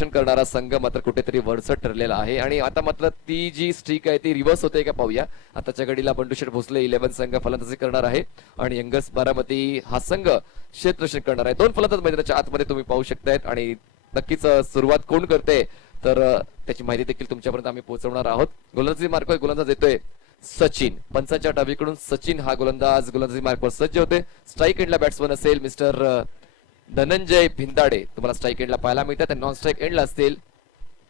क्षेत्ररक्षण करणारा संघ मात्र कुठेतरी वरचढ ठरलेला आहे आणि आता मात्र ती जी स्ट्रीक आहे ती रिव्हर्स होते का पाहूया. आताच्या घडीला बंडूशेठ भोसले 11 संघ फलंदाजी करणार आहे आणि यंगर्स बारामती हा संघ क्षेत्ररक्षण करणार आहे. दोन फलंदाज मैदानाच्या आतमध्ये तुम्ही पाहू शकतायत आणि नक्कीच सुरुवात कोण करते तर त्याची माहिती देखील तुमच्यापर्यंत आम्ही पोहोचवणार आहोत. गोलंदाजी मार्कवर गोलंदाज येतोय सचिन. पंचांच्या डावीकडून सचिन हा गोलंदाजी मार्कवर सज्ज होते. स्ट्राईक एंडला बॅट्समन असेल मिस्टर धनंजय भिंदाडे. तुम्हाला स्ट्राईक एंडला पाहायला मिळतात. नॉन स्ट्राईक एंडला असतील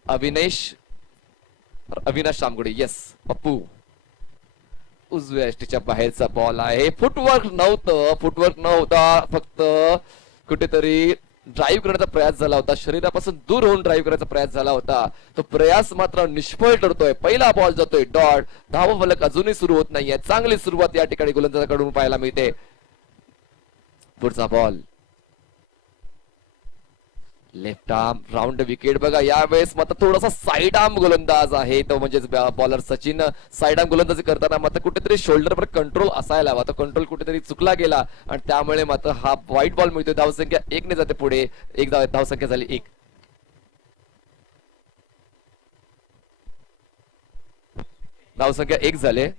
अविनाश रामगुडे. येस पप्पू. उजव्या एष्टीच्या बाहेरचा बॉल आहे. फुटवर्क नव्हता फक्त कुठेतरी ड्राईव्ह करण्याचा प्रयास झाला होता. शरीरापासून दूर होऊन ड्राईव्ह करण्याचा प्रयास झाला होता. तो प्रयास मात्र निष्फळ ठरतोय. पहिला बॉल जातोय डॉट. धावफलक अजूनही सुरू होत नाहीये. चांगली सुरुवात या ठिकाणी गोलंदाजाकडून पाहायला मिळते. पुढचा ball left arm round wicket. बघा यावेळेस मात्र थोडासा साईड आर्म गोलंदाज आहे तो म्हणजेच बॉलर सचिन. साईड आर्म गोलंदाजी करताना मात्र कुठेतरी शोल्डरवर कंट्रोल असायला हवा. तो कंट्रोल कुठेतरी चुकला गेला आणि त्यामुळे मात्र हा व्हाईट बॉल मिळतोय. धावसंख्या 1 ने जाते पुढे. एक धावसंख्या झाली 1. धावसंख्या 1 झाले.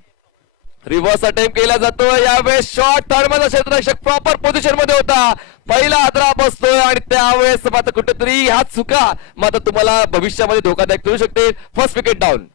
रिव्हर्स अटेम्प्ट केला जातो. यावेळेस शॉट थर्डचा क्षेत्ररक्षक प्रॉपर पोझिशन मध्ये होता. पहिला हादरा बसतोय आणि त्यावेळेस मात्र कुठेतरी ह्या चुका मात्र तुम्हाला भविष्यामध्ये धोकादायक ठरू शकते. First wicket down.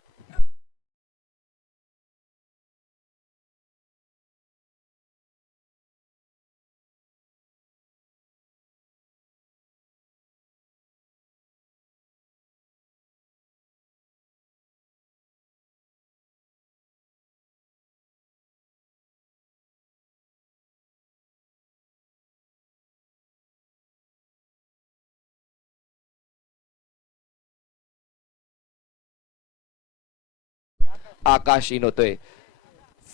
Akash in होतोय.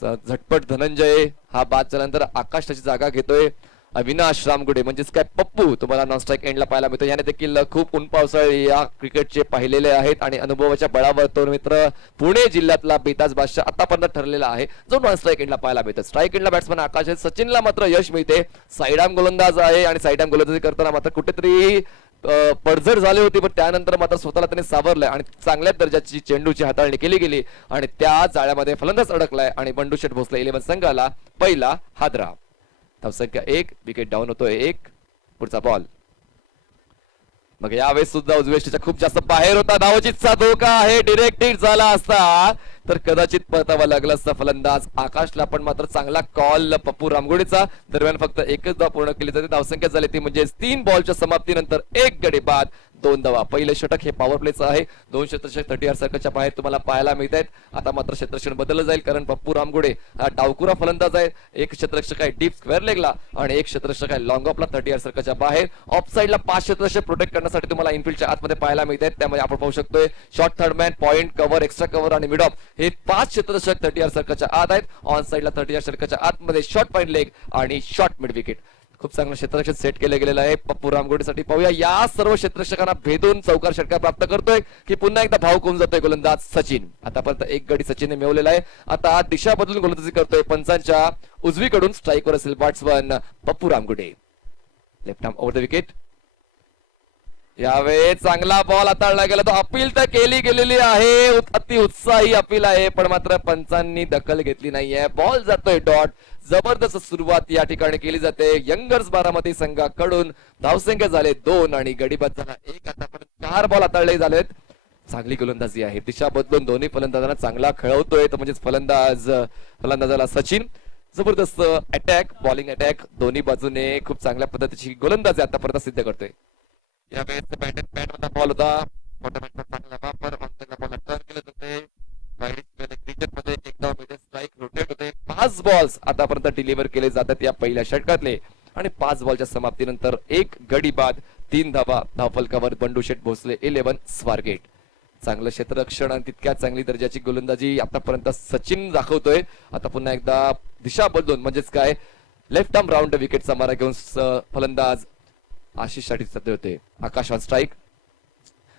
झटपट धनंजय हा बाद झाल्यानंतर आकाश त्याची जागा घेतोय. अविनाश रामगुडे म्हणजेच काय पप्पू तुम्हाला नॉन स्ट्राईक एंडला पाहायला मिळतो. याने देखील खूप ऊन पावसाळे या क्रिकेटचे पाहिलेले आहेत आणि अनुभवाच्या बळावर तो मित्र पुणे जिल्ह्यातला बेताज बादशाह आतापर्यंत ठरलेला आहे जो नॉन स्ट्राईक एंडला पाहायला मिळतो. स्ट्राईक एंडला बॅट्समन आकाश आहे. सचिनला मात्र यश मिळते. साईड आर्म गोलंदाज आहे आणि साईड आर्म गोलंदाजी करताना मात्र कुठेतरी पडझड झाली होती पण त्यानंतर मात्र स्वतःला त्याने सावरलंय आणि चांगल्या दर्जाची चेंडूची हाताळणी केली गेली आणि त्या जाळ्यामध्ये फलंदाज अडकलाय आणि बंडूशेठ भोसले 11 संघाला पहिला हादरा. धावसंख्या 1. विकेट डाऊन होतोय 1. पुढचा बॉल. मग यावेळेस सुद्धा उजवेष्टीच्या खूप जास्त बाहेर होता. धावचीचा धोका आहे. डिरेक्ट हिट झाला असता तर कदाचित परतावा लागला असता फलंदाज आकाशला पण मात्र चांगला कॉल पप्पू रामगुडेचा. दरम्यान फक्त एकच धाव पूर्ण केली जाते. धावसंख्या झाली ती म्हणजे 3 बॉलच्या समाप्तीनंतर 1 गडी बाद 2 धावा. पहिले षटक हे पॉवर प्लेचं आहे. 2 क्षेत्ररक्षक 30 सर्कलच्या बाहेर तुम्हाला पाहायला मिळत आहेत. आता मात्र क्षेत्ररक्षण बदललं जाईल कारण पप्पू रामगुडे हा डावकुरा फलंदाज आहे. एक क्षेत्ररक्षक आहे डीप स्क्वेअर लेगला आणि एक क्षेत्ररक्षक आहे लॉंग ऑफला 30 सर्कलच्या बाहेर. ऑफ साइडला 5 क्षेत्ररक्षक प्रोटेक्ट करण्यासाठी तुम्हाला इनफिल्डच्या आतमध्ये पाहायला मिळत आहेत. त्यामुळे आपण पाहू शकतोय short third man point cover extra cover आणि मिड ऑफ हे 5 क्षेत्ररक्षक 30 सर्कलच्या आत आहेत. ऑन साइडला 30 सर्कलच्या आतमध्ये शॉर्ट पॉइंट लेग आणि शॉर्ट मिड विकेट. खूप चांगलं क्षेत्ररक्षण सेट केलं गेलेलं आहे पप्पू रामगुडेसाठी. पाहूया या सर्व क्षेत्ररक्षकांना भेदून चौकार षटकार प्राप्त करतोय की पुन्हा एकदा भाव कोण जातोय गोलंदाज सचिन. आतापर्यंत 1 गडी सचिनने मिळवलेला आहे. आता दिशा बदलून गोलंदाजी करतोय पंचांच्या उजवीकडून. स्ट्राईकवर असेल batsman Pappu Ramgude. Left arm over the wicket. यावेळी चांगला बॉल हाताळला गेला. तो अपील तर केली गेलेली आहे. अति उत्साही अपील आहे पण मात्र पंचांनी दखल घेतली नाहीये. बॉल जातोय डॉट. जबरदस्त सुरुवात या ठिकाणी केली जाते यंगर्स बारामती संघाकडून. धावसंख्या झाले 2 आणि गडी बाद झाला 1. आतापर्यंत 4 बॉल हाताळले झालेत. चांगली गोलंदाजी आहे. दिशा बदलून दोन्ही फलंदाजांना चांगला खेळवतोय तर म्हणजेच फलंदाजाला सचिन. जबरदस्त अटॅक बॉलिंग अटॅक दोन्ही बाजूने खूप चांगल्या पद्धतीची गोलंदाजी आतापर्यंत सिद्ध करतोय. यावेळेस बॅट बॉल होता. चांगला वापर बॉल टर्न केले जाते. क्रिकेटमध्ये एकदा स्ट्राईक रोटेट होते. 5 बॉल्स आतापर्यंत डिलिव्हर केले जातात या पहिल्या षटकातले आणि 5 बॉलच्या समाप्तीनंतर 1 गडी बाद 3 धावा. धावफलकावर बंडूशेठ भोसले 11 स्वारगेट. चांगलं क्षेत्ररक्षण आणि तितक्या चांगली दर्जाची गोलंदाजी आतापर्यंत सचिन दाखवतोय. आता पुन्हा एकदा दिशा बदलून म्हणजेच काय लेफ्ट आर्म राऊंड विकेटचा मारा घेऊन फलंदाज आशिष साठी सध्या होते. आकाश ऑन स्ट्राईक.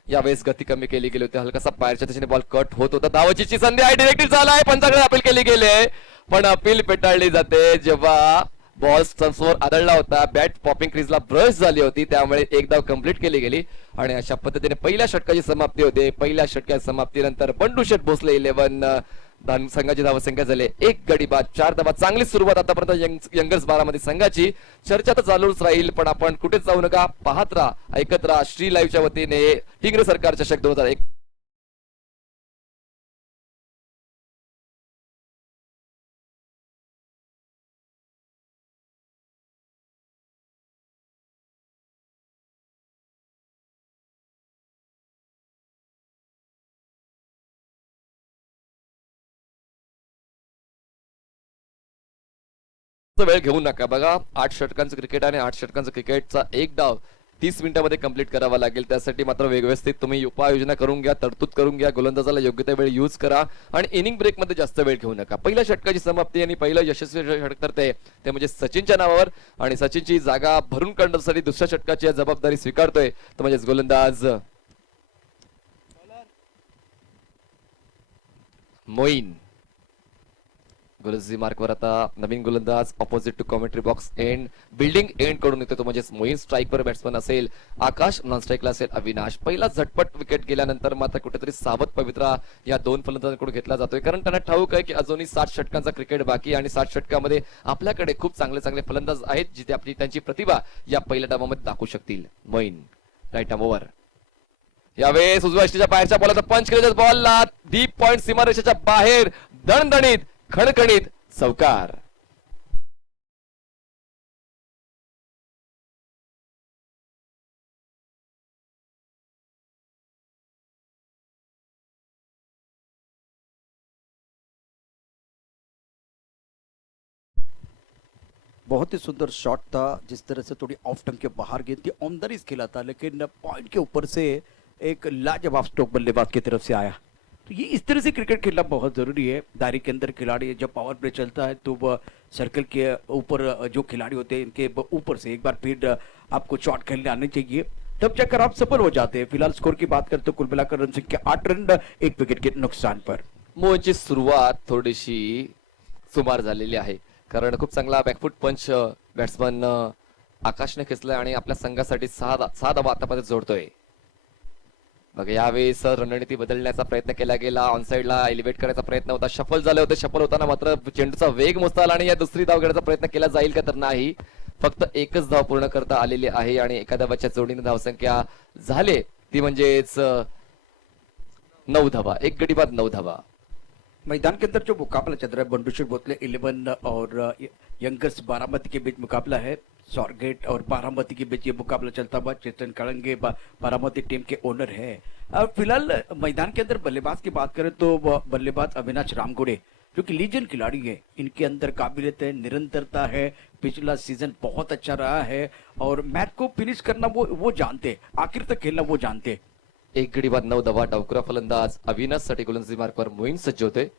यावेळेस गती कमी केली गेली होती. हलकासा पायरच्या दिशेने बॉल कट होत होता. धावाची संधी आहे. डिरेक्ट झाला आहे. पंचाकडे अपील केली गेली पण अपील पेटाळली जाते जेव्हा बॉल स्टंप्सवर आदळला होता, बॅट पॉपिंग क्रीजला ब्रश झाली होती, त्यामुळे एक धाव कंप्लीट केली गेली आणि अशा पद्धतीने पहिल्या षटकाची समाप्ती होते. पहिल्या षटकाच्या समाप्तीनंतर बंडू शेठ भोसले 11 संघाची धावसंख्या झाली 1 गडी बाद 4 धावा. चांगली सुरुवात आतापर्यंत यंगर्स बारामती संघाची. चर्चा तर चालूच राहील, पण आपण कुठेच जाऊ नका, पाहत राहा, ऐकत राहा श्री लाईव्हच्या वतीने हिंगणे सरकार चषक 2001. वेळ घेऊ नका. बघा 8 षटकांचं क्रिकेट आणि 8 षटकांचं क्रिकेटचा एक डाव 30 मिनिटांमध्ये कंप्लीट करावा लागेल. त्यासाठी मात्र व्यवस्थित तुम्ही उपाययोजना करून घ्या, तरतूद करून घ्या, गोलंदाजाला योग्य त्या वेळ यूज करा आणि इनिंग ब्रेक मध्ये जास्त वेळ घेऊ नका. पहिल्या षटकाची समाप्ती आणि पहिलं यशस्वी षटक ठरते ते म्हणजे सचिनच्या नावावर आणि सचिनची जागा भरून काढण्यासाठी दुसऱ्या षटकाची जबाबदारी स्वीकारतोय तो म्हणजे गोलंदाज मोईन. गोलंदाजी मार्कवर आता नवीन गोलंदाज opposite to commentary box end building end कडून येतो तो म्हणजे मोईन. स्ट्राईकवर बॅट्समन असेल आकाश, नॉन स्ट्राईकला असेल अविनाश. पहिला झटपट विकेट गेल्यानंतर मात्र कुठेतरी सावध पवित्रा या दोन फलंदाजांकडून घेतला जातोय, कारण त्यांना ठाऊक आहे की अजूनही 60 षटकांचा क्रिकेट बाकी आणि 60 षटकामध्ये आपल्याकडे खूप चांगले चांगले फलंदाज आहेत जिथे आपली त्यांची प्रतिभा या पहिल्या डावामध्ये दाखवू शकतील. Moin right arm over. यावेळेस उजव्या यष्टीच्या बाहेरच्या बॉलचा पंच केलेल्या बॉलला डीप पॉइंट सीमारेषेच्या बाहेर दणदणीत खणखणीत चौकार. बहुत ही सुंदर शॉट था, जिस तरह से थोड़ी ऑफ टर्न के बाहर गेंद थी, ऑन खेला था, लेकिन पॉइंट के ऊपर से एक लाजवाब स्ट्रोक बल्लेबाज की तरफ से आया. तो ये इस तरह से क्रिकेट खेलना बहुत ज़रूरी है. दायरे के अंदर खिलाड़ी जब पावर प्ले चलता है तो वह सर्कल के ऊपर जो खिलाड़ी होते हैं इनके ऊपर से एक बार फिर आपको शॉट खेलने आने चाहिए, तब जाकर आप सफल हो जाते हैं. फिलहाल स्कोर की बात करते तो कुल मिलाकर रन संख्या 8 रन 1 विकेट के नुकसान पर. मोहनची सुरुवात थोडीशी सुमार झालेली आहे, कारण खूप चांगला बॅकफुट पंच बॅट्समन आकाशने खेचलाय आणि आपल्या संघासाठी 6 धावा आतापर्यंत जोडतोय. बघा यावेळेस रणनीती बदलण्याचा प्रयत्न केला गेला, ऑनसाइडला एलिव्हेट करायचा प्रयत्न होता, शफल झाले होते. शफल होताना मात्र चेंडूचा वेग मोजता आला आणि या दुसरी धाव घेण्याचा प्रयत्न केला जाईल का तर नाही. फक्त एकच धाव पूर्ण करता आलेली आहे आणि एका धावाच्या जोडीने धावसंख्या झाले ती म्हणजेच 9 धावा. 1 गडी बाद 9 धावा. मैदान के अंदर जो मुकाबला चल रहा है बंडू शेठ भोसले 11 और यंगर्स बारामती के बीच मुकाबला है. स्वारगेट और बारामती के बीच ये मुकाबला चलता हुआ. चेतन कड़ंगे बारामती टीम के ओनर है. और फिलहाल मैदान के अंदर बल्लेबाज की बात करें तो बल्लेबाज अविनाश रामगुड़े जो कि लीजेंड खिलाड़ी है, इनके अंदर काबिलियत है, निरंतरता है. पिछला सीजन बहुत अच्छा रहा है और मैच को फिनिश करना वो जानते, आखिर तक खेलना वो जानते. 1 गडी बाद 9 धावा. डावखुरा फलंदाज अविनाश साठी गोलंदाजी मार्कवर मोईन सज्ज होते.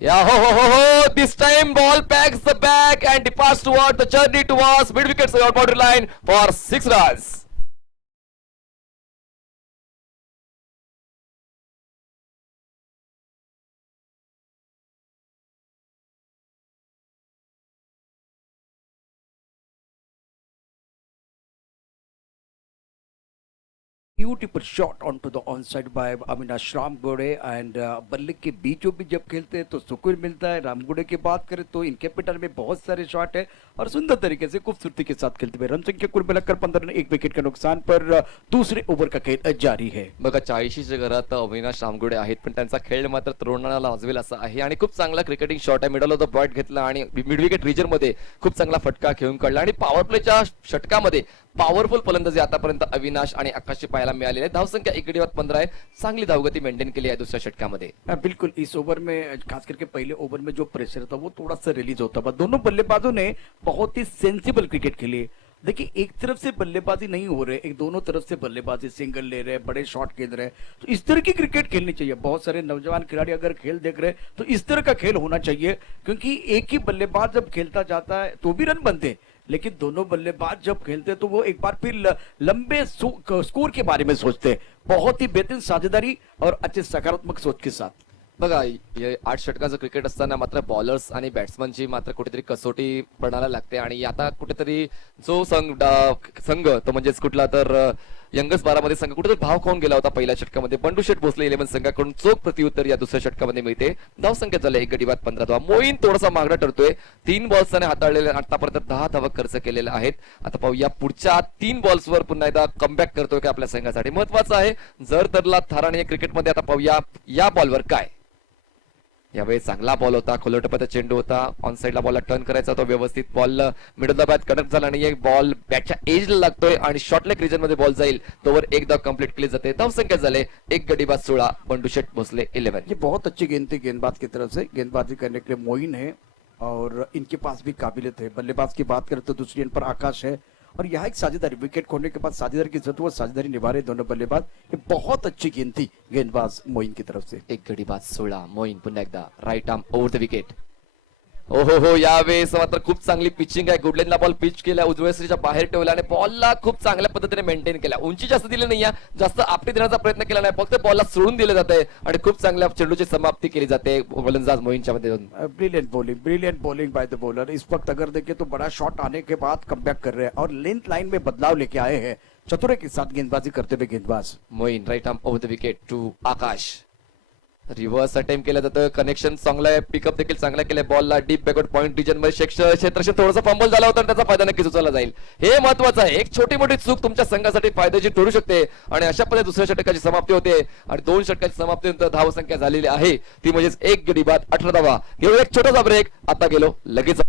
या हो this time ball packs the back and departs toward the journey towards mid wicket boundary line for 6 runs. Beautiful shot on to the on side by Avinash Ramgude and बल्ले के बीचों बीच जब खेलते हैं तो सुकून मिलता है. रामगुड़े की बात करें तो इनके पिटर में बहुत सारे शॉट है और सुंदर तरीके से खूबसूरती के साथ खेलते हुए. रन संख्या कुल मिलाकर 15 रन 1 विकेट के नुकसान पर दूसरे ओव्हर का खेळ जारी है. बघा 40च्या घरात अविनाश रामगुडे आहेत, पण त्यांचा खेळ मात्र तरुणाला लाजवेल असा आहे आणि खूप चांगला क्रिकेटिंग शॉट आहे. मिडल ऑफ द बॉट घेतला आणि मिड विकेट रिजन मध्ये खूप चांगला फटका खेळून काढला आणि पॉवर प्लेच्या षटकामध्ये पॉवरफुल फलंदाजी आतापर्यंत अविनाश आणि आकाशची पाहायला मिळालेली आहे. धावसंख्या 1 गडी बाद 15 आहे. चांगली धावगती मेंटेन केली आहे दुसऱ्या षटकामध्ये. बिल्कुल इस ओवर में खास करके पहले ओवर में जो प्रेशर था वो थोड़ा सा रिलीज होता था. दोनों बल्लेबाजों ने बहुत ही सेंसिबल क्रिकेट खेली. देखिए एक तरफ से बल्लेबाजी नहीं हो रहे, एक दोनों तरफ से बल्लेबाजी, सिंगल ले रहे, बड़े शॉट खेल रहे. तो इस तरह की क्रिकेट खेलनी चाहिए. बहुत सारे नौजवान खिलाड़ी अगर खेल देख रहे तो इस तरह का खेल होना चाहिए, क्योंकि एक ही बल्लेबाज जब खेलता जाता है तो भी रन बनते हैं, लेकिन दोनों बल्लेबाज जब खेलते तो वो एक बार फिर लंबे स्कोर के बारे में सोचते. बहुत ही बेहतरीन साझेदारी और अच्छे सकारात्मक सोच के साथ. बघा हे 8 षटकाचं क्रिकेट असताना मात्र बॉलर्स आणि बॅट्समनची मात्र कुठेतरी कसोटी पडायला लागते आणि आता कुठेतरी जो संघ तो म्हणजेच कुठला तर यंगस बारामती संघ कुठेतरी भाव खाऊन गेला होता पहिल्या षटकामध्ये. बंडू शेठ भोसले 11 संघाकडून चोख प्रत्युत्तर या दुसऱ्या षटकामध्ये मिळते. धावसंख्या झाले 1 गडी बाद 15 धावा. मोईन थोडासा मागणा ठरतोय. 3 बॉल्स त्याने हाताळलेले आतापर्यंत 10 धावा खर्च केलेल्या आहेत. आता पाहूया पुढच्या 3 बॉल्सवर पुन्हा एकदा कमबॅक करतोय का आपल्या संघासाठी महत्वाचं आहे. जर तरला थाराने क्रिकेटमध्ये आता पाहूया या बॉलवर काय. यावेळी चांगला बॉल होता, खोलटप्याचा चेंडू होता, ऑन साईडला बॉलला टर्न करायचा तो व्यवस्थित ball middle the bat connect झाला आणि एक बॉल बॅटच्या एजला लागतोय आणि शॉर्ट लेग रिजन मध्ये बॉल जाईल तोवर एकदा कंप्लीट केली जाते. धावसंख्या झाले 1 गडी बाद 16. बंडू शेठ भोसले 11. ये बहुत अच्छी गेंद थी गेंदबाज की तरफ से, गेंदबाजी करने के लिए मोइन है और इनके पास भी काबिलियत है. बल्लेबाज की बात करें तो दूसरी एंड पर आकाश है और यहाँ एक साझेदारी, विकेट खोने के बाद साझेदारी की जरूरत, वो साझेदारी निभा रहे दोनों बल्लेबाज. ये बहुत अच्छी गेंद थी गेंदबाज मोइन की तरफ से. 1 गडी बाद 16. मोईन पुन्हा एकदा right arm over the wicket. हो यावेळेस मात्र खूप चांगली पिचिंग आहे. गुडलेनला बॉल पिच केला, उजव्या श्रीच्या बाहेर ठेवला आणि बॉलला खूप चांगल्या पद्धतीने मेंटेन केला. उंची जास्त दिली नाहीये, जास्त आपटी देण्याचा प्रयत्न केला नाही, फक्त बॉलला सोडून दिले जाते आणि खूप चांगल्या चेंडूची समाप्ती केली जाते गोलंदाज मोईनच्या मध्ये. Brilliant bowling by the bowler. इस वक्त अगर देखें तो बड़ा शॉट आने के बाद कमबैक कर रहे हैं और लेंथ लाइन में बदलाव लेके आए हैं चतुरे के साथ गेंदबाजी करते हुए गेंदबाज Moin right arm over the wicket to Akash. Reverse attempt केलं जातं. कनेक्शन चांगलं आहे, पिकअप देखील चांगला केलंय. बॉलला डीप बॅकवर्ड पॉईंट रिजन मध्ये क्षेत्रक्षण थोडासा फंबल झाला होता, त्याचा फायदा नक्कीच उचलला जाईल. हे महत्वाचं आहे. एक छोटी मोठी चूक तुमच्या संघासाठी फायद्याची ठरू शकते आणि अशा पद्धतीने दुसऱ्या षटकाची समाप्ती होते आणि 2 षटकाची समाप्तीनंतर धावसंख्या झालेली आहे ती म्हणजेच 1 गडी बाद 18 धावा. गेलो एक छोटासा ब्रेक, आता गेलो लगेच.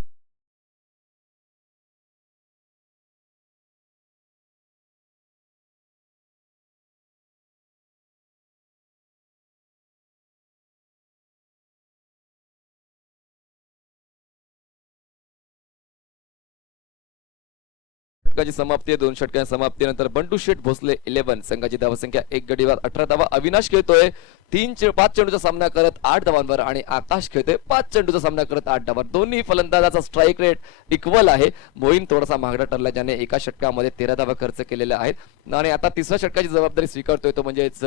षटकाची समाप्ती आहे. 2 षटकांच्या समाप्तीनंतर बंडू शेठ भोसले 11 संघाची धावसंख्या 1 गडी बाद 18 धावा. अविनाश खेळतोय 5 चेंडूचा सामना करत 8 धावांवर आणि आकाश खेळतोय 5 चेंडूचा सामना करत 8 धावांवर. दोन्ही फलंदाजाचा स्ट्राईक रेट इक्वल आहे. मोईन थोडासा महागडा ठरला, ज्याने एका षटकामध्ये 13 धावा खर्च केलेल्या आहेत आणि आता तिसऱ्या षटकाची जबाबदारी स्वीकारतोय तो म्हणजेच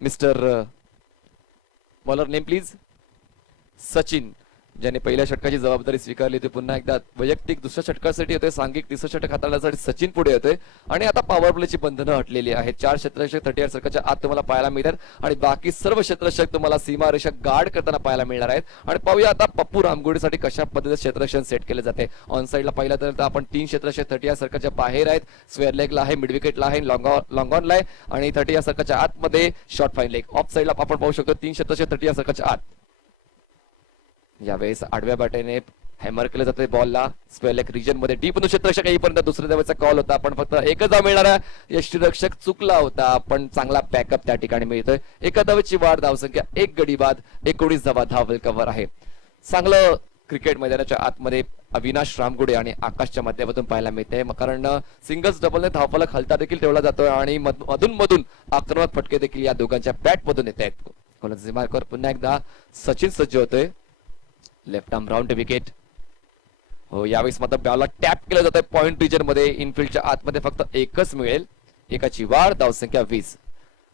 mister bowler name please Sachin, ज्याने पहिल्या षटकाची जबाबदारी स्वीकारली होती. पुन्हा एकदा वैयक्तिक दुसऱ्या षटकासाठी येतोय, सांघिक तिसरं षटक हाताळण्यासाठी सचिन पुढे येतोय आणि आता पॉवर प्लेची बंधनं हटलेली आहेत. 4 क्षेत्ररक्षक 38 षटकाच्या आत तुम्हाला पाहायला मिळतात आणि बाकी सर्व क्षेत्ररक्षक तुम्हाला सीमारेषा गार्ड करताना पाहायला मिळणार आहेत. आणि पाहूया आता पप्पू रामगोडीसाठी कशा पद्धतीने क्षेत्ररक्षण सेट केले जाते. ऑन साईडला पाहिलं तर आपण 3 क्षेत्ररक्षक 38 षटकाच्या बाहेर आहेत, स्क्वेअर लेगला आहे, मिड विकेटला आहे, लॉंग ऑनला आहे आणि 38 षटकाच्या आतमध्ये शॉर्ट फाईन लेग. ऑफ साईडला आपण पाहू शकतो 3 क्षेत्ररक्षक 38 षटकाच्या आत. यावेळेस आडव्या बाटेने हॅमर केलं जाते बॉलला स्क्वेअर लेग रिजन मध्ये. डीप क्षेत्ररक्षक येईपर्यंत दुसऱ्या धावेचा कॉल होता, पण फक्त एकच धाव मिळणारा यष्टीरक्षक चुकला होता, पण चांगला बॅकअप त्या ठिकाणी मिळतोय. एका धावेची वाढ, धावसंख्या 1 गडी बाद 19 धावा. धाव कव्हर आहे. चांगलं क्रिकेट मैदानाच्या आतमध्ये अविनाश रामगुडे आणि आकाशच्या माध्यमातून पाहायला मिळते, कारण सिंगल्स डबलने धावफलक हलता देखील ठेवला जातोय आणि मधून मधून आक्रमक फटके देखील या दोघांच्या बॅट मधून येत आहेत. गोलंदाजी मार्कवर पुन्हा एकदा सचिन सज्ज होतोय. Left arm round wicket. हो यावेळेस मात्र बॉलला टॅप केलं जातंय पॉइंट रिजन मध्ये. इनफिल्डच्या आतमध्ये फक्त एकच मिळेल. एकाची वाढ, धावसंख्या 20.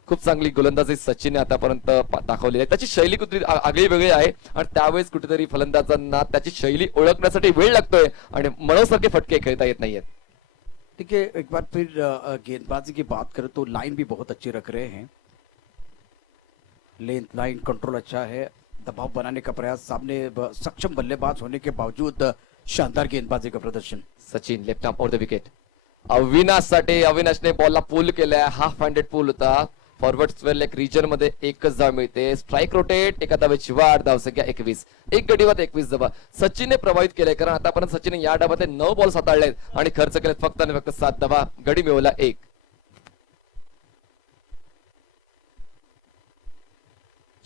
खूप चांगली गोलंदाजी सचिनने आतापर्यंत दाखवलेली आहे. त्याची शैली कुठेतरी आगळी वेगळी आहे आणि त्यावेळेस कुठेतरी फलंदाजांना त्याची शैली ओळखण्यासाठी वेळ लागतोय आणि मनोसारखे फटके खेळता येत नाहीयेत. देखिए एक बार फिर गेंदबाजी की बात करें तो लाइन भी बहुत अच्छी रख रहे हैं. लेंथ लाइन कंट्रोल अच्छा है, दबाव बनाने का प्रयास, सामने सक्षम बल्लेबाज होने के बावजूद शानदार गेंदबाजी का प्रदर्शन. Sachin left arm over the wicket. अविनाशने बॉलला पुल केलाय. हाफ हँडेड पुल होता. फॉरवर्ड स्क्वेअर लेग रिजन मध्ये एकच धाव मिळते. स्ट्राईक रोटेट, एका धावेची वाढ, धावसंख्या 21. 1 गडी बाद 21 धावा. सचिनने प्रभावित केलंय, कारण आतापर्यंत सचिनने या डावातले 9 बॉल्स हाताळलेत आणि खर्च केलेत फक्त आणि फक्त 7 धावा. गडी मिळवला 1.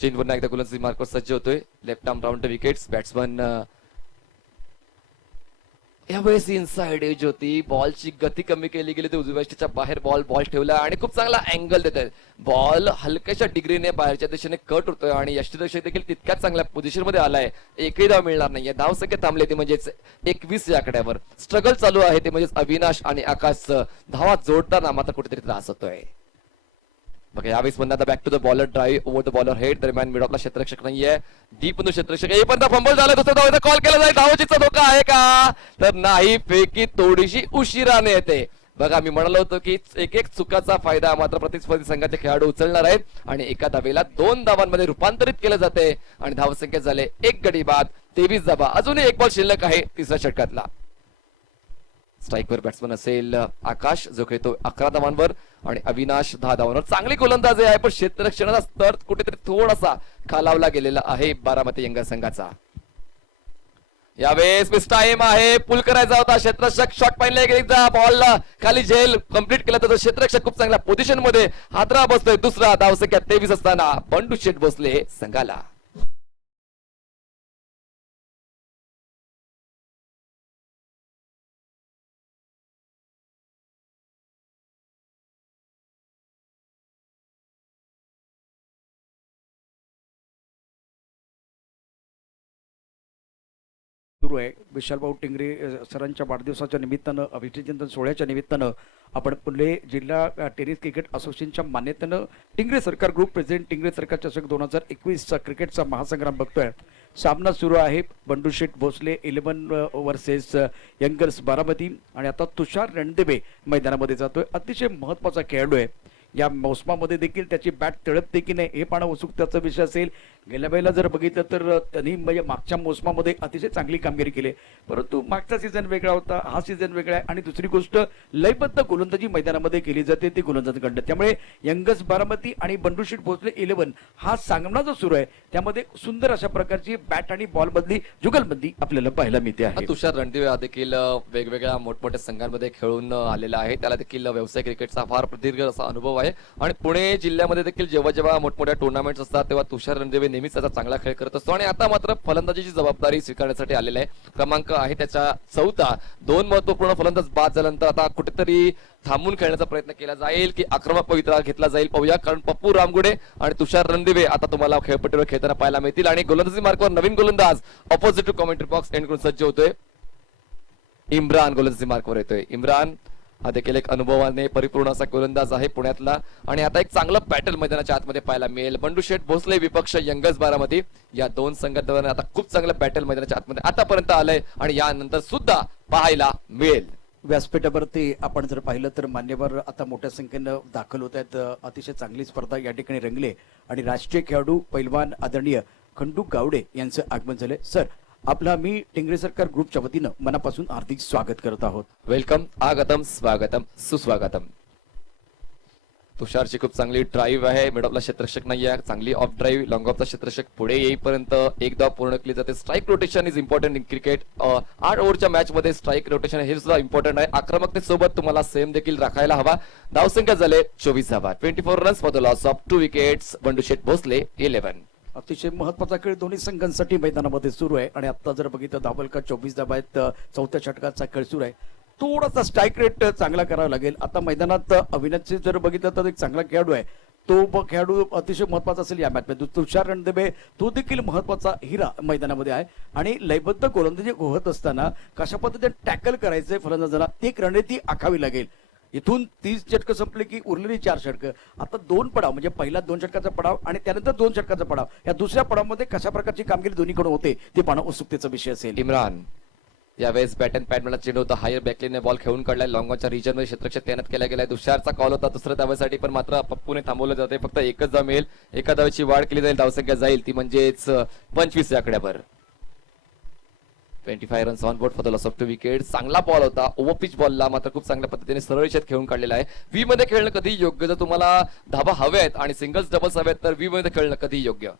चीन पुन्हा एकदा गोलंदाजी मार्कवर सज्ज होतोय. Left arm round wickets. Batsman यावेळेस इनसाइड एज होती. बॉलची गती कमी केली गेली, उजव्या बाहेर बॉल ठेवला आणि खूप चांगला अँगल देत आहेत. बॉल हलक्याशा डिग्रीने बाहेरच्या दिशेने कट होतोय आणि यष्टीरक्षक देखील तितक्याच चांगल्या पोझिशन मध्ये आलाय. एकही धाव मिळणार नाहीये. धावसंख्या थांबले ते म्हणजेच 21 या आकड्यावर. स्ट्रगल चालू आहे ते म्हणजेच अविनाश आणि आकाशचं. धावा जोडताना मात्र कुठेतरी त्रास होतोय. बघा यावेळेस पुन्हा आता back to the bowler drive over the bowler head दरम्यान मिडॉपला क्षेत्ररक्षक नाहीये डीप मध्ये क्षेत्ररक्षक येईपर्यंत फंबल झाला दुसऱ्या धावेचा कॉल केला जाईल धावचीचा धोका आहे का तर नाही फेकी थोडीशी उशिराने येते बघा मी म्हणालो होतो की एक एक चुकाचा फायदा मात्र प्रतिस्पर्धी संघाचे खेळाडू उचलणार आहेत आणि एका धावेला 2 धावांमध्ये रूपांतरित केले जाते आणि धावसंख्या झाले 1 गडी बाद 23 धावा अजूनही एक बॉल शिल्लक आहे तिसऱ्या षटकातला स्ट्राईकवर बॅट्समन असेल आकाश जो खेळतो 11 धावांवर आणि अविनाश 10 धावांवर चांगली गोलंदाजी आहे पण क्षेत्ररक्षणाचा स्तर कुठेतरी थोडासा खालावला गेलेला आहे बारामती यंगर संघाचा यावेळेस मिस टाइम आहे पुल करायचा होता क्षेत्ररक्षक शॉट पाहिजे एकदा बॉल खाली झेल कंप्लीट केला तर क्षेत्ररक्षक खूप चांगल्या पोझिशन मध्ये हादरा बसतोय दुसरा धावसंख्या 23 असताना बंडू शेट भोसले संघाला सुरू आहे विशालभाऊ टिंगरे सरांच्या वाढदिवसाच्या निमित्तानं अभिषेकचिंतन सोहळ्याच्या निमित्तानं आपण पुणे जिल्हा टेनिस क्रिकेट असोसिएशनच्या मान्यतेनं टिंगरे सरकार ग्रुप प्रेसिडेंट टिंगरे सरकार चषक 2021 क्रिकेटचा महासंग्राम बघतोय सामना सुरू आहे बंडू शेठ भोसले 11 वर्सेस यंगर्स बारामती आणि आता तुषार रणदिवे मैदानामध्ये जातोय अतिशय महत्वाचा खेळाडू आहे या मोसमामध्ये देखील त्याची बॅट तळपते की नाही हे पाहणं उत्सुकतेचा विषय असेल गेल्या वेळेला जर बघितलं तर त्यांनी म्हणजे मागच्या मोसमामध्ये अतिशय चांगली कामगिरी केली परंतु मागचा सीझन वेगळा होता हा सीझन वेगळा आहे आणि दुसरी गोष्ट लयबद्ध गोलंदाजी मैदानामध्ये केली जाते ती गोलंदाजीकडनं त्यामुळे यंगर्स बारामती आणि बंडू शेठ भोसले 11 हा सामना जो सुरू आहे त्यामध्ये सुंदर अशा प्रकारची बॅट आणि बॉल बदली जुगलबंदी आपल्याला पाहायला मिळते आहे तुषार रणदिवे हा देखील वेगवेगळ्या मोठमोठ्या संघांमध्ये खेळून आलेला आहे त्याला देखील व्यवसाय क्रिकेटचा फार प्रदीर्घ असा अनुभव आहे आणि पुणे जिल्ह्यामध्ये देखील जेव्हा जेव्हा मोठमोठ्या टुर्नामेंट्स असतात तेव्हा तुषार रणदिवे नेहमीच त्याचा चांगला खेळ करत असतो आणि आता मात्र फलंदाजीची जबाबदारी स्वीकारण्यासाठी आलेला आहे क्रमांक आहे त्याचा 4था 2 महत्वपूर्ण फलंदाज बाद झाल्यानंतर आता कुठेतरी थांबून खेळण्याचा प्रयत्न केला जाईल की आक्रमक पवित्रा घेतला जाईल पाहूया कारण पप्पू रामगुडे आणि तुषार रणदिवे आता तुम्हाला खेळपट्टीवर खेळताना पाहायला मिळतील आणि गोलंदाजी मार्कवर नवीन गोलंदाज ऑपोजिट कॉमेंट्री बॉक्स एंड करून सज्ज होतोय इम्रान गोलंदाजी मार्कवर येतोय इम्रान हा देखील एक अनुभवाने परिपूर्ण असा गोलंदाज आहे पुण्यातला आणि आता एक चांगलं बॅटल मैदानाच्या आतमध्ये पाहायला मिळेल बंडू शेठ भोसले विपक्ष यंगर्स बारामती या 2 संघांवर आता खूप चांगलं बॅटल मैदानाच्या आतमध्ये आतापर्यंत आलंय आणि यानंतर सुद्धा पाहायला मिळेल व्यासपीठावरती आपण जर पाहिलं तर मान्यवर आता मोठ्या संख्येनं दाखल होत आहेत अतिशय चांगली स्पर्धा या ठिकाणी रंगले आणि राष्ट्रीय खेळाडू पैलवान आदरणीय खंडू गावडे यांचं आगमन झालंय सर आपला मी टिंगरे सरकार ग्रुपच्या वतीनं मनापासून हार्दिक स्वागत करत आहोत वेलकम आगतम स्वागतम सुस्वागतम तुषारची खूप चांगली ड्राईव्ह आहे मिडऑफला क्षेत्ररक्षक नाही आहे चांगली ऑफ ड्राईव्ह लॉंग ऑफचा क्षेत्ररक्षक पुढे येईपर्यंत एक धाव पूर्ण केली जाते strike rotation is important in cricket 8 ओव्हरच्या मॅच मध्ये स्ट्राईक रोटेशन हे सुद्धा इम्पॉर्टंट आहे आक्रमकतेसोबत तुम्हाला सेम देखील राखायला हवा धावसंख्या झाले 24 धावा 24 runs for the loss of 2 wickets Bandu Sheth Bhosale 11 अतिशय महत्वाचा खेळ दोन्ही संघांसाठी मैदानामध्ये सुरू आहे आणि आता जर बघितलं धावलका 24 धावा आहेत 4थ्या षटकाचा खेळ सुरू आहे थोडासा स्ट्राईक रेट चांगला करावा लागेल आता मैदानात अविनाशचे जर बघितलं तर एक चांगला खेळाडू आहे तो खेळाडू अतिशय महत्वाचा असेल या मॅचमध्ये तुषार रणदिवे तो देखील महत्वाचा हिरा मैदानामध्ये आहे आणि लयबद्ध गोलंदाजी होत असताना कशा पद्धतीने टॅकल करायचंय फलंदाजांना ती एक रणनीती आखावी लागेल इथून 30 षटकं संपले की उरलेली 4 षटकं आता 2 पडाव म्हणजे पहिला 2 षटकाचा पडाव आणि त्यानंतर 2 षटकाचा पडाव या दुसऱ्या पडावमध्ये कशा प्रकारची कामगिरी दोन्हीकडून होते ते पाहणं उत्सुकतेचा विषय असेल इम्रान यावेळेस बॅट अँड पॅड मला चेंडू होता हायर बॅकलीने बॉल खेळून काढलाय लॉंगॉनच्या रिजन मध्ये क्षेत्ररक्षक तैनात केला गेलाय तुषारचा कॉल होता दुसऱ्या धावेसाठी पण मात्र पप्पूने थांबवलं जाते फक्त एकच धाव मिळेल एका धावेची वाढ केली जाईल धावसंख्या जाईल ती म्हणजेच 25 या आकड्यावर 25 runs on board for the loss of 2 wicket चांगला बॉल होता ओव्हर पिच बॉलला मात्र खूप चांगल्या पद्धतीने सरळ रेषेत खेळून काढलेला आहे व्ही मध्ये खेळणं कधी योग्य जर तुम्हाला धाबा हवे आहेत आणि सिंगल्स डबल्स हवेत तर व्ही मध्ये खेळणं कधी योग्य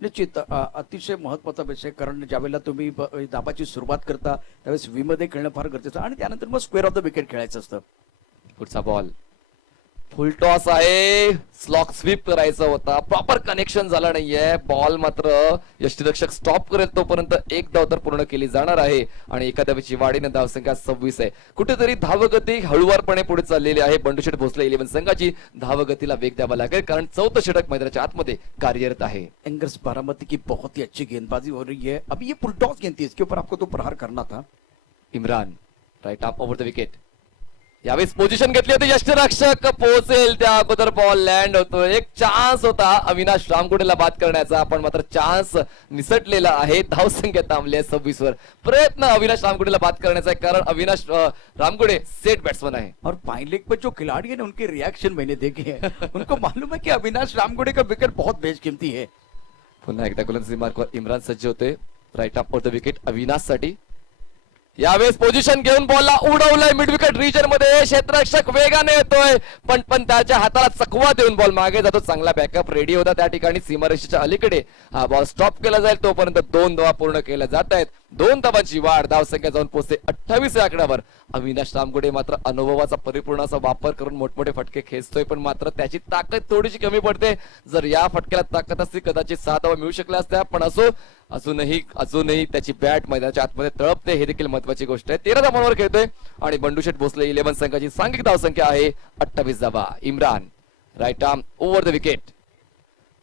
निश्चित अतिशय महत्वाचा विषय कारण ज्यावेळेला तुम्ही धाबाची सुरुवात करता त्यावेळेस व्ही मध्ये खेळणं फार गरजेचं आणि त्यानंतर मग स्क्वेअर ऑफ द विकेट खेळायचं असतं पुढचा बॉल फुल टॉस आहे स्लॉक स्वीप करायचा होता प्रॉपर कनेक्शन झाला नाहीये बॉल मात्र यष्टीरक्षक स्टॉप करेल तोपर्यंत एक धाव तर पूर्ण केली जाणार आहे आणि एका धावेची वाढीने धावसंख्या 26 आहे कुठेतरी धावगती हळूवारपणे पुढे चाललेली आहे बंडू शेठ भोसले 11 संघाची धावगतीला वेग द्यावा लागेल कारण 4थं षटक मैदानाच्या आतमध्ये कार्यरत आहे एंगर्स बारामती की बहुत ही अच्छी गेंदबाजी हो रही है अभी ये फुल टॉस गेंद थी इसके ऊपर आपको तो प्रहार करना था Imran right up over the wicket यावेळेस पोझिशन घेतली होती, यष्टिरक्षक पोहोचेल त्या अगोदर बॉल लँड होतो. एक चान्स होता अविनाश रामगुडेला बाद करण्याचा, पण मात्र चान्स निसटलेला आहे. धावसंख्या थांबली आहे 26 वर. प्रयत्न अविनाश रामगुडेला बाद करण्याचा आहे, कारण अविनाश रामगुडे सेट बॅट्समन आहे. और फाइन लेग पर जो खिलाड़ी है ना, उनके रिएक्शन मैंने देखे हैं. उनको मालूम है कि अविनाश रामगुड़े का विकेट बहुत बेशकीमती है. पुन्हा एकदा गोलंदाजी मार्कवर इम्रान सज्ज होते. Right up for the wicket Avinash साठी. यावेळेस पोझिशन घेऊन बॉलला उडवलंय मिड विकेट रिजन मध्ये. क्षेत्ररक्षक वेगाने येतोय, पण त्याच्या हाताला चकवा देऊन बॉल मागे जातो. चांगला बॅकअप रेडी होता त्या ठिकाणी. सीमारेषेच्या अलीकडे हा बॉल स्टॉप केला जाईल, तोपर्यंत 2 धावा पूर्ण केल्या जात आहेत. 2 धावांची वाढ, धावसंख्या जाऊन पोहोचते 28 या आकड्यावर. अविनाश रामगुडे मात्र अनुभवाचा परिपूर्ण असा वापर करून मोठमोठे फटके खेचतोय, पण मात्र त्याची ताकद थोडीशी कमी पडते. जर या फटक्याला ताकद असती कदाचित 6 धावा मिळू शकल्या असत्या, पण अजूनही त्याची बॅट मैदानाच्या आतमध्ये तळपते, हे देखील महत्वाची गोष्ट आहे. 13 धावांवर खेळतोय आणि बंडू भोसले 11 संघाची सांघिक धावसंख्या आहे 28 धावा. Imran right arm over the wicket.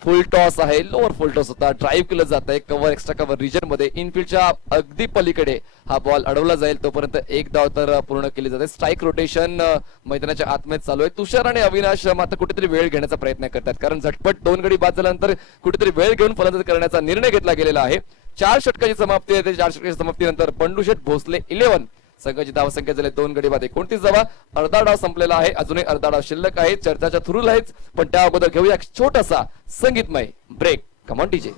Full toss आहे, लोअर फुल टॉस होता. ड्राईव्ह केलं जात आहे कव्हर एक्स्ट्रा कव्हर रिजन मध्ये. इनफिल्डच्या अगदी पलीकडे हा बॉल अडवला जाईल, तोपर्यंत 1 धाव तर पूर्ण केली जाते. स्ट्राईक रोटेशन मैदानाच्या आतमध्ये चालू आहे. तुषार आणि अविनाश मात्र कुठेतरी वेळ घेण्याचा प्रयत्न करतात, कारण झटपट 2 गडी बाद झाल्यानंतर कुठेतरी वेळ घेऊन फलंदाजी करण्याचा निर्णय घेतला गेलेला आहे. 4 षटकाची समाप्ती आहे. 4 षटकाच्या समाप्तीनंतर बंडू भोसले 11 संघाची धावसंख्या झाली 2 गडी बाद 29 धावा. अर्धा डाव संपलेला आहे, अजूनही अर्धा डाव शिल्लक आहे. चर्चाच्या थ्रू आहेच, पण त्या अगोदर घेऊया एक छोटासा संगीतमय ब्रेक. Come on DJ.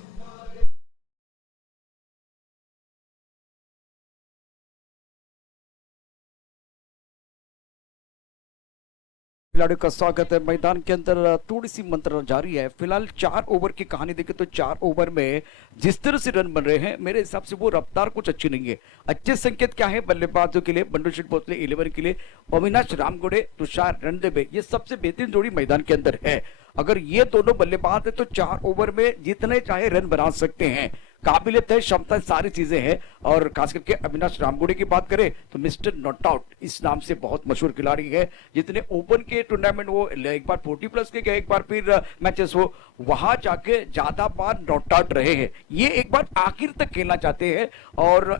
खिलाड़ियों का स्वागत है मैदान के अंदर. थोड़ी सी मंत्रणा जारी है. फिलहाल 4 ओवर की कहानी देखें तो 4 ओवर में जिस तरह से रन बन रहे हैं, मेरे हिसाब से वो रफ्तार कुछ अच्छी नहीं है. अच्छे संकेत क्या है बल्लेबाजों के लिए? बंडू भोसले 11 के लिए, अविनाश रामगुड़े, तुषार रणदेवे, ये सबसे बेहतरीन जोड़ी मैदान के अंदर है. अगर ये दोनों बल्लेबाज है तो 4 ओवर में जितने चाहे रन बना सकते हैं. काबिलियत है, क्षमता, सारी चीजें हैं. और खास करके अविनाश रामगुड़े की बात करें तो मिस्टर नॉट आउट इस नाम से बहुत मशहूर खिलाड़ी है. जितने ओपन के टूर्नामेंट वो एक बार 40+ के एक बार फिर मैचेस हो, वहां जाके ज्यादा बार नॉट आउट रहे हैं. ये एक बार आखिर तक खेलना चाहते हैं, और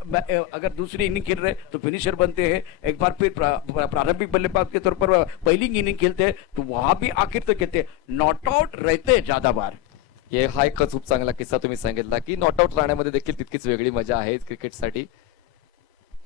अगर दूसरी इनिंग खेल रहे तो फिनिशर बनते हैं. एक बार फिर प्रारंभिक बल्लेबाज के तौर पर पहली इनिंग खेलते हैं तो वहां भी आखिर तक खेलते हैं. नॉट आउट रहते हैं ज्यादा बार. हा एक खूप चांगला किस्सा तुम्ही सांगितला की नॉट आउट राहण्यामध्ये देखील तितकीच वेगळी मजा आहे क्रिकेटसाठी.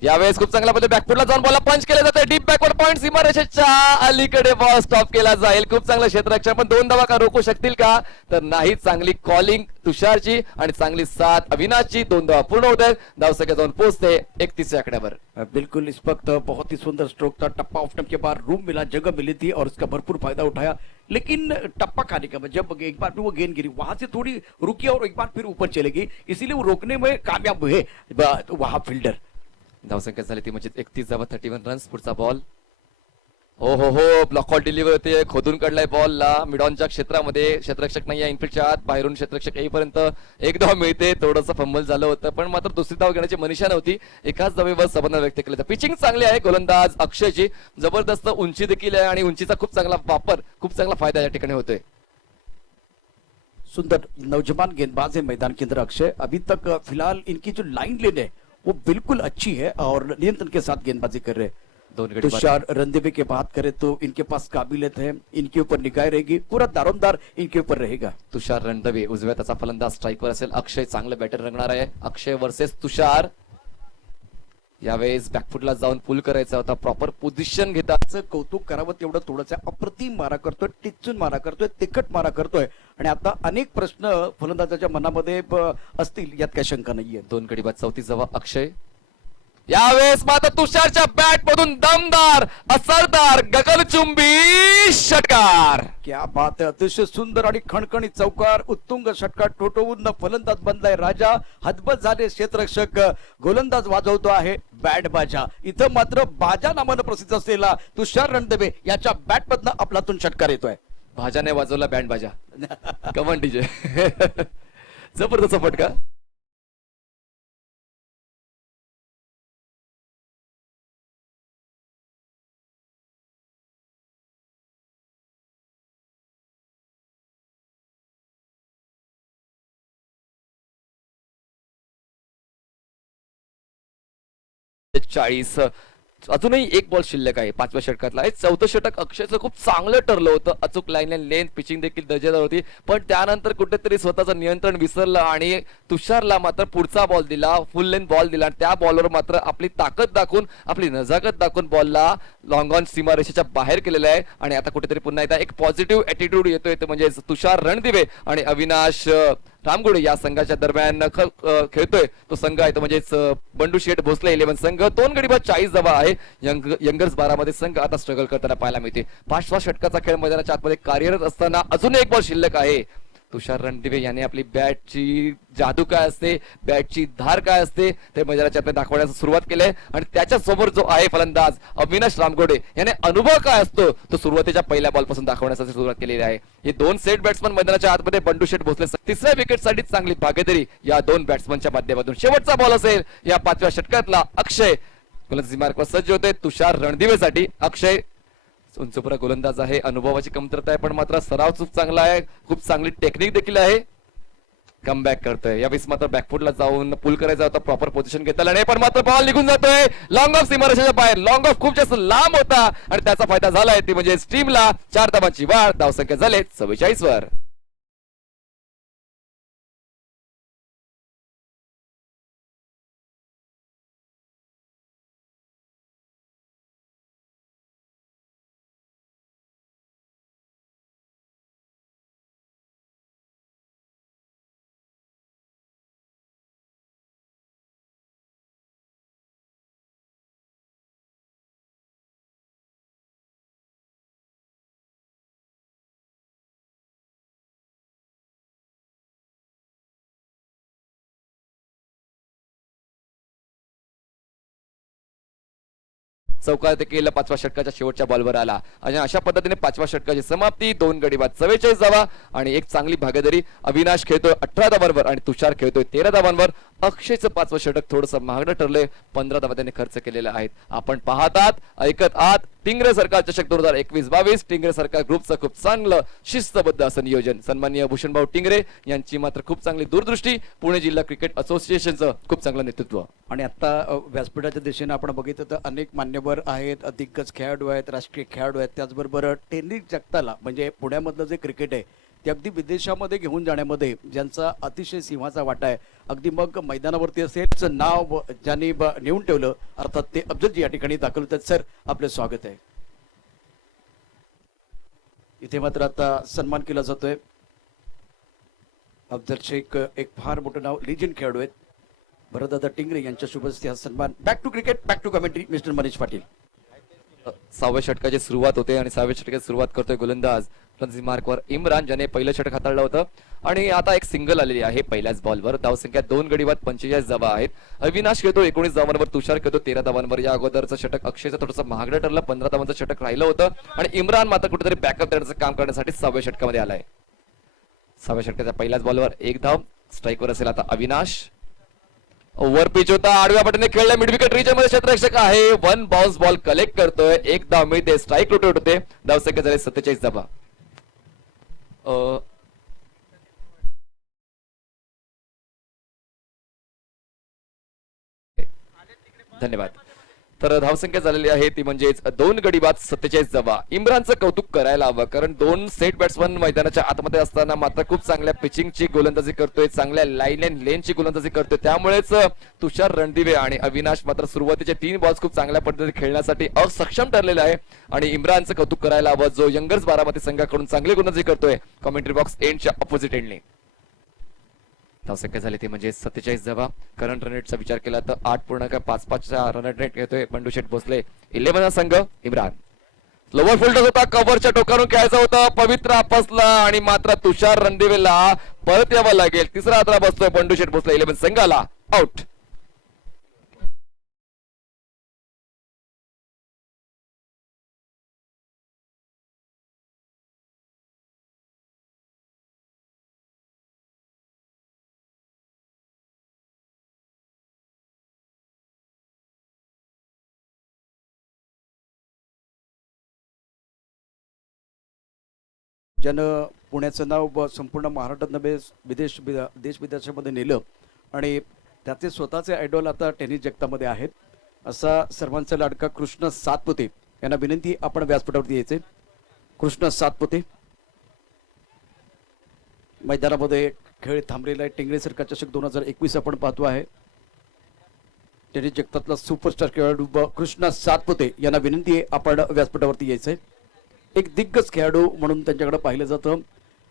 यावेळेस खूप चांगला पद्धतीने बॅकफुटला जाऊन बॉल पंच केले जाते. डीप बॅकवर्ड पॉइंट सीमारेषेच्या अलीकडे बॉल स्टॉप केला जाईल. खूप चांगलं क्षेत्ररक्षण, पण 2 धावा का रोखू शकतील का? तर नाही. चांगली कॉलिंग तुषारची आणि चांगली साथ अविनाशची. 2 धावा पूर्ण होत आहेत. धावसंख्या जाऊन पोहोचते 31 आकड्यावर. बिल्कुल इस वक्त बहुत ही सुंदर स्ट्रोक था. टप्पा ऑफ के बाद रूम मिला, जगह मिली थी और उसका भरपूर फायदा उठाया. लेकिन टप्पा खाने का जब एक बार वो गेंद गिरी वहां से थोड़ी रुकी और एक बार फिर ऊपर चले गई, इसीलिए वो रोकने में कामयाब हुए वहां फील्डर. धावसंख्या झाली ती म्हणजे 31 धावा 31 रन्स. पुढचा बॉल हो ब्लॉकआउट डिलिव्हरी होते. खोदून काढलाय बॉलला मिडॉनच्या क्षेत्रामध्ये. क्षेत्ररक्षक नाही आहे इनफिल्डच्या आत. बाहेरून क्षेत्ररक्षक येईपर्यंत 1 धाव मिळते. थोडंसं फंबल झालं होतं, पण मात्र दुसरी धाव घेण्याची मनीषा नव्हती. एकाच धावेवर समाधान व्यक्त केलं. पिचिंग चांगली आहे गोलंदाज अक्षयची. जबरदस्त उंची देखील आहे आणि उंचीचा खूप चांगला वापर, खूप चांगला फायदा या ठिकाणी होतोय. सुंदर नौजवान गेंदबाज है मैदान के अंदर अक्षय. अभी तक फिलहाल इनकी जो लाइन लेन है वो बिल्कुल अच्छी है और नियंत्रण के साथ गेंदबाजी कर रहे हैं. तुषार रणदेवे की बात करें तो इनके पास काबिलियत है, इनके ऊपर निगाह रहेगी, पूरा दारोमदार इनके ऊपर रहेगा. तुषार रणदेवे उजव्या त्याचा फलंदाज स्ट्राईकवर असेल. अक्षय चांगलं बॅटर रंगणार आहे. अक्षय वर्सेस तुषार. यावेळेस बॅकफुटला जाऊन पुल करायचा होता. प्रॉपर पोझिशन घेतात. कौतुक करावं तेवढं थोडंसं अप्रतिम मारा करतोय, टिचून मारा करतोय, तिखट मारा करतोय. आणि आता अनेक प्रश्न फलंदाजाच्या मनामध्ये असतील, यात काही शंका नाहीये. 2 गडी बाद 34 धावा अक्षय. यावेळेस मात्र तुषारच्या बॅट मधून दमदार असरदार गगनचुंबी षटकार. क्या बात है. अतिशय सुंदर आणि खणखणीत चौकार, उत्तुंग षटकार ठोठवून फलंदाज बनलाय राजा. हतबल झाले क्षेत्ररक्षक. गोलंदाज वाजवतो आहे बॅट बाजा. इथं मात्र बाजा नावानं प्रसिद्ध असलेला तुषार रणदेवे याच्या बॅट मधनं आपलातून षटकार येतोय. भाजाने वाजवला बँड बाजा. Come on DJ. जबरदस्त फटका. अजूनही एक बॉल शिल्लक आहे पाचव्या षटकातला. हे चौथं षटक अक्षयचं खूप चांगलं ठरलं होतं. अचूक लाईन लेंथ पिचिंग देखील दर्जेदार होती, पण त्यानंतर कुठेतरी स्वतःचं नियंत्रण विसरलं आणि तुषारला मात्र पुढचा बॉल दिला, फुल लेंथ बॉल दिला आणि त्या बॉलवर मात्र आपली ताकद दाखवून, आपली नजाकत दाखवून बॉलला लॉंग ऑन सीमारेषेच्या बाहेर केलेलं आहे. आणि आता कुठेतरी पुन्हा एकदा एक पॉझिटिव्ह ॲटिट्यूड येतोय, ते म्हणजे तुषार रणदिवे आणि अविनाश रामगुडे या संघाच्या दरम्यान खेळतोय तो संघ आहे तो म्हणजेच बंडू शेठ भोसले 11 संघ. 2 गडी बाद 40 धावा आहे. यंगर्स 12 मध्ये संघ आता स्ट्रगल करताना पाहायला मिळते. 5व्या षटकाचा खेळ मैदानाच्या आतमध्ये कार्यरत असताना अजून एक बॉल शिल्लक आहे. तुषार रणदिवे यांनी आपली बॅटची जादू काय असते, बॅटची धार काय असते ते मैदानाच्या आतमध्ये दाखवण्यास सुरुवात केली आहे. आणि त्याच्या समोर जो आहे फलंदाज अविनाश रामगोडे याने अनुभव काय असतो तो सुरुवातीच्या पहिल्या बॉलपासून दाखवण्यासाठी सुरुवात केलेली आहे. हे 2 सेट बॅट्समन मैदानाच्या आतमध्ये बंडू शेठ भोसले. तिसऱ्या विकेटसाठी चांगली भागीदारी या 2 बॅट्समनच्या माध्यमातून. शेवटचा बॉल असेल या 5व्या षटकातला. अक्षय गोलंदाजी मार्कवर सज्ज होते. तुषार रणदिवेसाठी अक्षय उंचपुरा गोलंदाज आहे, अनुभवाची कमतरता आहे पण मात्र सराव खूप चांगला आहे, खूप चांगली टेक्निक देखील आहे. कमबॅक करतोय यावेळेस मात्र बॅकफुटला जाऊन पुल करायचा होता, प्रॉपर पोझिशन घेतला नाही पण मात्र बॉल निघून जातोय लॉंग ऑफ सीमारेषेच्या बाहेर. लॉंग ऑफ खूप जास्त लांब होता आणि त्याचा फायदा झालाय ती म्हणजे टीमला 4 धावांची वाढ. धावसंख्या झाले 44 वर. चौकार देखील 5व्या षटकाच्या शेवटच्या बॉलवर आला आणि अशा पद्धतीने 5व्या षटकाची समाप्ती. 2 गडी बाद 44 धावा आणि एक चांगली भागीदारी. अविनाश खेळतोय 18 धावांवर आणि तुषार खेळतोय 13 धावांवर. अक्षयचं 5वं षटक थोडंसं महागडं ठरलंय. 15 धावा त्याने खर्च केलेल्या आहेत. आपण पाहतात ऐकत आहात टिंगरे सरकार चषक 2021-22. टिंगरे सरकार ग्रुपचं खूप चांगलं शिस्तबद्ध असं नियोजन. सन्माननीय भूषणभाऊ टिंगरे यांची मात्र खूप चांगली दूरदृष्टी. पुणे जिल्हा क्रिकेट असोसिएशनचं खूप चांगलं नेतृत्व. आणि आता व्यासपीठाच्या दिशेने आपण बघितलं तर अनेक मान्यवर आहेत, दिग्गज खेळाडू आहेत, राष्ट्रीय खेळाडू आहेत. त्याचबरोबर टेनिस जगताला म्हणजे पुण्यामधलं जे क्रिकेट आहे ते अगदी विदेशामध्ये घेऊन जाण्यामध्ये ज्यांचा अतिशय सिंहाचा वाटा आहे. अगदी मग मैदानावरती असेल नाव ज्यांनी नेऊन ठेवलं अर्थात ते अफजलजी या ठिकाणी दाखल होतात. सर आपलं स्वागत आहे. इथे मात्र आता सन्मान केला जातोय. अफजल शेख एक फार मोठं नाव, लिजंड खेळाडू आहेत. भरतदादा टिंगरे यांच्या शुभ हस्ते हा सन्मान. Back to cricket, back to commentary mister Manish Patil. 6व्या षटकाची सुरुवात होते आणि 6व्या षटकाची सुरुवात करतोय गोलंदाज मार्कवर इम्रान ज्याने पहिलं षटक हाताळलं होतं आणि आता एक सिंगल आलेली आहे पहिल्याच बॉलवर. धावसंख्या 2 गडी बाद 45 धावा आहेत. अविनाश खेळतो 19 धावांवर, तुषार खेळतो 13 धावांवर. या अगोदरचं षटक अक्षयचं थोडंसं महागडं ठरलं, 15 धावांचं षटक राहिलं होतं आणि इम्रान मात्र कुठेतरी बॅकअप देण्याचं काम करण्यासाठी 6व्या षटकामध्ये आलाय. 6व्या षटकाच्या पहिल्याच बॉलवर 1 धाव. स्ट्राईकवर असेल आता अविनाश. ओव्हर पिच होता, आडव्या पटीने खेळला, मिड विकेट रीजन मध्ये क्षेत्ररक्षक आहे. 1 बाउन्स बॉल कलेक्ट करतोय, 1 धाव मिळते, स्ट्राईक रोटेट होते. धावसंख्या झाले 47 धावा. धन्यवाद. तर धावसंख्या झालेली आहे ती म्हणजेच 2 गडी बाद 47 धावा. इम्रानचं कौतुक करायला हवं कारण 2 सेट बॅट्समन मैदानाच्या आतमध्ये असताना मात्र खूप चांगल्या पिचिंगची गोलंदाजी करतोय, चांगल्या लाईन अँड लेनची गोलंदाजी करतोय. त्यामुळेच तुषार रणदिवे आणि अविनाश मात्र सुरुवातीचे 3 बॉल्स खूप चांगल्या पद्धतीने खेळण्यासाठी असक्षम ठरलेले आहे आणि इम्रानचं कौतुक करायला हवं जो यंगर्स बारामती संघाकडून चांगली गोलंदाजी करतोय. कमेंट्री बॉक्स एंडच्या ऑपोजिट एंडने. धावसंख्या झाली ती म्हणजे 47 धावा. करंट रन रेटचा विचार केला तर 8.55चा रन रेट घेतोय बंडू शेठ भोसले 11 संघ. इम्रान लोवर फुलटस होता, कव्हरच्या टोकावरून खेळायचं होतं, पवित्र आपसला आणि मात्र तुषार रणदिवेला परत यावं लागेल. तिसरा हातला बसतोय बंडू शेठ भोसले 11 संघाला. आउट. ज्यानं पुण्याचं नाव संपूर्ण महाराष्ट्रात नव्हे देश विदेशामध्ये नेलं आणि त्याचे स्वतःचे आयडॉल आता टेनिस जगतामध्ये आहेत. असा सर्वांचा लाडका कृष्ण सातपुते यांना विनंती, आपण व्यासपीठावरती यायचे. कृष्ण सातपुते मैदानामध्ये खेळ थांबलेला आहे. टिंगरे सरकार चषक 2021 आपण पाहतो आहे. टेनिस जगतातला सुपरस्टार खेळाडू कृष्ण सातपुते यांना विनंती आहे, आपण व्यासपीठावरती यायचंय. एक दिग्गज खेळाडू म्हणून त्यांच्याकडे पाहिलं जातं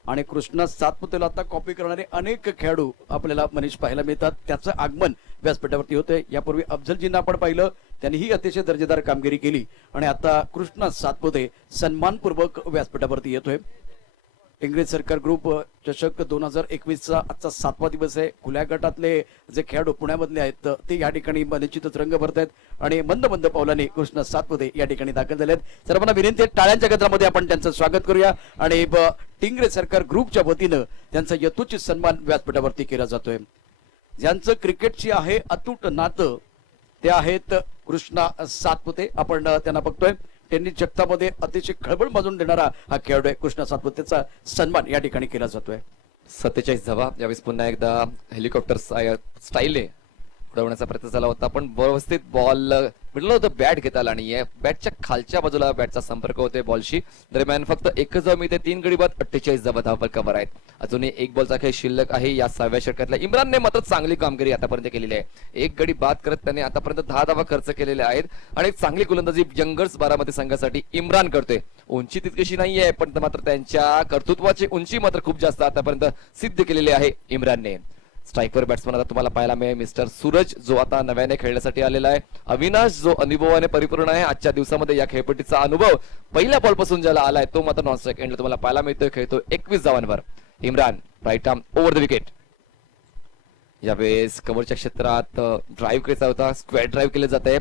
आणि कृष्ण सातपुतेला आता कॉपी करणारे अनेक खेळाडू आपल्याला मनीष पाहायला मिळतात. त्याचं आगमन व्यासपीठावरती होतंय. यापूर्वी अफजलजींना आपण पाहिलं, त्यांनीही अतिशय दर्जेदार कामगिरी केली आणि आता कृष्ण सातपुते सन्मानपूर्वक व्यासपीठावरती येतोय. इंग्रज सरकार ग्रुप चषक 2021चा आजचा 7वा दिवस आहे. खुल्या गटातले जे खेळाडू पुण्यामधले आहेत ते या ठिकाणी निश्चितच रंग भरत आहेत आणि मंद मंद पावलांनी कृष्ण सातपुते या ठिकाणी दाखल झाले आहेत. सर्वांना विनंती आहे, टाळ्यांच्या गजरामध्ये आपण त्यांचं स्वागत करूया आणि टिंगरे सरकार ग्रुपच्या वतीनं त्यांचा यथोचित सन्मान व्यासपीठावरती केला जातोय. ज्यांचं क्रिकेटशी आहे अतूट नातं ते आहेत कृष्णा सातपुते. आपण त्यांना बघतोय. टेनिस जगतामध्ये अतिशय खळबळ माजून देणारा हा खेळाडू आहे. कृष्णा सातपुतेचा सन्मान या ठिकाणी केला जातोय. 47 धावा. यावेळेस पुन्हा एकदा हेलिकॉप्टर स्टाईलने उडवण्याचा प्रयत्न झाला होता, पण व्यवस्थित बॉल मिडलं होतं. बॅट घेता आला आणि बॅटच्या खालच्या बाजूला बॅटचा संपर्क होतोय बॉलशी. दरम्यान फक्त एकच धाव मिळते. 3 गडी बाद 48 धावा धावफलक कव्हर आहेत. अजूनही एक बॉलचा खेळ शिल्लक आहे. या 6व्या षटकातल्या इम्रानने मात्र चांगली कामगिरी आतापर्यंत केलेली आहे. एक गडी बाद करत त्याने आतापर्यंत 10 धावा खर्च केलेल्या आहेत आणि एक चांगली गोलंदाजी यंगर्स बारामती संघासाठी इम्रान करतोय. उंची तितकीशी नाहीये, पण मात्र त्यांच्या कर्तृत्वाची उंची मात्र खूप जास्त आतापर्यंत सिद्ध केलेली आहे इम्रानने. स्ट्राईकवर बॅट्समन आता तुम्हाला पाहायला मिळेल मिस्टर सूरज, जो आता नव्याने खेळण्यासाठी आलेला आहे. अविनाश, जो अनुभवाने परिपूर्ण आहे. आजच्या दिवसामध्ये या खेळपट्टीचा अनुभव पहिल्या बॉलपासून ज्याला आलाय तो मात्र नॉन स्ट्राईक एंडला तुम्हाला पाहायला मिळतोय. खेळतो 21 धावांवर. Imran right arm over the wicket. यावेळेस कव्हरच्या क्षेत्रात ड्राईव्ह करायचा होता. स्क्वेअर ड्राईव्ह केले जाते.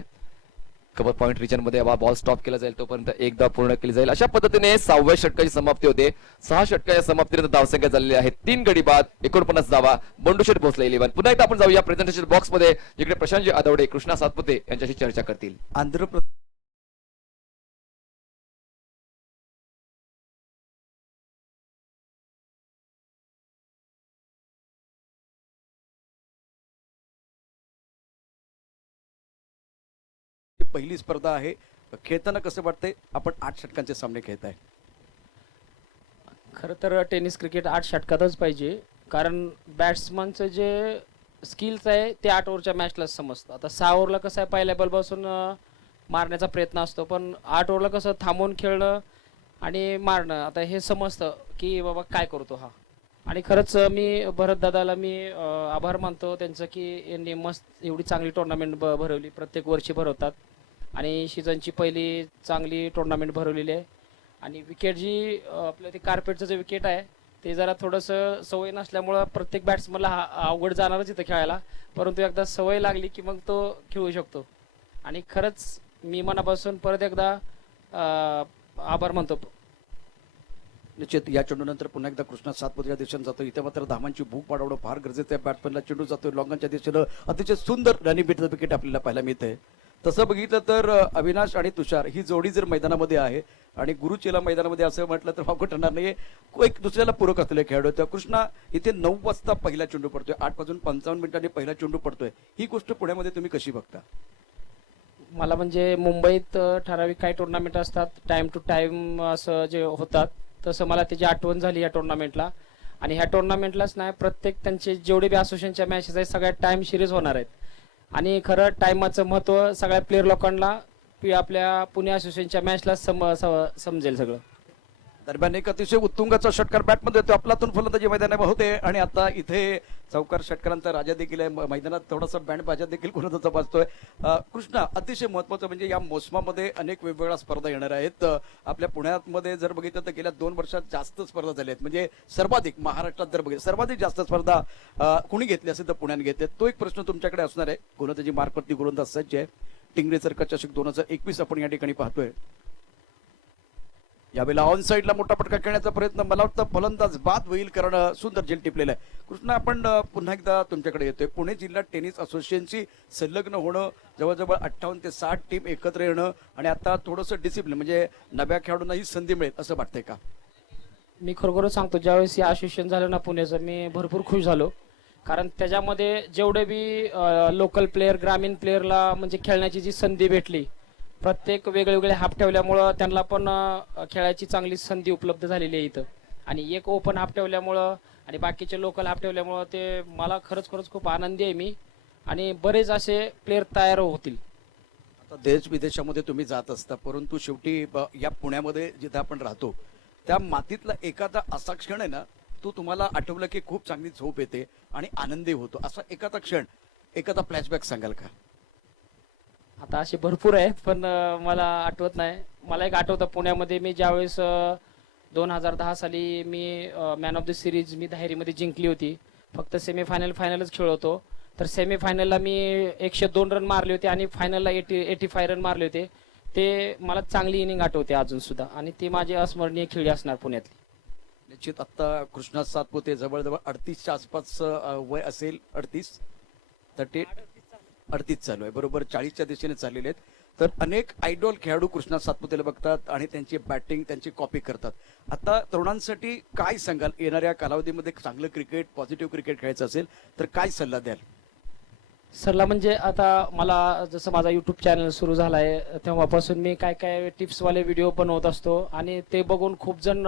कव्हर पॉइंट रिजन मध्ये बॉल स्टॉप केला जाईल, तोपर्यंत एक धाव पूर्ण केली जाईल. अशा पद्धतीने 6व्या षटकाची समाप्ती होते. 6 षटकाच्या समाप्तीनंतर धावसंख्या झालेली आहे 3 गडी बाद 49 धावा. बंडूशेठ भोसले 11. पुन्हा एकदा आपण जाऊया प्रेझेंटेशन बॉक्स मध्ये, जिकडे प्रशांतजी आदवडे कृष्णा सातपुते यांच्याशी चर्चा करतील. आंध्र प्रदेश पहिली स्पर्धा आहे. खेळताना कसं वाटतंय? आपण 8 षटकांचे सामने खेळत आहे. खरं तर टेनिस क्रिकेट 8 षटकातच पाहिजे, कारण बॅट्समनचं जे स्किल्स आहे ते 8 ओव्हरच्या मॅचलाच समजतं. आता 6 ओव्हरला कसं आहे, पहिल्या बॉलपासून मारण्याचा प्रयत्न असतो, पण 8 ओव्हरला कसं थांबून खेळणं आणि मारणं, आता हे समजतं की बाबा काय करतो हा. आणि खरंच मी भरत दादाला मी आभार मानतो त्यांचं की यांनी मस्त एवढी चांगली टुर्नामेंट भरवली. प्रत्येक वर्षी भरवतात आणि सीझनची पहिली चांगली टुर्नामेंट भरवलेली आहे. आणि विकेट जी आपलं ते कार्पेटचं जे विकेट आहे ते जरा थोडंसं सवय नसल्यामुळं प्रत्येक बॅट्समनला अवघड जाणारच इथं खेळायला, परंतु एकदा सवय लागली की मग तो खेळू शकतो. आणि खरंच मी मनापासून परत एकदा आभार मानतो. निश्चित या चेंडूनंतर पुन्हा एकदा कृष्णा सातपुतेच्या दिशेने जातो. इथे मात्र धावांची भूक वाढवणं फार गरजेचं आहे. बॅट्समॅनला चेंडू जातो लॉंगांच्या दिशेनं. अतिशय सुंदर रनिंग बीटचं विकेट आपल्याला पाहायला मिळतंय. तसं बघितलं तर अविनाश आणि तुषार ही जोडी जर मैदानामध्ये आहे आणि गुरुचेला मैदानामध्ये असं म्हटलं तर वावगं ठरणार नाहीये. एक दुसऱ्याला पूरक असलेले खेळाडू आहेत. कृष्णा इथे 9 वाजता पहिला चेंडू पडतोय, 8 वाजून 55 मिनिटांनी पहिला चेंडू पडतोय. ही गोष्ट पुण्यामध्ये तुम्ही कशी बघता? मला म्हणजे मुंबईत ठराविक काही टुर्नामेंट असतात, टाइम टू टाइम असं जे होतात, तसं मला त्याची आठवण झाली या टुर्नामेंटला. आणि ह्या टुर्नामेंटलाच नाही, प्रत्येक त्यांचे जेवढे बी असोसिएशनच्या मॅचेस आहेत सगळ्या टाइम सिरीज होणार आहेत. आणि खरं टायमाचं महत्त्व सगळ्या प्लेअर लोकांना आपल्या पुणे असोसिएशनच्या मॅचला समजेल सगळं. दरम्यान एक अतिशय उत्तुंगाचा षटकार बॅटमध्ये येतो. आपलातून फलंदाजी मैदानावर होते आणि आता इथे चौकार षटकारांचा राजा देखील आहे. मैदानात थोडासा बँड बाजा देखील कोणाचा वाजतोय. कृष्णा, अतिशय महत्वाचं म्हणजे या मोसमामध्ये अनेक वेगवेगळ्या स्पर्धा येणार आहेत. आपल्या पुण्यामध्ये जर बघितलं तर गेल्या 2 वर्षात जास्त स्पर्धा झाल्या आहेत. म्हणजे सर्वाधिक महाराष्ट्रात जर बघितलं सर्वाधिक जास्त स्पर्धा कुणी घेतली असेल तर पुण्याने घेतल्या. तो एक प्रश्न तुमच्याकडे असणार आहे. गोलंदाजी मार्फतली गोलंदाज सज्ज आहे. टिंगरे सरकार चषक 2021 आपण या ठिकाणी पाहतोय. यावेळेला ऑन साईडला मोठा पटका खेळण्याचा प्रयत्न, मला वाटतं फलंदाज बाद होईल कारण सुंदर झेल टिपलेला आहे. कृष्णा, आपण पुन्हा एकदा तुमच्याकडे येतोय. पुणे जिल्हा टेनिस असोसिएशनशी संलग्न होणं, जवळजवळ 58 ते 60 टीम एकत्र येणं आणि आता थोडंसं डिसिप्लिन म्हणजे नव्या खेळाडूंना ही संधी मिळेल असं वाटतंय का? मी खरोखरच सांगतो, ज्यावेळेस हे असोसिएशन झालं ना पुण्याचं, मी भरपूर खुश झालो. कारण त्याच्यामध्ये जेवढे बी लोकल प्लेयर ग्रामीण प्लेयरला म्हणजे खेळण्याची जी संधी भेटली, प्रत्येक वेगळे हाफ ठेवल्यामुळं त्यांना पण खेळायची चांगली संधी उपलब्ध झालेली आहे इथं. आणि एक ओपन हाफ ठेवल्यामुळं आणि बाकीचे लोकल हाफ ठेवल्यामुळं ते मला खरंच खूप आनंदी आहे मी. आणि बरेच असे प्लेयर तयार होतील. आता देश विदेशामध्ये तुम्ही जात असता, परंतु शेवटी या पुण्यामध्ये जिथे आपण राहतो त्या मातीतला एखादा असा क्षण आहे ना, तो तुम्हाला आठवला की खूप चांगली झोप येते आणि आनंदी होतो, असा एखादा क्षण, एखादा फ्लॅशबॅक सांगाल का? आता असे भरपूर आहेत पण मला आठवत नाही. मला एक आठवतं, पुण्यामध्ये मी ज्यावेळेस 2010 साली मी मॅन ऑफ द सिरीज मी धायरीमध्ये जिंकली होती. फक्त फायनलच खेळ होतो. तर सेमीफायनलला मी 102 रन मारले होते आणि फायनलला 85 रन मारले होते. ते मला चांगली इनिंग आठवते अजून सुद्धा आणि ती माझी अस्मरणीय खेळी असणार पुण्यातली. निश्चित आता कृष्णा सातपुते जवळजवळ 38च्या आसपास वय असेल, 38 चालू आहे, बरोबर 40च्या दिशेने चाललेले आहेत. तर अनेक आयडॉल खेळाडू कृष्णा सातपुतेला बघतात आणि त्यांची बॅटिंग, त्यांची कॉपी करतात. आता तरुणांसाठी काय सांगाल? येणाऱ्या कालावधीमध्ये चांगलं क्रिकेट, पॉझिटिव्ह क्रिकेट खेळायचं असेल तर काय सल्ला द्याल? सरला म्हणजे आता मला जसं माझा यूट्यूब चॅनल सुरू झाला आहे तेव्हापासून मी काय टिप्सवाले व्हिडिओ बनवत असतो आणि ते बघून खूप जण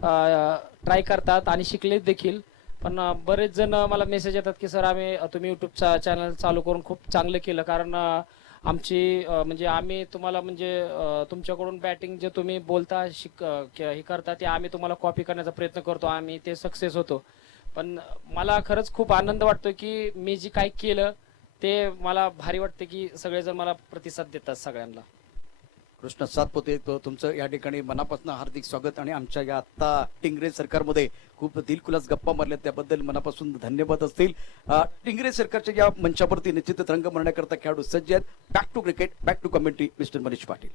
ट्राय करतात आणि शिकलेत देखील. पण बरेच जण मला मेसेज येतात की सर तुम्ही यूट्यूबचा चॅनल चालू करून खूप चांगलं केलं, कारण आमची म्हणजे आम्ही तुम्हाला म्हणजे तुमच्याकडून बॅटिंग जे तुम्ही बोलता हे करता ते आम्ही तुम्हाला कॉपी करण्याचा प्रयत्न करतो, आम्ही ते सक्सेस होतो. पण मला खरंच खूप आनंद वाटतो की मी जे काय केलं ते मला भारी वाटते की सगळेजण मला प्रतिसाद देतात सगळ्यांना. कृष्णा सातपुते, तुमचं या ठिकाणी मनापासून हार्दिक स्वागत आणि आमच्या या आत्ता टिंगरे सरकारमध्ये खूप दिलखुलास गप्पा मारल्या त्याबद्दल मनापासून धन्यवाद असतील. टिंगरे सरकारच्या या मंचावरती निश्चित रंग मारण्याकरता खेळाडू सज्ज आहेत. Back to cricket, back to commentary, mister Manish Patil.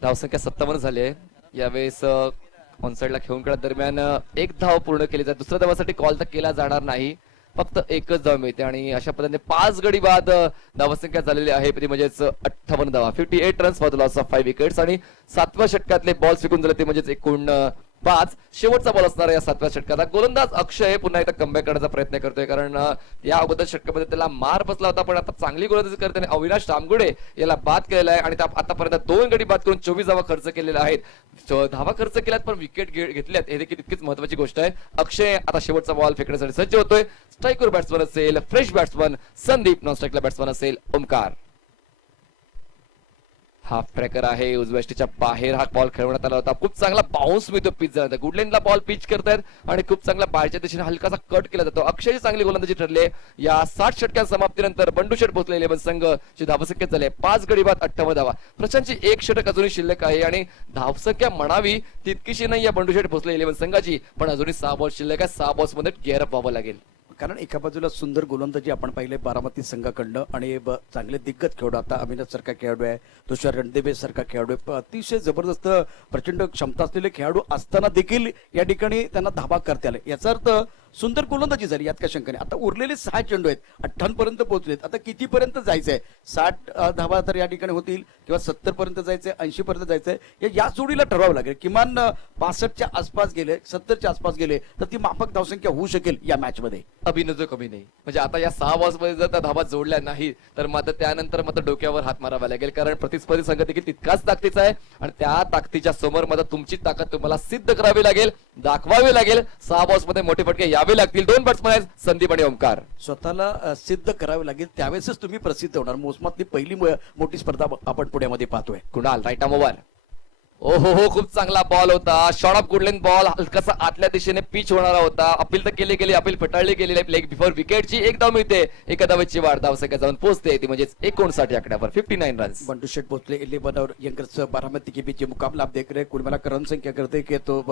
धावसंख्या 57 झाली आहे. यावेळेस ऑनसाइडला खेळून खेळत दरम्यान एक धाव पूर्ण केली जाते. दुसऱ्या धावासाठी कॉल तर केला जाणार नाही, फक्त एकच धाव मिळते आणि अशा पद्धतीने 5 गडी बाद धावसंख्या झालेली आहे, ती म्हणजेच 58 धावा, 58 runs for the loss of 5 wickets. आणि 7व्या षटकातले बॉल फेकून झाले ते म्हणजेच एकूण 5. शेवटचा बॉल असणार या 7व्या षटकाचा. गोलंदाज अक्षय पुन्हा एकदा कमबॅक करण्याचा प्रयत्न करतोय, कारण या अगोदर षटकामध्ये त्याला मार बसला होता, पण आता चांगली गोलंदाजी करताना अविनाश रामगुडे याला बाद केलेला आहे आणि आतापर्यंत 2 गडी बाद करून 24 धावा खर्च केलेल्या आहेत. धावा खर्च केल्यात पण विकेट घेतल्यात, हे देखील तितकीच महत्वाची गोष्ट आहे. अक्षय आता शेवटचा बॉल फेकण्यासाठी सज्ज होतोय. स्ट्राईकवर बॅट्समन असेल फ्रेश बॅट्समन संदीप, नॉन स्ट्राईकला बॅट्समन असेल ओमकार. हाफ ट्रॅकर आहे, उजव्या स्टेच्या बाहेर हा बॉल खेळवण्यात आला होता. खूप चांगला बाउन्स मिळतो पिच जाणार, गुडलेनला बॉल पिच करतायत आणि खूप चांगला बाहेरच्या दिशेने हलकासा कट केला जातो. अक्षयची चांगली गोलंदाजी ठरली या 60 षटकां समाप्तीनंतर. बंडू शेठ भोसले 11 संघची धावसंख्या झाली 5 गडी बाद 58 धावा. प्रशांतची एक षटक अजूनही शिल्लक आहे आणि धावसंख्या म्हणावी तितकीशी नाही या बंडू शेठ भोसले 11 संघाची, पण अजूनही 6 बॉल शिल्लक आहे. 6 बॉल्स मध्ये गेअर अप व्हावं लागेल, कारण एका बाजूला सुंदर गोलंदाजी आपण पाहिले बारामती संघाकडनं आणि चांगले दिग्गज खेळाडू आता अभिनव सारखा खेळाडू आहे, तुषार रणदेवे सारखा खेळाडू आहे. अतिशय जबरदस्त प्रचंड क्षमता असलेले खेळाडू असताना देखील या ठिकाणी त्यांना धाबा करता आले. याचा अर्थ सुंदर गोलंदाजी झाली, यात काय शंका नाही. आता उरलेले 6 चेंडू आहेत, 58 पर्यंत पोहोचलेत. आता कितीपर्यंत जायचंय? 60 धावा तर या ठिकाणी होतील किंवा 70 पर्यंत जायचंय, 80 पर्यंत जायचंय. या जोडीला ठरवावं लागेल. किमान 65च्या आसपास गेले, 70च्या आसपास गेले तर ती माफक धावसंख्या होऊ शकेल या मॅच मध्ये. अभिनव कमी नाही, म्हणजे आता या 6 बॉल्स मध्ये जर त्या धावा जोडल्या नाही तर मात्र त्यानंतर मात्र डोक्यावर हात मारावा लागेल, कारण प्रतिस्पर्धी संघ देखील तितकाच ताकदीचा आहे आणि त्या ताकदीच्या समोर मात्र तुमची ताकद तुम्हाला सिद्ध करावी लागेल, दाखवावी लागेल. 6 बॉल्स मध्ये मोठे फटके यावे लागतील. 2 बॅट्समन आहेत संदीप आणि ओमकार. स्वतःला सिद्ध करावे लागेल, त्यावेळेसच तुम्ही प्रसिद्ध होणार. मोसमातली पहिली मोठी स्पर्धा आपण पुण्यामध्ये पाहतोय. Kunal right arm over. हो खूप चांगला बॉल होता. शॉर्ट ऑफ गुडलेन बॉल हलकासा आतल्या दिशेने पिच होणारा होता. अपील तर गेली अपील फेटाळली गेलेली आहे. लेग बिफोर विकेटची एक धाव मिळते. एका धावेची वाढ धावसंख्या जाऊन पोहोचते ती म्हणजेच 59 आकड्यावर 59 रन्स. बंडू शेठ भोसले 11 और यंगर्स बारामती के बीच ये मुकाबला आप देख रहे हैं. कुल मिलाकर रन संख्या करते कि तो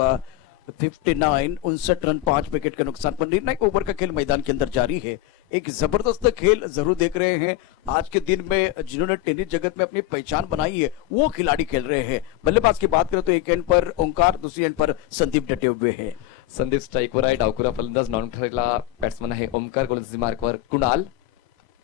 59 59 रन 5 विकेट का नुकसान, पर निर्णायक ओवर का खेल मैदान के अंदर जारी है. एक जबरदस्त खेल जरूर देख रहे हैं. आज के दिन में जिन्होंने टेनिस जगत में अपनी पहचान बनाई है वो खिलाड़ी खेल रहे हैं. बल्लेबाज की बात करें तो एक एंड पर ओंकार, दूसरी एंड पर संदीप डटे हुए हैं. संदीप स्ट्राईकवर आहे, डावकुरा फलंदाज, नॉन ठरलेला बॅट्समन आहे ओमकार, गोलंदाजी मार्कवर कुणाल.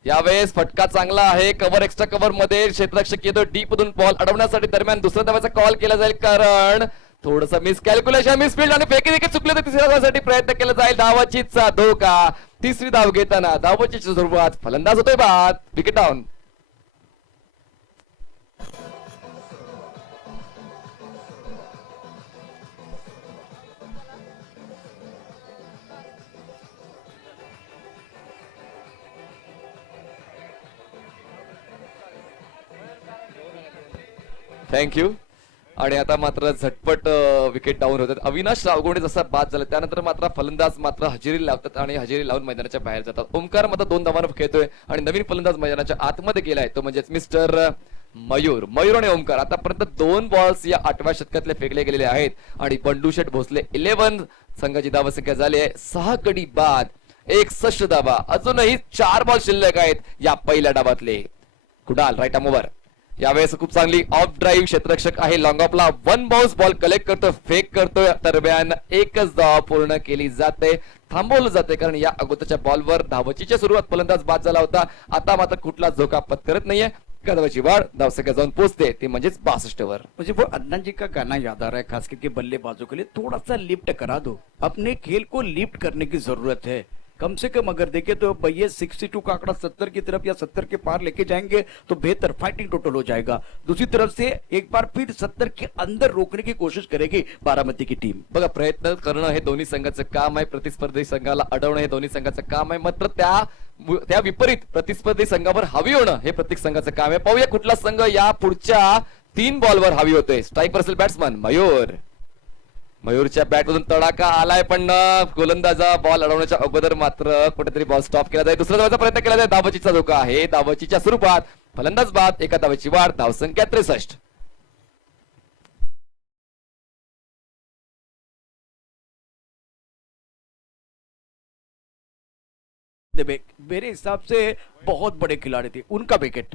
यावेळेस फटका चांगला आहे, कव्हर एक्स्ट्रा कव्हर मध्ये क्षेत्ररक्षक येतो, डीप मधून बॉल अडवण्यासाठी दरम्यान दुसऱ्या धावाचा कॉल केला जाईल, कारण थोडस मिसकॅल्क्युलेशन, मिसफिल्ड आणि फेकी देखील चुकले तर तिसऱ्या धावासाठी प्रयत्न केला जाईल. धावाचीचा धोका, तिसरी धाव घेताना धावाची सुरुवात, फलंदाज होतोय बाद, विकेट डाऊन. थँक्यू. आणि आता मात्र झटपट विकेट डाऊन होतात. अविनाश रावगोडे जसा बाद झाला त्यानंतर मात्र फलंदाज मात्र हजेरी लावतात आणि हजेरी लावून मैदानाच्या बाहेर जातात. ओमकार मात्र 2 धावांवर खेळतोय आणि नवीन फलंदाज मैदानाच्या आतमध्ये गेलाय, तो म्हणजेच मिस्टर मयूर आणि ओमकार. आतापर्यंत 2 बॉल्स या 8व्या षटकातले फेकले गेलेले आहेत आणि बंडू शेठ भोसले 11 संघाची धावसंख्या झाली आहे. 6 गडी बाद, 61 धावा, अजूनही 4 बॉल शिल्लक आहेत या पहिल्या डावातले. Kunal right arm over. यावेळेस खूप चांगली ऑफ ड्राईव्ह क्षेत्ररक्षक आहे, लॉंग ऑफला 1 बाउन्स बॉल कलेक्ट करतोय, फेक करतोय, दरम्यान एकच धाव पूर्ण केली जाते, थांबवलं जाते कारण या अगोदरच्या बॉलवर धावचीची सुरुवात, फलंदाज बाद झाला होता. आता मात्र कुठला झोका पत्करत नाहीये, धावाची वाढ धावसंख्या जाऊन पोहोचते ती म्हणजेच 62 वर. मुझे वो अदनान जी का गाना याद आ रहा है, खास करके बल्लेबाजों के लिए थोड़ा सा लिफ्ट करा दो, अपने खेल को लिफ्ट करने की जरूरत है कम से कम. अगर देखे तो भैया 62 का आंकड़ा 70 की तरफ या 70 के पार लेके जाएंगे तो बेहतर फाइटिंग टोटल हो जाएगा. दूसरी तरफ से एक बार फिर 70 के अंदर रोकने की कोशिश करेगी बारामती की टीम. बघा, प्रयत्न करणं हे दोन्ही संघाचं काम आहे, प्रतिस्पर्धी संघाला अडवणं हे दोन्ही संघाचं काम आहे, मात्र त्या विपरीत प्रतिस्पर्धी संघावर हवी होणं हे प्रत्येक संघाचं काम आहे. पाहूया कुठला संघ या पुढच्या 3 बॉलवर हवी होतोय. स्ट्राईकवर असेल बॅट्समन मयूरच्या बॅटमधून तडाखा आलाय, पण गोलंदाजा बॉल अडवण्याच्या अगोदर मात्र कुठेतरी बॉल स्टॉप केला जाईल. दुसऱ्या धावाचा प्रयत्न केला जाईल, धावचीचा धोका आहे, धावचीच्या स्वरूपात फलंदाज बाद, एका धावाची वाढ, धावसंख्या 63. मेरे हिसाब से बहुत बड़े खिलाड़ी थे, उनका विकेट,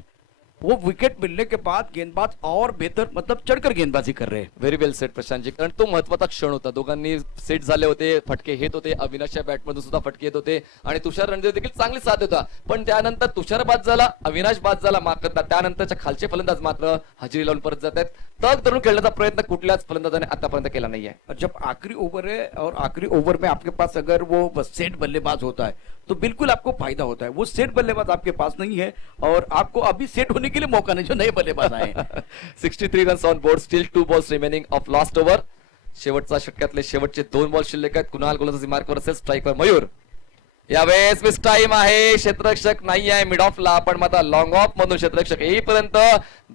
वो विकेट मिलने के बाद गेंदबाज और बेहतर मतलब चढ़कर गेंदबाजी कर रहे हैं. व्हेरी वेल सेट प्रशांतजी, कारण तो महत्वाचा क्षण होता. दोघांनी सेट झाले होते, फटके येत होते, अविनाशच्या बॅटमधून सुद्धा फटके येत होते आणि तुषार रणदेव देखील चांगली साथ होता. पण त्यानंतर तुषार बाद झाला, अविनाश बाद झाला, मात्र त्यानंतरच्या खालचे फलंदाज मात्र हजेरी लावून परत जात आहेत. तग धरून खेळण्याचा प्रयत्न कुठल्याच फलंदाजाने आतापर्यंत केला नाहीये. और जब आखिरी ओवर है और आखिरी ओवर में आपके पास अगर वो सेट बल्लेबाज होता है तो बिल्कुल आपको फायदा होता है. वो सेट बल्लेबाज आपके पास नहीं है और आपको अभी सेट होने के लिए मौका नहीं, जो नए बल्लेबाज आए हैं. 63 runs on board, steel 2 balls remaining of last over. शेवटचा षटकातले शेवटचे 2 बॉल शिल्लक आहेत. कुणाल गोलंदाजी मार्कवर असेल, स्ट्राईकवर मयूर. यावेळेस मिस टाइम आहे, क्षेत्ररक्षक नाही आहे मिड ऑफला, पण मात्र लॉंग ऑफ मधून क्षेत्ररक्षक येईपर्यंत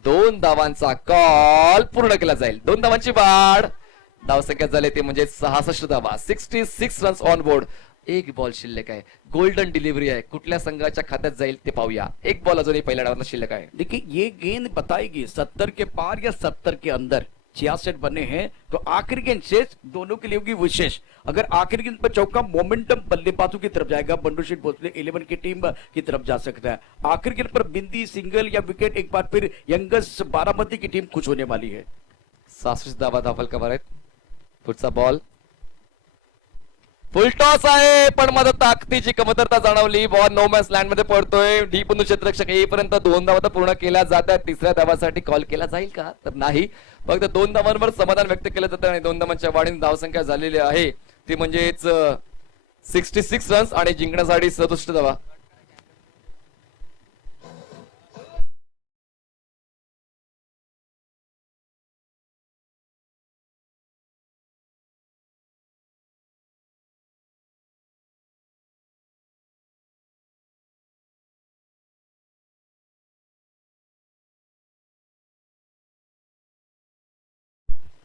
2 धावांचा कॉल पूर्ण केला जाईल. 2 धावांची वाढ, धावसंख्या झाली ते म्हणजे 66 धावा. 66 रन्स ऑन बोर्ड, 1 बॉल शिल्लक आहे. गोल्डन डिलिव्हरी आहे, कुठल्या संघाच्या खात्यात जाईल ते पाहूया. 1 बॉल अजूनही पहिल्या डावातला शिल्लक आहे. देखिए ये गेंद बताएगी 70 के पार या 70 के अंदर. 66 बने हैं तो आखिरी गेंद शेष दोनों के लिए होगी विशेष. अगर आखिरी गेंद पर चौका मोमेंटम बल्लेबाजों की तरफ जाएगा, बंडू शेठ भोसले 11 की टीम की तरफ जा सकता है. आखिरी गेंद पर बिंदी सिंगल या विकेट, एक बार फिर यंगस बारामती की टीम खुश होने वाली है. 66 धावा धावफलकावर आहेत. पुढचा बॉल फुल टॉस आहे, पण मध्ये ताकदीची कमतरता जाणवली. बॉल नो मॅन्स लँड मध्ये पडतोय. डीप मधून क्षेत्ररक्षक येईपर्यंत 2 धावा तर पूर्ण केल्या जात आहेत. तिसऱ्या धावासाठी कॉल केला जाईल का, तर नाही. फक्त 2 धावांवर समाधान व्यक्त केलं जातं आणि 2 धावांच्या वाढीने धावसंख्या झालेली आहे ती म्हणजेच 66 रन्स आणि जिंकण्यासाठी 67 धावा.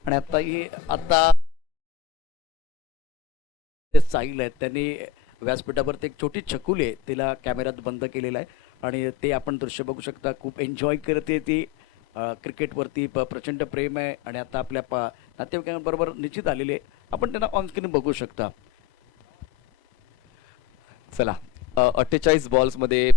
आणि आता साहिल आहेत, त्यांनी व्यासपीठावरती एक छोटी छकुली आहे, तिला कॅमेऱ्यात बंद केलेला आहे आणि ते आपण दृश्य बघू शकता. खूप एन्जॉय करते ती. क्रिकेटवरती प्रचंड प्रेम आहे आणि आता आपल्या नातेवाईकांबरोबर निश्चित आलेले आहे. आपण त्यांना ऑन स्क्रीन बघू शकता. चला, 48 बॉल्स मध्ये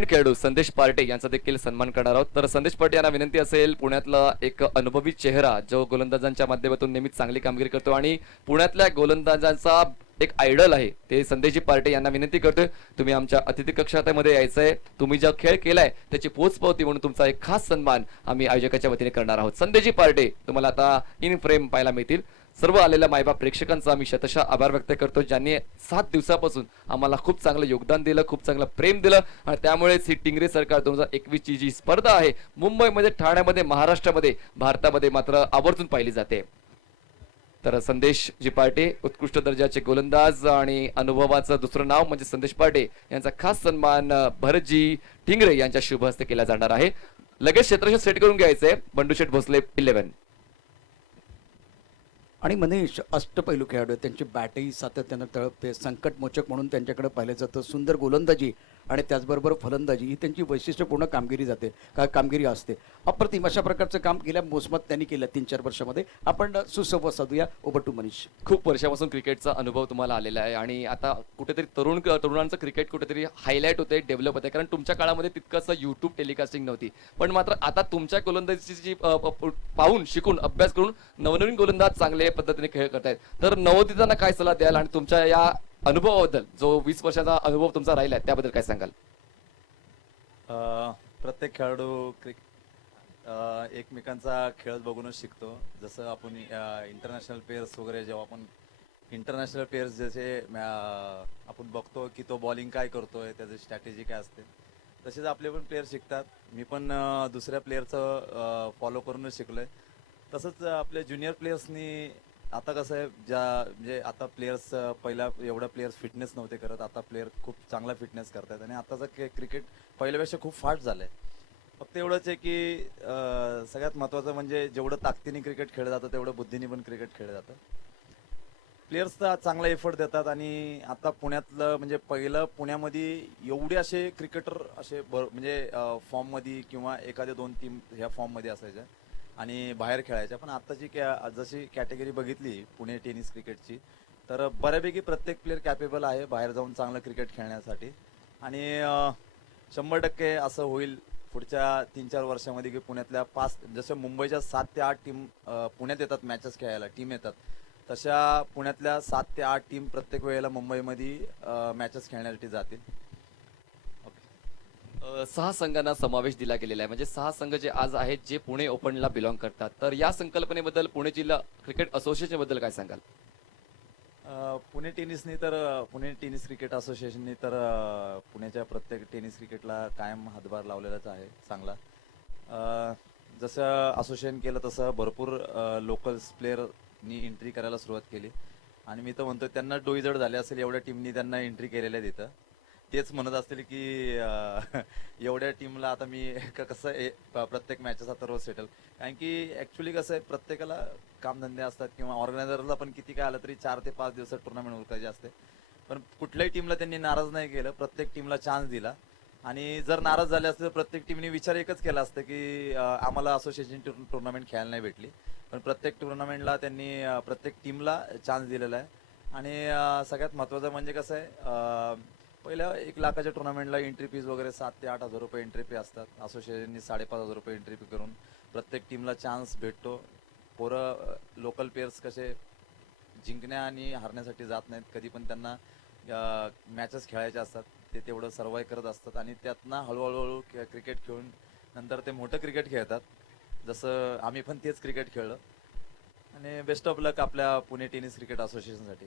खेळाडू संदेश पार्टे यांचा देखील सन्मान करणार आहोत. तर संदेश पार्टे यांना विनंती असेल, पुण्यातला एक अनुभवी चेहरा जो गोलंदाजांच्या माध्यमातून नेहमीच चांगली कामगिरी करतो आणि पुण्यातल्या गोलंदाजांचा एक आयडल आहे, ते संदेशजी पार्टे यांना विनंती करतोय, तुम्ही आमच्या अतिथी कक्षामध्ये यायचंय. तुम्ही जो खेळ केलाय त्याची पोचपावती म्हणून तुमचा एक खास सन्मान आम्ही आयोजकाच्या वतीने करणार आहोत. संदेशजी पार्टे तुम्हाला आता इन फ्रेम पाहायला मिळतील. सर्व आलेल्या मायबाप प्रेक्षकांचा आम्ही शतशः आभार व्यक्त करतो, ज्यांनी 7 दिवसापासून आम्हाला खूप चांगलं योगदान दिलं, खूप चांगलं प्रेम दिलं आणि त्यामुळेच ही टिंगरे सरकार 2021 ची जी स्पर्धा आहे मुंबईमध्ये, ठाण्यामध्ये, महाराष्ट्रामध्ये, भारतामध्ये मात्र आवर्जून पाहिली जाते. तर संदेश जी पार्टे उत्कृष्ट दर्जाचे गोलंदाज आणि अनुभवाचं दुसरं नाव म्हणजे संदेश पार्टे यांचा खास सन्मान भरतजी टिंगरे यांच्या शुभ हस्ते केला जाणार आहे. लगेच क्षेत्रशः सेट करून घ्यायचंय. बंडूशेठ भोसले 11. आणि मनीष अष्टपैलू खेळाडू आहेत, त्यांची बॅटही सातत्यानं तळपते, संकटमोचक म्हणून त्यांच्याकडे पाहिलं जातं, सुंदर गोलंदाजी आणि त्याचबरोबर फलंदाजी ही त्यांची वैशिष्ट्यपूर्ण कामगिरी असते. अप्रतिम अशा प्रकारचं काम गेल्या मोसमात त्यांनी केलं 3-4 वर्षामध्ये. आपण सुसंवाद साधूया. Over to Manish. खूप वर्षापासून क्रिकेटचा अनुभव तुम्हाला आलेला आहे आणि आता कुठेतरी तरुणांचं क्रिकेट कुठेतरी हायलाईट होते, डेव्हलप होते, कारण तुमच्या काळामध्ये तितकंसं युट्यूब टेलिकास्टिंग नव्हती. पण मात्र आता तुमच्या गोलंदाजीची पाहून शिकून अभ्यास करून नवनवीन गोलंदाज चांगले पद्धतीने खेळ करतायत. तर नवोदितांना काय सल्ला द्याल आणि तुमच्या या अनुभवाबद्दल, जो 20 वर्षाचा अनुभव तुमचा राहिला आहे, त्याबद्दल काय सांगाल? प्रत्येक खेळाडू एकमेकांचा खेळ बघूनच शिकतो. जसं आपण इंटरनॅशनल प्लेयर्स वगैरे जेव्हा आपण इंटरनॅशनल प्लेयर्स जसे आपण बघतो की तो बॉलिंग काय करतोय, त्याची स्ट्रॅटेजी काय असते, तसेच आपले पण प्लेयर शिकतात. मी पण दुसऱ्या प्लेयरचं फॉलो करूनच शिकलोय. तसंच आपल्या ज्युनियर प्लेयर्सनी आता कसं आहे, म्हणजे आता प्लेयर्स पहिला एवढा प्लेयर्स फिटनेस नव्हते करत, आता प्लेयर खूप चांगला फिटनेस करतात आणि आताचं क्रिकेट पहिल्यापेक्षा खूप फास्ट झालंय. फक्त एवढंच आहे की सगळ्यात महत्त्वाचं म्हणजे जेवढं ताकदीने क्रिकेट खेळलं जातं तेवढं बुद्धीने पण क्रिकेट खेळलं जातं. प्लेयर्स तर चांगला एफर्ट देतात आणि आता पुण्यातलं म्हणजे पहिलं पुण्यामध्ये एवढे असे क्रिकेटर असे म्हणजे फॉर्ममध्ये किंवा एखाद्या 2 टीम ह्या फॉर्ममध्ये असायच्या आणि बाहेर खेळायच्या. पण आताची जशी कॅटेगरी बघितली पुणे टेनिस क्रिकेटची, तर बऱ्यापैकी प्रत्येक प्लेअर कॅपेबल आहे बाहेर जाऊन चांगलं क्रिकेट खेळण्यासाठी. आणि 100% असं होईल पुढच्या 3-4 वर्षामध्ये की पुण्यातल्या 5 जसं मुंबईच्या 7 ते 8 टीम पुण्यात येतात मॅचेस खेळायला, टीम येतात, तशा पुण्यातल्या 7 ते 8 टीम प्रत्येक वेळेला मुंबईमध्ये मॅचेस खेळण्यासाठी जातील. 6 संघांना समावेश दिला गेलेला आहे, म्हणजे 6 संघ जे आज आहेत जे पुणे ओपनला बिलॉंग करतात. तर या संकल्पनेबद्दल पुणे जिल्हा क्रिकेट असोसिएशन बद्दल काय सांगाल? पुणे टेनिस क्रिकेट असोसिएशननी तर पुण्याच्या प्रत्येक टेनिस क्रिकेटला कायम हातभार लावलेलाच आहे चांगला. जसं असोसिएशन केलं तसं भरपूर लोकल्स प्लेअरनी एंट्री करायला सुरुवात केली आणि मी तर म्हणतो त्यांना डोईजड झाले असेल एवढ्या टीमनी त्यांना एंट्री केलेल्या आहे तिथं. तेच म्हणत असतील की एवढ्या टीमला आता मी कसं प्रत्येक मॅचेस आता रोज सेटल, कारण की ऍक्च्युली कसं आहे प्रत्येकाला कामधंदे असतात किंवा ऑर्गनायझरला पण किती काय आलं तरी 4 ते 5 दिवसात टुर्नामेंट उरकायची असते. पण कुठल्याही टीमला त्यांनी नाराज नाही केलं, प्रत्येक टीमला चान्स दिला. आणि जर नाराज झाले असते तर प्रत्येक टीमने विचार एकच केला असतं की आम्हाला असोसिएशन टुर्नामेंट खेळायला नाही भेटली. पण प्रत्येक टुर्नामेंटला त्यांनी प्रत्येक टीमला चान्स दिलेला आहे. आणि सगळ्यात महत्त्वाचं म्हणजे कसं आहे, पहिल्या 1 लाखाच्या टुर्नामेंटला एंट्री फीज वगैरे 7 ते 8 हजार रुपये एंट्री फी असतात. असोसिएशननी 5,500 रुपये एंट्री फी करून प्रत्येक टीमला चान्स भेटतो. पोरं लोकल प्लेयर्स कसे जिंकण्या आणि हारण्यासाठी जात नाहीत, कधी पण त्यांना मॅचेस खेळायच्या असतात, ते तेवढं सर्वाइव्ह करत असतात आणि त्यातनं हळूहळू क्रिकेट खेळून नंतर ते मोठं क्रिकेट खेळतात. जसं आम्ही पण तेच क्रिकेट खेळलो. आणि बेस्ट ऑफ लक आपल्या पुणे टेनिस क्रिकेट असोसिएशनसाठी.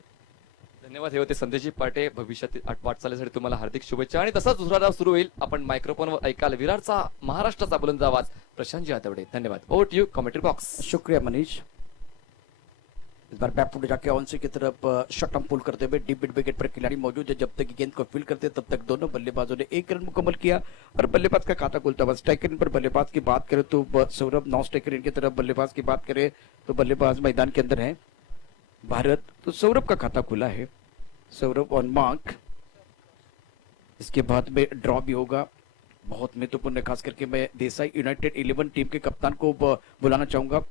धन्यवाद. हे होते संदेशजी पाटे. भविष्यातील वाटचालीसाठी तुम्हाला हार्दिक शुभेच्छा. आणि तसाच दुसरा राव सुरू होईल. आपण मायक्रोफोनवर ऐकाल विराटचा महाराष्ट्राचा बुलंद आवाज प्रशांतजी आतवडे. धन्यवाद. Over to you commentary box. शुक्रिया मनीष. इस बार बैक फुट जाके ऑन से की तरफ शॉट पुल करते हुए डीप मिड विकेट पर खिलाड़ी मौजूद है. जब तक गेंद को फील्ड करते तब तक दोनों बल्लेबाजों ने 1 रन मुकम्मल किया और बल्लेबाज का खाता खुलता हुआ. स्ट्राइकर इन पर बल्लेबाज की बात करें तो सौरभ, नॉन स्ट्राइकर इन की तरफ बल्लेबाज की बात करें तो बल्लेबाज मैदान के अंदर है भारत. तो सौरभ का खाता खुला है. Saurabh on mark. इसके बाद में ड्रॉ भी होगा. बहुत महत्वपूर्ण, खास करके मैं देसाई यूनाइटेड 11 टीम के कप्तान को बुलाना चाहूंगा.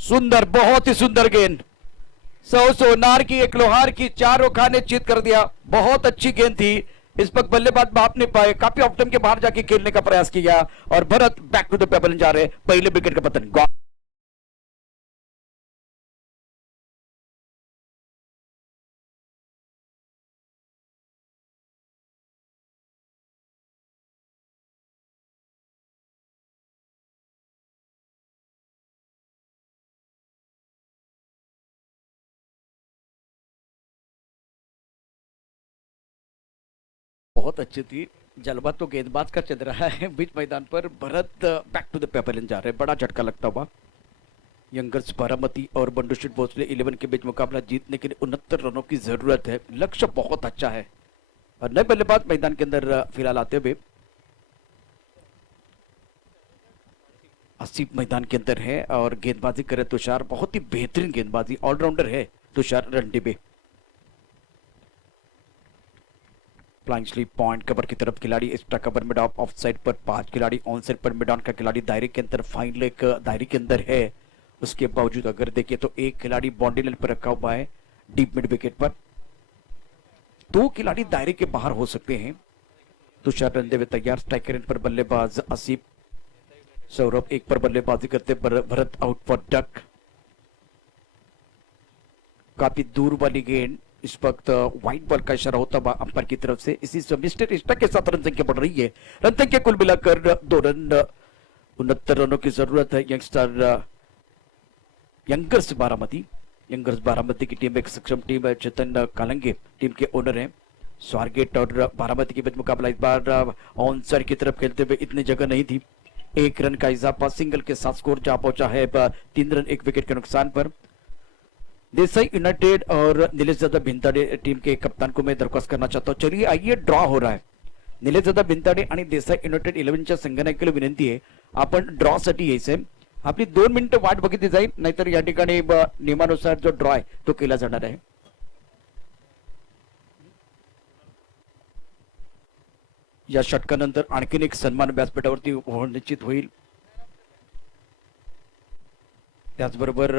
सुंदर, बहुत ही सुंदर गेंद. सौ सोनार की एक लोहार की, 4 रखा ने चित कर दिया। बहुत अच्छी गेंद थी। इस वक्त बल्लेबाज भाप नहीं पाए, काफी ऑफ टाइम के बाहर जाके खेलने का प्रयास किया और भरत बैक टू द पेबल जा रहे, पहले विकेट का पतन। बहुत अच्छी थी। जलवा तो गेंदबाज का चल रहा है बीच मैदान पर। भरत बैक टू द पेपलिन जा रहे हैं, बड़ा झटका लगता हुआ। यंगर्स बारामती और बंडू शेठ भोसले 11 के बीच मुकाबला जीतने के लिए 69 रनों की जरूरत है। लक्ष्य बहुत अच्छा है और नए बल्लेबाज मैदान के अंदर फिलहाल आते हुए आसिफ मैदान के अंदर है और गेंदबाजी करे तुषार। बहुत ही बेहतरीन गेंदबाजी, ऑलराउंडर है Tushar Randive. Flying slip point cover की तरफ खिलाड़ी, extra cover mid off side पर 5 खिलाड़ी, ऑन साइड पर मिड ऑन का खिलाड़ी दायरे के अंदर, फाइन लेग दायरे के अंदर है। उसके बावजूद अगर देखिए तो एक खिलाड़ी बाउंड्री लाइन पर रखा हुआ है डीप मिड विकेट पर। 2 खिलाड़ी दायरे के बाहर हो सकते हैं। तुषार रणदेवे तैयार, स्ट्राइकर पर बल्लेबाज आसिफ, सौरभ एक पर बल्लेबाजी करते, भरत आउट फॉर डक। काफी दूर वाली गेंद, इस वक्त व्हाइट बॉल का इशारा होता हुआ अंपायर की तरफ से। इसी से मिस्टर स्टक के साथ रन संख्या बढ़ रही है। रन संख्या कुल मिलाकर 2 रन, 69 रनों की जरूरत है। यंगर्स बारामती की टीम एक सक्षम टीम है। चेतन कालंगे टीम के ओनर हैं। स्वारगेट और बारामती के बीच मुकाबला इस बार ऑन साइड की तरफ खेलते हुए इतनी जगह नहीं थी। 1 रन का इजाफा, सिंगल के साथ स्कोर जा पहुंचा है 3 रन 1 विकेट के नुकसान पर। देसाई यूनाइटेड और नीलेश दादा भिंताडे टीम के कप्तान को मैं दरख्वास्त करना चाहता हूं। चलिए आइए, ड्रॉ हो रहा है। नीलेश दादा भिंताडे आणि देसाई युनायटेड 11च्या संघनायकाला विनंती आहे, आपण ड्रॉ साठी यायचंय। आपली 2 मिनिटं वाट बघितली जाईल, नाहीतर या ठिकाणी नियमानुसार जो ड्रॉ आहे तो केला जाणार आहे। या षटकानंतर आणखीन एक सन्मान व्यासपीठावरती निश्चित होईल। त्याचबरोबर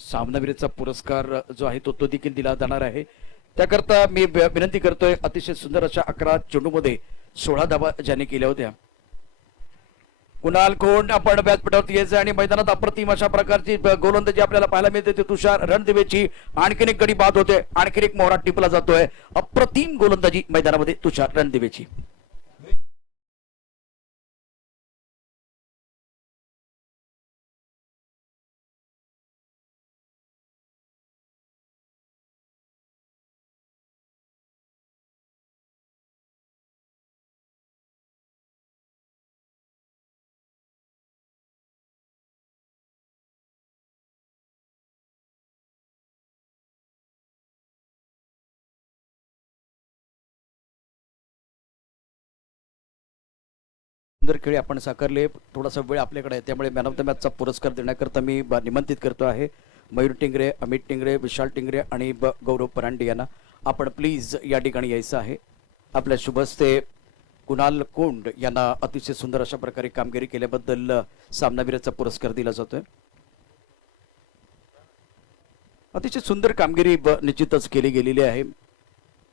सामनावीरचा पुरस्कार जो आहे तो देखील दिला जाणार आहे। त्याकरता मी विनंती करतोय, अतिशय सुंदर अशा 11 चेंडूमध्ये 16 धावा ज्याने केल्या होत्या। कुणाल कोंड आपण व्यासपीठावरती यायचं आणि मैदानात अप्रतिम अशा प्रकारची गोलंदाजी आपल्याला पाहायला मिळते। ते तुषार रणदिवेची आणखीन एक गडी बाद होते, आणखीन एक मोहरा टिपला जातोय। अप्रतिम गोलंदाजी मैदानामध्ये तुषार रणदिवेची। सुंदर खेळी आपण साकारले। थोडासा वेळ आपल्याकडे आहे, त्यामुळे मॅन ऑफ द मॅचचा पुरस्कार देण्याकरता मी निमंत्रित करतो आहे मयूर टिंगरे, अमित टिंगरे, विशाल टिंगरे आणि गौरव परांडे यांना। आपण प्लीज या ठिकाणी यायचं आहे। आपल्या शुभ हस्ते कुणाल कोंड यांना अतिशय सुंदर अशा प्रकारे कामगिरी केल्याबद्दल सामनावीराचा पुरस्कार दिला जातोय। अतिशय सुंदर कामगिरी निश्चितच केली गेलेली आहे।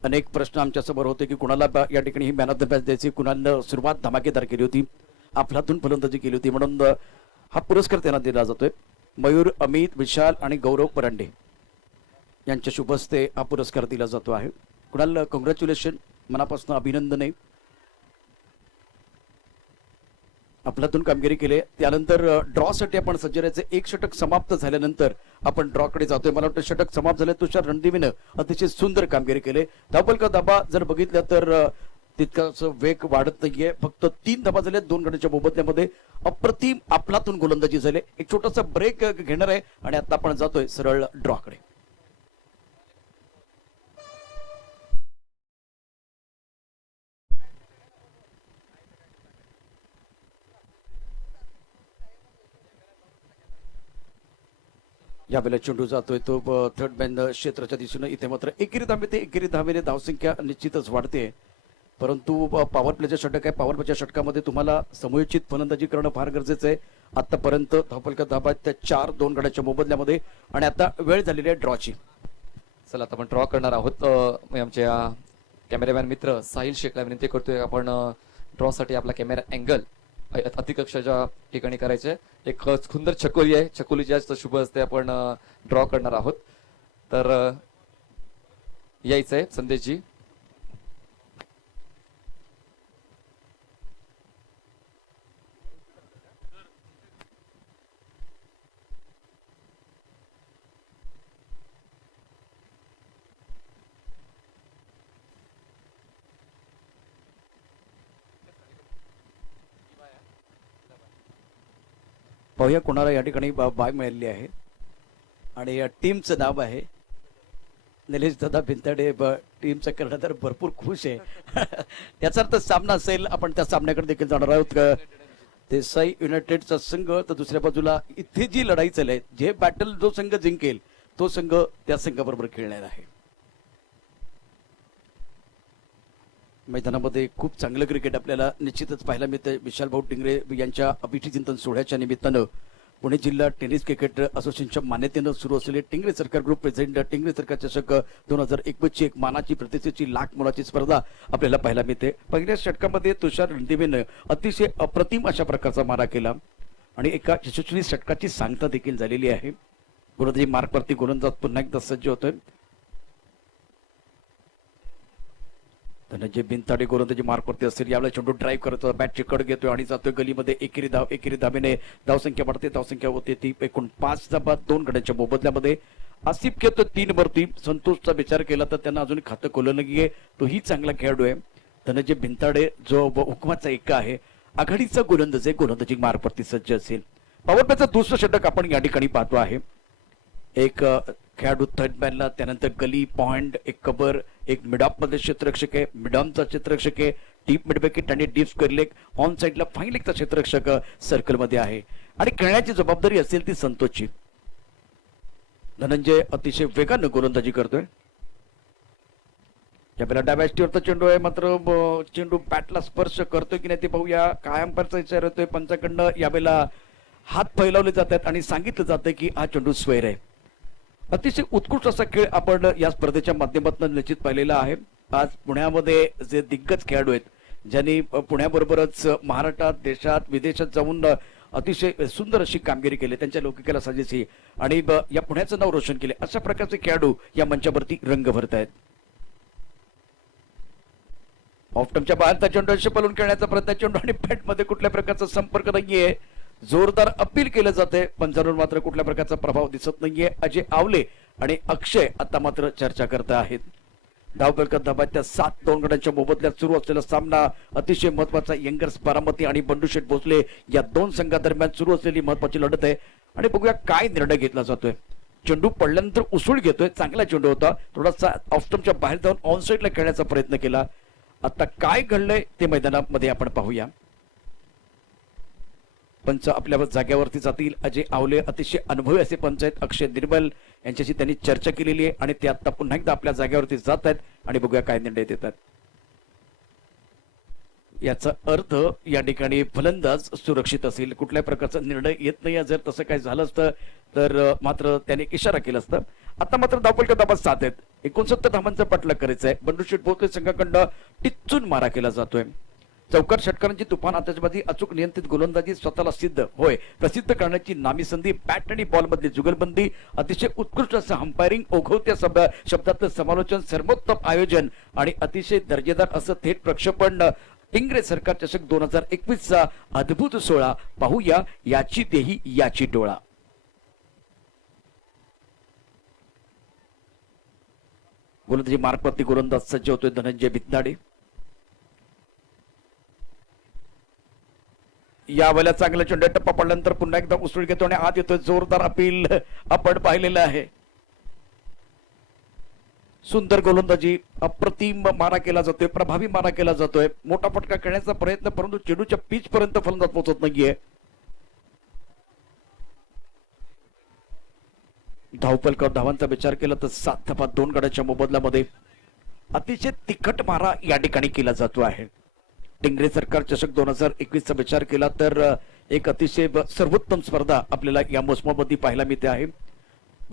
अनेक प्रश्न आमच्या समोर होते की कुणाला या ठिकाणी he man of the match द्यायची। कुणालनं सुरुवात धमाकेदार केली होती, अफलातून फलंदाजी केली होती, म्हणून हा पुरस्कार त्यांना दिला जातोय। मयूर, अमित, विशाल आणि गौरव परांडे यांच्या शुभ हस्ते हा पुरस्कार दिला जातो आहे। कुणाल, कॉंग्रॅच्युलेशन, मनापासून अभिनंदन आहे। आपल्यातून कामगिरी केली। त्यानंतर ड्रॉ साठी आपण सज्ज राहायचं। 1 षटक समाप्त झाल्यानंतर आपण ड्रॉ कडे जातोय। मला वाटतं षटक समाप्त झाले, तुषार रणदिवेनं अतिशय सुंदर कामगिरी केली। धावफलक का धाबा जर बघितलं तर तितकाच वेग वाढत नाहीये। फक्त 3 धाबा झाल्या 2 गड्यांच्या मोबदल्यामध्ये। अप्रतिम आपलातून गोलंदाजी झाली। एक छोटासा ब्रेक घेणार आहे आणि आता आपण जातोय सरळ ड्रॉ कडे। यावेळेला चेंडू जातोय तो थर्ड मॅन क्षेत्राच्या दिशेने। इथे मात्र एकेरी धावेने धावसंख्या निश्चितच वाढते, परंतु पॉवर प्लेच्या षटक आहे। पॉवर प्लेच्या षटकामध्ये तुम्हाला समयोचित फलंदाजी करणं फार गरजेचं आहे। आतापर्यंत धावफलक धाबा त्या 4 2 गड्याच्या मोबदल्यामध्ये आणि आता वेळ झालेली आहे ड्रॉची। चला आता आपण ड्रॉ करणार आहोत. मी आमच्या कॅमेरामॅन मित्र साहिल शेखला विनंती करतोय आपण ड्रॉ साठी आपला कॅमेरा अँगल अतिकक्षाच्या ठिकाणी करायचे. एक सुंदर छकोली आहे, छकोली जास्त शुभ असते, आपण ड्रॉ करणार आहोत. तर यायचंय संदेशजी. पाहूया कोणाला या ठिकाणी बाय मिळालेली आहे आणि या टीमचं नाव आहे निलेश दादा भिंताडे. टीमचा कर्णधार भरपूर खुश आहे. याचा अर्थ सामना असेल. आपण त्या सामन्याकडे देखील जाणार आहोत. देसाई युनायटेडचा संघ तर दुसऱ्या बाजूला इथे जी लढाई चालली, जे बॅटल जो संघ जिंकेल तो संघ त्या संघाबरोबर खेळणार आहे. मैदानामध्ये खूप चांगलं क्रिकेट आपल्याला निश्चितच पाहायला मिळतं. विशाल भाऊ टिंगरे यांच्या अभिष्टचिंतन सोहळ्याच्या निमित्तानं पुणे जिल्हा टेनिस क्रिकेट असोसिएशनच्या मान्यतेनं सुरू असलेले टिंगरे सरकार ग्रुप प्रेझेंट टिंगरे सरकार चषक 2021 ची एक मानाची प्रतिष्ठेची लाख मोलाची स्पर्धा आपल्याला पाहायला मिळते. पहिल्या षटकामध्ये तुषार रणदिवेनं अतिशय अप्रतिम अशा प्रकारचा मारा केला आणि एका यशस्वी षटकाची सांगता देखील झालेली आहे. गोलंदाजी मार्कवरती गोलंदाज पुन्हा एकदा सज्ज होतोय. धनंजय बिनताडे गोलंदाजी मार्कवरती असेल. यावेळेला चेंडू ड्राईव्ह करतो, बॅटची कड घेतोय आणि जातोय गलीमध्ये. एकेरी धावेने धावसंख्या वाढते. धावसंख्या होते ती एकूण 5 धावा 2 गड्यांच्या मोबदल्यामध्ये. आसिफ खेळतो 3 वरती. संतोषचा विचार केला तर त्यांना अजून खातं खोललं नाहीये. तोही चांगला खेळाडू आहे. धनंजय बिनताडे जो हुकमाचा एका आहे, आघाडीचा गोलंदाज आहे, गोलंदाजी मार्कवरती सज्ज असेल. पॉवर प्लेचं दुसरं षटक आपण या ठिकाणी पाहतो आहे. एक खेळाडू थर्ड मॅनला, त्यानंतर गली पॉइंट, एक कबर, एक मिडॉप मध्ये क्षेत्ररक्षक आहे, मिडॉमचा क्षेत्ररक्षक आहे, डीप मिड विकेट आणि डीप स्क्वेअर लेग, ऑन साइडला फाईन लेगचा क्षेत्ररक्षक सर्कल मध्ये आहे आणि खेळण्याची जबाबदारी असेल ती संतोषची. धनंजय अतिशय वेगानं गोलंदाजी करतोय. यावेळेला डाव्या ष्टीवरचा चेंडू आहे, मात्र चेंडू बॅटला स्पर्श करतोय की नाही ते पाहूया. काय अंपायरचा इशारा येतोय पंचाकडनं. यावेळेला हात फैलावले जातात आणि सांगितलं जातं की हा चेंडू स्क्वेअर आहे. अतिशय उत्कृष्ट असा खेळ आपण या स्पर्धेच्या माध्यमातून निश्चित पाहिलेला आहे. आज पुण्यामध्ये जे दिग्गज खेळाडू आहेत, ज्यांनी पुण्याबरोबरच महाराष्ट्रात, देशात, विदेशात जाऊन अतिशय सुंदर अशी कामगिरी केली, त्यांच्या लौकिकाला साजेशी आणि या पुण्याचं नाव रोशन केले, अशा प्रकारचे खेळाडू या मंचावरती रंग भरत आहेत. ऑफटमच्या बाहेरचा चेंडू पळून खेळण्याचा प्रयत्न, चेंडू आणि बॅटमध्ये कुठल्या प्रकारचा संपर्क नाहीये. जोरदार अपील केलं जाते, पंचांवर मात्र कुठल्या प्रकारचा प्रभाव दिसत नाहीये. अजय आवले आणि अक्षय आता मात्र चर्चा करत आहेत. धावफलकात धाबाच्या 7-2 गड्यांच्या मोबदल्यात सुरू असलेला सामना अतिशय महत्वाचा. यंगर्स बारामती आणि बंडूशेठ भोसले या दोन संघादरम्यान सुरू असलेली महत्वाची लढत आहे आणि बघूया काय निर्णय घेतला जातोय. चेंडू पडल्यानंतर उसळ घेतोय, चांगला चेंडू होता, थोडासा ऑफस्टम्पच्या बाहेर जाऊन ऑन साइडला खेळण्याचा प्रयत्न केला. आता काय घडलंय ते मैदानामध्ये आपण पाहूया. पंच आपल्या जाग्यावरती जातील. अजय आवले अतिशय अनुभवी असे पंच आहेत. अक्षय निर्मल यांच्याशी त्यांनी चर्चा केलेली आहे आणि ते आता पुन्हा एकदा आपल्या जाग्यावरती जात आहेत आणि बघूया काय निर्णय देतात. याचा अर्थ या ठिकाणी फलंदाज सुरक्षित असेल, कुठल्या प्रकारचा निर्णय येत नाही. जर तसं काय झालं असतं तर मात्र त्याने इशारा केला असता. आता मात्र धावफलकात धाबा 7 आहेत. 69 धावांचा पाठलाग करायचा आहे. बंडूशेठ भोसले संघाकडं टिच्चून मारा केला जातोय. चौकार षटकारांची तुफान आतषबाजी, अचूक नियंत्रित गोलंदाजी, स्वतःला प्रसिद्ध करण्याची नामी संधी, बॅट आणि बॉल मधली जुगलबंदी, अतिशय उत्कृष्ट असं अंपायरिंग, ओघवत्या शब्दातलं समालोचन, सर्वोत्तम आयोजन आणि अतिशय दर्जेदार असं थेट प्रक्षेपण. टिंगरे सरकार चषक 2021 चा अद्भुत सोहळा पाहूया. याची देही याची डोळा. गोलंदाजी मार्कवरती गोलंदाज सज्ज होतोय धनंजय बिनताडे. यावेळेला चांगला चेंडू टप्पा पडल्यानंतर पुन्हा एकदा उसळ घेतो आणि आत येतोय. जोरदार अपील आपण पाहिलेलं आहे. सुंदर गोलंदाजी, अप्रतिम मारा केला जातोय, प्रभावी मारा केला जातोय. मोठा फटका खेळण्याचा प्रयत्न, परंतु चेंडूच्या पिच पर्यंत फलंदाज पोहोचत नाहीये. धावफलकावर धावांचा विचार केला तर 7 धावा 2 गड्यांच्या मोबदल्यामध्ये अतिशय तिखट मारा या ठिकाणी केला जातो आहे. टिंगरे सरकार चषक 2021 चा विचार केला तर एक अतिशय सर्वोत्तम स्पर्धा आपल्याला या मोसमामध्ये पाहायला मिळते आहे.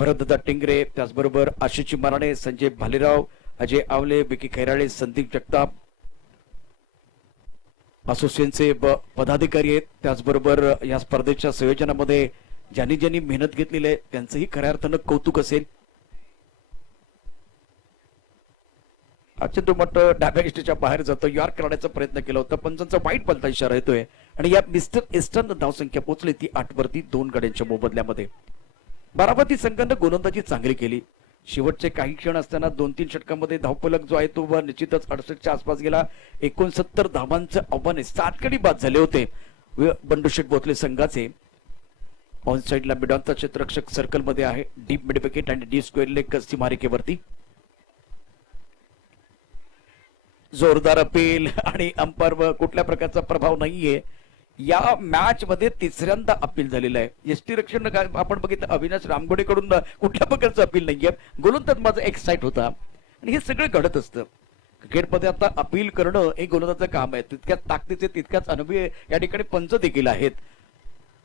भरतदादा टिंगरे, त्याचबरोबर आशिष मराणे, संजय भालेराव, अजय आवले, विकी खैराळे, संदीप जगताप असोसिएशनचे पदाधिकारी आहेत. त्याचबरोबर या स्पर्धेच्या संयोजनामध्ये ज्यांनी ज्यांनी मेहनत घेतलेली आहे त्यांचंही खऱ्या अर्थानं कौतुक असेल. अत्यंत मट डाव्या इष्टीच्या बाहेर जातो, यॉर्क करण्याचा प्रयत्न केला होता, पंचांचा वाईट पलटा इशारा येतोय आणि या मिस्टर ईस्टर्न धावसंख्या पोहोचली ती 8 वरती 2 गड्यांच्या मोबदल्यामध्ये. बारामती संघानं गोलंदाजी चांगली केली. शेवटचे काही क्षण असताना 2-3 षटकांमध्ये धावफलक जो आहे तो निश्चितच 68च्या आसपास गेला. 69 धावांचं आव्हान 7 गडी बाद झाले होते बंडू शेठ भोसले संघाचे. ऑन साइडला मिडॉनचा क्षेत्ररक्षक सर्कल मध्ये आहे. डीप मिड विकेट आणि डी स्क्वेअर लेग सीमारेखेवरती. जोरदार अपील आणि अंपायर कुठल्या प्रकारचा प्रभाव नाहीये. या मॅच मध्ये तिसऱ्यांदा अपील झालेलं आहे. यष्टी रक्षण आपण बघितलं अविनाश रामगोडे कडून कुठल्या प्रकारचं अपील नाहीये. गोलंदाज माझा एक साईट होता आणि हे सगळं घडत असतं क्रिकेटमध्ये. आता अपील करणं हे गोलंदाजाचं काम आहे. तितक्याच ताकदीचे तितक्याच अनुभवी या ठिकाणी पंच देखील आहेत.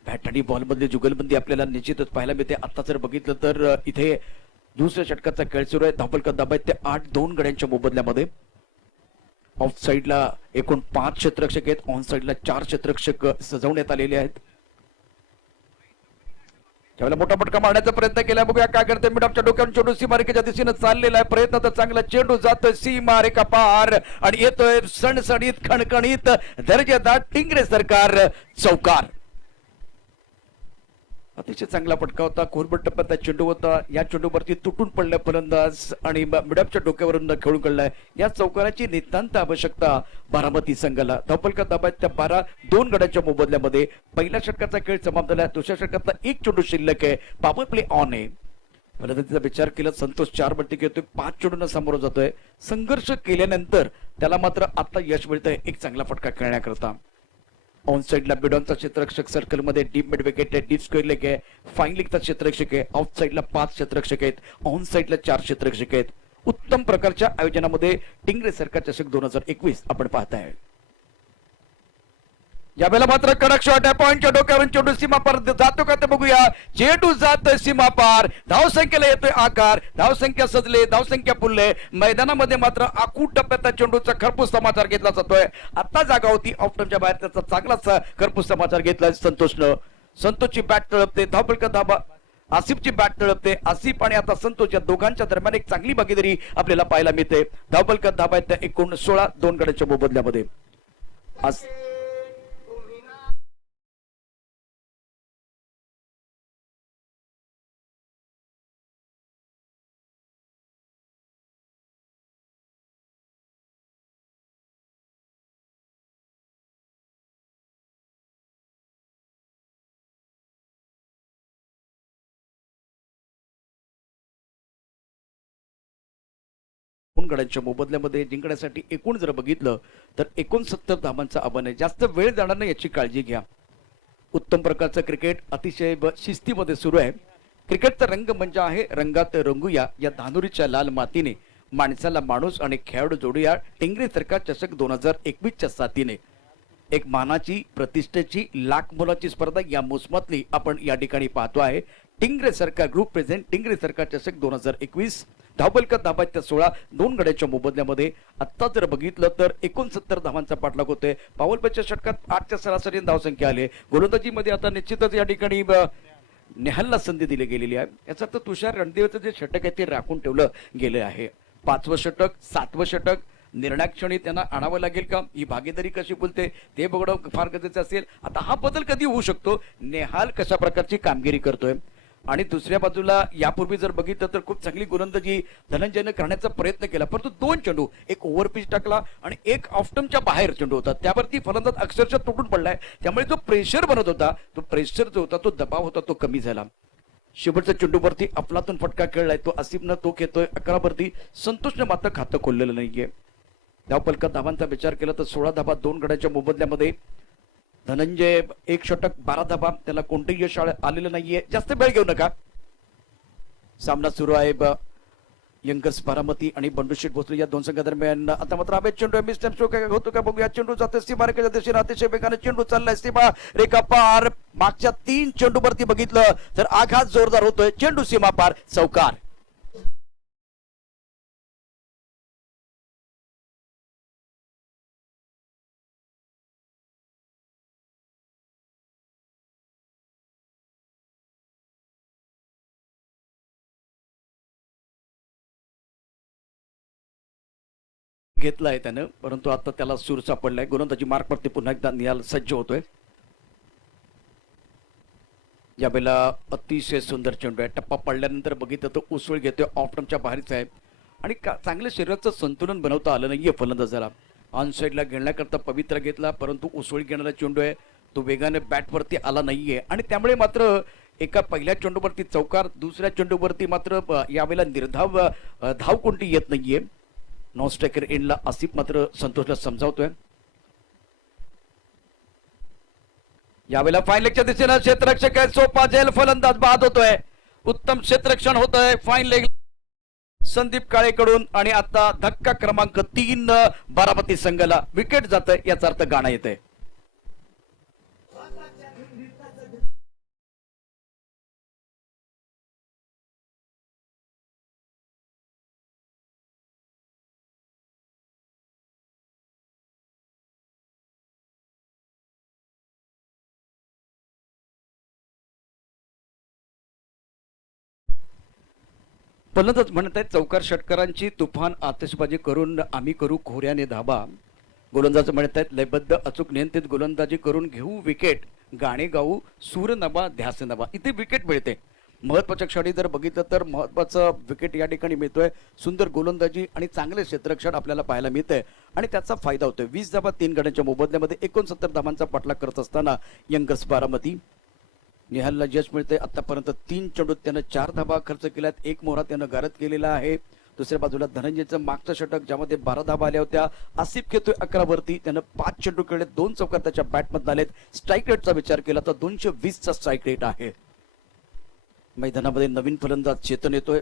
बॅट आणि बॉल मधली जुगलबंदी आपल्याला निश्चितच पाहायला मिळते. आता जर बघितलं तर इथे दुसऱ्या षटकाचा खेळ सुरू आहे. धावफलक दाबा ते 8-2 गड्यांच्या मोबदल्यामध्ये. ऑफ साइडला एकूण 5 क्षेत्ररक्षक आहेत. ऑन साइडला 4 क्षेत्ररक्षक सजवण्यात आलेले आहेत. त्यावेळेला मोठा फटका मारण्याचा प्रयत्न केला. बघूया काय करते. मिडॉपच्या डोक्यावर चेंडू सीमारेखेच्या दिशेनं चाललेला आहे. प्रयत्न तर चांगला. चेंडू जातोय सीमारेखा पार आणि येतोय सणसणीत खणखणीत दर्जेदार टिंगरे सरकार चौकार. अतिशय चांगला फटका होता. कोरबट टप्प्यात चेंडू होता. या चेंडूवरती तुटून पडला फलंदाज आणि मिडॉपच्या डोक्यावरून खेळून काढलाय. या चौकाराची नितांत आवश्यकता बारामती संघाला. धावफलकात दाबात त्या 12-2 गड्यांच्या मोबदल्यामध्ये पहिल्या षटकाचा खेळ समाप्त झाला. दुसऱ्या षटकातला एक चेंडू शिल्लक आहे. पॉवर प्ले ऑन आहे. फलंदाजीचा विचार केला. संतोष 4 बट्टी घेतोय. 5 चेंडूंना सामोरं जातोय. संघर्ष केल्यानंतर त्याला मात्र आता यश मिळतंय एक चांगला फटका खेळण्याकरता. ऑन साइडला बिडॉनचा क्षेत्ररक्षक सर्कल मध्ये डीप मिड विकेट आहे. डीप स्क्वेअर लेग आहे. फाईन लेगचा क्षेत्ररक्षक आहे. ऑफ साइडला 5 क्षेत्ररक्षक आहेत. ऑन साइडला 4 क्षेत्ररक्षक आहेत. उत्तम प्रकारच्या आयोजनामध्ये टिंगरे सरकार चषक 2021 आपण पाहताय. यावेळेला मात्र कडक शॉट आहे. पॉइंटच्या डोक्यावरून चेंडू सीमा पार जातो का ते बघूया. चेंडू जातोय सीमा पार. धावसंख्येला येतोय आकार. धावसंख्या सजले. धावसंख्या फुलले. मैदानामध्ये मात्र आखूट टप्प्यात चेंडूचा खरपूस समाचार घेतला जातोय. आता जागा होती ऑफ्टमच्या बाहेर त्याचा चांगलाच खरपूस समाचार घेतलाय संतोषनं. संतोषची बॅट तळपते. धावफलक धाबा आसिफची बॅट तळपते. आसिफ आणि आता संतोष या दोघांच्या दरम्यान एक चांगली भागीदारी आपल्याला पाहायला मिळते. धावफलक धाबा त्या एकूण 16-2 गड्यांच्या मोबदल्यामध्ये. गड्यांच्या मोबदल्यामध्ये जिंकण्यासाठी एकूण जर बघितलं तर 69 धावांचं आव्हान आहे. जास्त वेळ जाणार नाही याची काळजी घ्या. उत्तम प्रकारचं क्रिकेट अतिशय शिस्तीमध्ये सुरू आहे. क्रिकेटचा रंगमंच आहे. रंगात रंगूया या धानुरीच्या लाल मातीने. माणसाला माणूस आणि खेळाडू जोडूया टिंगरे सरकार चषक 2021च्या साथीने. एक मानाची प्रतिष्ठेची लाख मोलाची स्पर्धा या मोसमातली आपण या ठिकाणी पाहतो आहे. टिंगरे सरकार ग्रुप प्रेझेंट टिंगरे सरकार चषक 2021. धावफलकात दाबात त्या 16-2 गड्यांच्या मोबदल्यामध्ये. आता जर बघितलं तर 69 धावांचा पाठलाग होतोय. पॉवर प्लेच्या षटकात 8च्या सरासरी धावसंख्या आली. गोलंदाजीमध्ये आता निश्चितच या ठिकाणी नेहालला संधी दिली गेलेली आहे. याचा अर्थ तुषार रणदेवचं जे षटक आहे ते राखून ठेवलं गेले आहे. 5वं षटक 7वं षटक निर्णायक क्षणी त्यांना आणावं लागेल का. ही भागीदारी कशी बोलते ते बघणं फार गरजेचं असेल. आता हा बदल कधी होऊ शकतो. नेहाल कशा प्रकारची कामगिरी करतोय. आणि दुसऱ्या बाजूला यापूर्वी जर बघितलं तर खूप चांगली गोलंदाजी धनंजयने करण्याचा प्रयत्न केला. परंतु 2 चेंडू, एक ओव्हरपिच टाकला आणि एक ऑफ्टमच्या बाहेर चेंडू होता. त्यावरती फलंदाज अक्षरशः तुटून पडलाय. त्यामुळे जो प्रेशर बनत होता तो प्रेशर जो होता तो दबाव होता तो कमी झाला. शेवटच्या चेंडूवरती अफलातून फटका खेळलाय तो आसिफनं. तो घेतोय 11 वरती. संतोषनं मात्र खातं खोललेलं नाहीये. धावफलकात धावांचा विचार केला तर 16 धावा 2 गड्यांच्या मोबदल्यामध्ये. धनंजय 1 षटक 12 धावा. त्याला कोणतेही यश आलेलं नाहीये. जास्त वेळ घेऊ नका. सामना सुरू आहे. यंगर्स बारामती आणि बंडू भोसले या दोन संघादरम्यान आता मात्र अभेद चेंडू मिस टाइम शो काय होतो का बघूया. चेंडू जाते सीमारेखेच्या दिशेने अतिशय वेगाने चेंडू चाललाय. सीमा रेखा पार. मागच्या 3 चेंडूवरती बघितलं तर आघात जोरदार होतोय. चेंडू सीमा पार चौकार. घेतलाय त्यानं, परंतु आता त्याला सूर सापडलाय. गोलंदाजी मार्कवरती पुन्हा एकदा निहाल सज्ज होतोय. यावेळेला अतिशय सुंदर चेंडू आहे. टप्पा पडल्यानंतर बघितलं तर उसळ घेतोय. ऑफ टर्मच्या बाहेरच आहे आणि चांगल्या शरीराचं संतुलन बनवता आलं नाहीये फलंदाजाला. ऑन साईडला घेण्याकरता पवित्रा घेतला, परंतु उसळी घेणारा चेंडू आहे तो वेगाने बॅटवरती आला नाहीये आणि त्यामुळे मात्र एका पहिल्या चेंडूवरती चौकार, दुसऱ्या चेंडूवरती मात्र यावेळेला निर्धाव धाव कोणती येत नाहीये. नॉन स्ट्रायकर एंडला आसिफ मात्र संतोषला समजावतोय. यावेळेला फाईन लेगच्या दिशेनं क्षेत्ररक्षक आहे सोपा जेल फलंदाज बाद होतोय. उत्तम क्षेत्ररक्षण होतंय फाईन लेग संदीप काळेकडून आणि आता धक्का क्रमांक 3 बारामती संघाला विकेट जात आहे. याचा अर्थ गाणं येते. फलंदाज म्हणत आहेत चौकार षटकारांची तुफान आतिषबाजी करून आम्ही करू खोऱ्याने धाबा. गोलंदाज म्हणत आहेत लयबद्ध अचूक नियंत्रित गोलंदाजी करून घेऊ विकेट, गाणे गाऊ सूर नभा ध्यास नभा. इथे विकेट मिळते. महत्वाच्या क्षणी जर बघितलं तर महत्वाचं विकेट या ठिकाणी मिळतोय. सुंदर गोलंदाजी आणि चांगले क्षेत्ररक्षण आपल्याला पाहायला मिळतंय आणि त्याचा फायदा होतोय. 20 धाबा 3 गड्यांच्या मोबदल्यामध्ये 69 धाबांचा पाठलाग करत असताना यंगर्स बारामती निहालला यश मिळते. आतापर्यंत 3 चेंडूत त्यानं 4 धाबा खर्च केल्यात. 1 मोहरा त्यानं गारद केलेला आहे. दुसऱ्या बाजूला धनंजयचं मागचं षटक ज्यामध्ये 12 धाबा आल्या होत्या. आसिफ खेळतोय 11 वरती. त्यानं 5 चेंडू खेळले, 2 चौकार त्याच्या बॅटमधून आलेत. स्ट्राईक रेटचा विचार केला तर 220चा स्ट्राईक रेट आहे. मैदानामध्ये नवीन फलंदाज चेतन येतोय.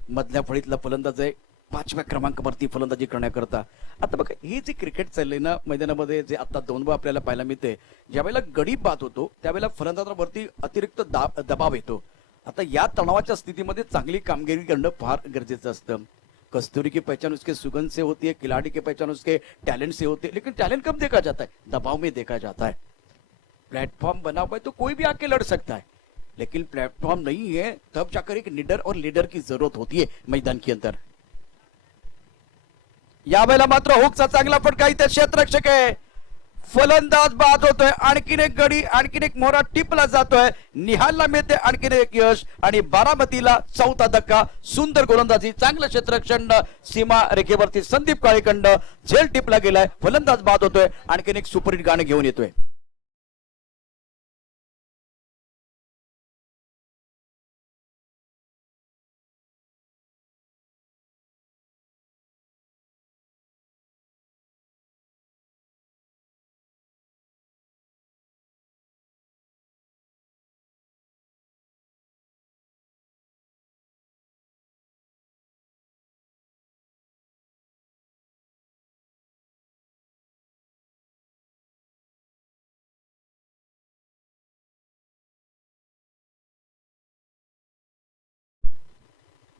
मधल्या फळीतला फलंदाज आहे. 5व्या क्रमांकावरती फलंदाजी करण्याकरता. आता बघा हे जे क्रिकेट चाललंय ना मैदानामध्ये, जे आता 2 आपल्याला पाहायला मिळते. ज्यावेळेला गडी बाद होतो त्यावेळेला फलंदाजावरती अतिरिक्त दबाव येतो. आता या तणावाच्या स्थितीमध्ये चांगली कामगिरी करणं फार गरजेचं असतं. कस्तुरी की पहचान उसके सुगंध से होती है, खिलाड़ी की पहचान उसके टैलेंट से होती है. लेकिन टैलेंट कब देखा जाता है? दबाव में देखा जाता है. प्लेटफॉर्म बना हुआ है तो कोई भी आके लड़ सकता है, लेकिन प्लेटफॉर्म नहीं है तब जाकर एक लीडर और लीडर की जरूरत होती है मैदान के अंदर. यावेळेला मात्र हुकचा चांगला फटका इथे क्षेत्ररक्षक आहे. फलंदाज बाद होतोय. आणखीन एक गडी, आणखीन एक मोहरा टिपला जातोय. निहालला मिळते आणखीन एक यश आणि बारामतीला 4था धक्का. सुंदर गोलंदाजी, चांगलं क्षेत्ररक्षण सीमा रेखेवरती संदीप काळेकंड. झेल टिपला गेलाय. फलंदाज बाद होतोय. आणखीन एक सुपरहिट गाणं घेऊन येतोय.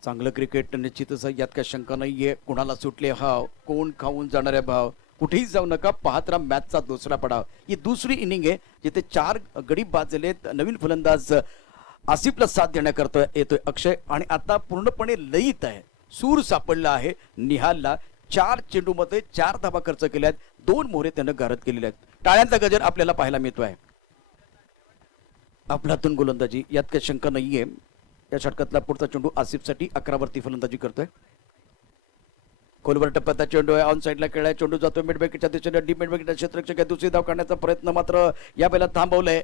चांगलं क्रिकेट निश्चितच यात काही शंका नाहीये. कोणाला सुटले हाव, कोण खाऊन जाणारे भाव, कुठेही जाऊ नका, पाहत राहा मॅचचा दुसरा पडाव. ही दुसरी इनिंग आहे जिथे 4 गडी बाद झालेत. नवीन फलंदाज आसिफला साथ देण्याकरता येतोय अक्षय आणि आता पूर्णपणे लयीत आहे. सूर सापडला आहे निहालला. 4 चेंडूमध्ये 4 धाबा खर्च केल्यात. 2 मोहरे त्यानं गारद केलेले आहेत. टाळ्यांचा गजर आपल्याला पाहायला मिळतोय. अफलातून गोलंदाजी यात काही शंका नाहीये. या षटकातला पुढचा चेंडू आसिफसाठी 11 वरती फलंदाजी करतोय. खोलवर टप्प्याचा चेंडू आहे. ऑन साईडला खेळाय. चेंडू जातो मिडबॅकच्या दिशेने. डीप मिडबॅकच्या क्षेत्ररक्षक दुसरी धाव काढण्याचा प्रयत्न मात्र यावेळेला थांबवलाय.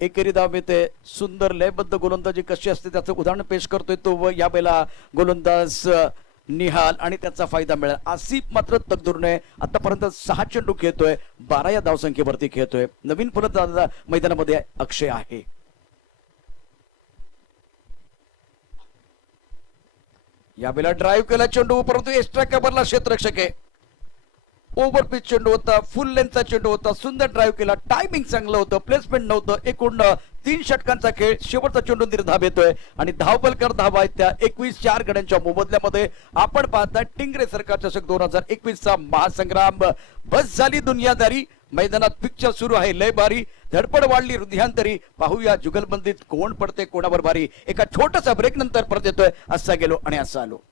एकेरी धाव मिळते. सुंदर लयबद्ध गोलंदाजी कशी असते त्याचं उदाहरण पेश करतोय तो व यावेळेला गोलंदाज निहाल आणि त्याचा फायदा मिळाला. आसिफ मात्र तकदुरने आतापर्यंत 6 चेंडू खेळतोय. 12 या धावसंख्येवरती खेळतोय. नवीन फलंदाज मैदानामध्ये अक्षय आहे. यावेळेला ड्राईव्ह केला चेंडू परंतु एक्स्ट्रा कव्हरला क्षेत्ररक्षक आहे. ओव्हर पिच चेंडू होता, फुल लेंथचा चेंडू होता, सुंदर ड्राईव्ह केला, टायमिंग चांगलं होतं, प्लेसमेंट नव्हतं. एकूण 3 षटकांचा खेळ, शेवटचा चेंडू निर्धाव येतोय आणि धावपलकर धावा आहेत त्या 21-4 गड्यांच्या मोबदल्यामध्ये. आपण पाहताय टिंगरे सरकार चषक 2021 चा महासंग्राम. बस झाली दुनियादारी, मैदानात पिक्चर सुरू आहे लय भारी, धडपड वाढली हृदयांतरी. पाहूया जुगलबंदीत कोण पडते कोणावर भारी. एका छोटासा ब्रेक नंतर परत येतोय असा गेलो आणि असा आलो.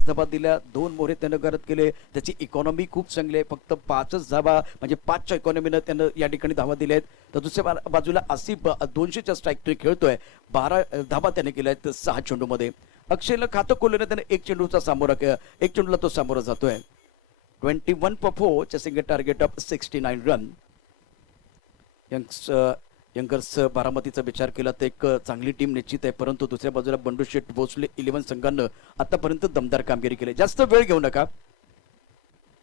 धाबा दिल्या, 2 मोहरे त्यानं करत केले. त्याची इकॉनॉमी खूप चांगली आहे, फक्त 5च धाबा म्हणजे 5च्या इकॉनॉमीनं त्यानं या ठिकाणी धावा दिल्या आहेत. तर दुसऱ्या बाजूला आसिफ 200च्या स्ट्राईक खेळतोय, 12 धाबा त्याने केल्या आहेत 6 चेंडूमध्ये. अक्षयला खातं खोलल्यानं त्याने 1 चेंडूला तो सामोरा जातोय. 21 for 4 chasing a target of 69 run. Youngers बारामतीचा विचार केला तर एक चांगली टीम निश्चित आहे, परंतु दुसऱ्या बाजूला बंडू शेठ भोसले 11 संघानं आतापर्यंत दमदार कामगिरी केली. जास्त वेळ घेऊ नका,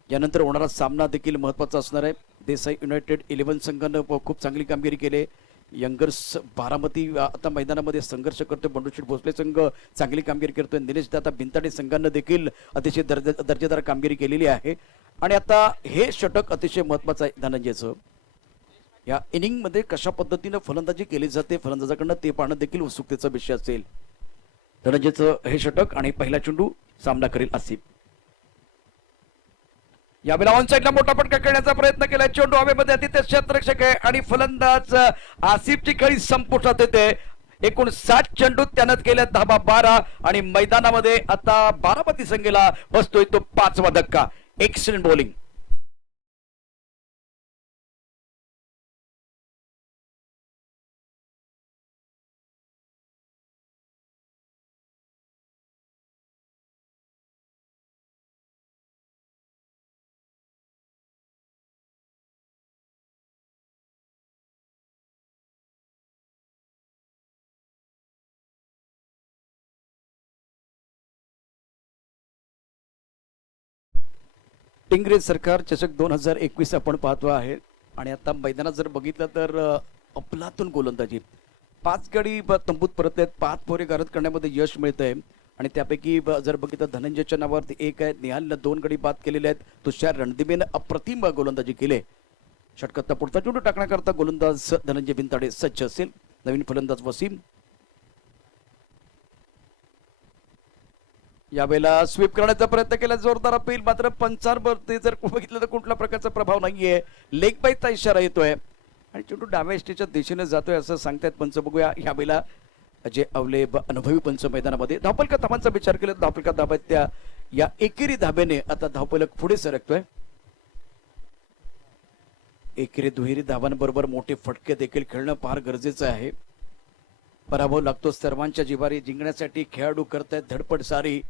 यानंतर होणारा सामना देखील महत्वाचा असणार आहे. देसाई युनायटेड 11 संघानं खूप चांगली कामगिरी केली. यंगर्स बारामती आता मैदानामध्ये संघर्ष करतोय, बंडू शेठ भोसले संघ चांगली कामगिरी करतोय. निलेश दादा बिनताडे संघानं देखील अतिशय दर्जेदार कामगिरी केलेली आहे. आणि आता हे षटक अतिशय महत्वाचं आहे धनंजयचं. या इनिंग मध्ये कशा पद्धतीने फलंदाजी केली जाते फलंदाजाकडनं ते पाहणं देखील उत्सुकतेचा विषय असेल. धनंजयचं हे षटक आणि पहिला चेंडू सामना करेल आसिफ. यावेळेला ऑन साईडला मोठा फटका खेळण्याचा प्रयत्न केला, चेंडू हवेमध्ये तिथे क्षेत्ररक्षक आहे आणि फलंदाज आसिफची खेळी संपुष्टात येते. एकूण 60 चेंडू त्यानं केले, धाबा 12 आणि मैदानामध्ये आता बारामती संघाला बसतोय तो 5वा धक्का. Excellent bowling. टिंगरे सरकार चषक 2021 आपण पाहतो आहे आणि आता मैदानात जर बघितलं तर अफलातून गोलंदाजी. 5 गडी तंबूत परतलेत, 5 पोरे गारद करण्यामध्ये यश मिळतंय आणि त्यापैकी जर बघितलं धनंजयच्या नावावरती 1 आहे, निहालनं 2 गडी बाद केलेले आहेत, तुषार रणदीपेनं अप्रतिम गोलंदाजी केले. षटकातला पुढचा चेंडू टाकण्याकरता गोलंदाज धनंजय बिनताडे सज्ज असेल. नवीन फलंदाज वसीम. यावेळेला स्वीप करण्याचा प्रयत्न केला, जोरदार अपील, मात्र पंचांवरती जर बघितलं तर कुठल्या प्रकारचा प्रभाव नाहीये. लेग बाईचा इशारा येतोय आणि चेंडू डाव्या एसटीच्या दिशेने जातोय असं सांगतायत पंच. बघूया यावेळेला अजय अवले अनुभवी पंच मैदानामध्ये. धावपलका धाबांचा विचार केला, धावपलका धाबा त्या या एकेरी धाब्याने आता धावपलक पुढे सरकतोय. एकेरी दुहेरी धावांबरोबर मोठे फटके देखील खेळणं फार गरजेचं आहे. पराभव लागतो सर्वांच्या जिवारी, जिंकण्यासाठी खेळाडू करतायत धडपड सारी.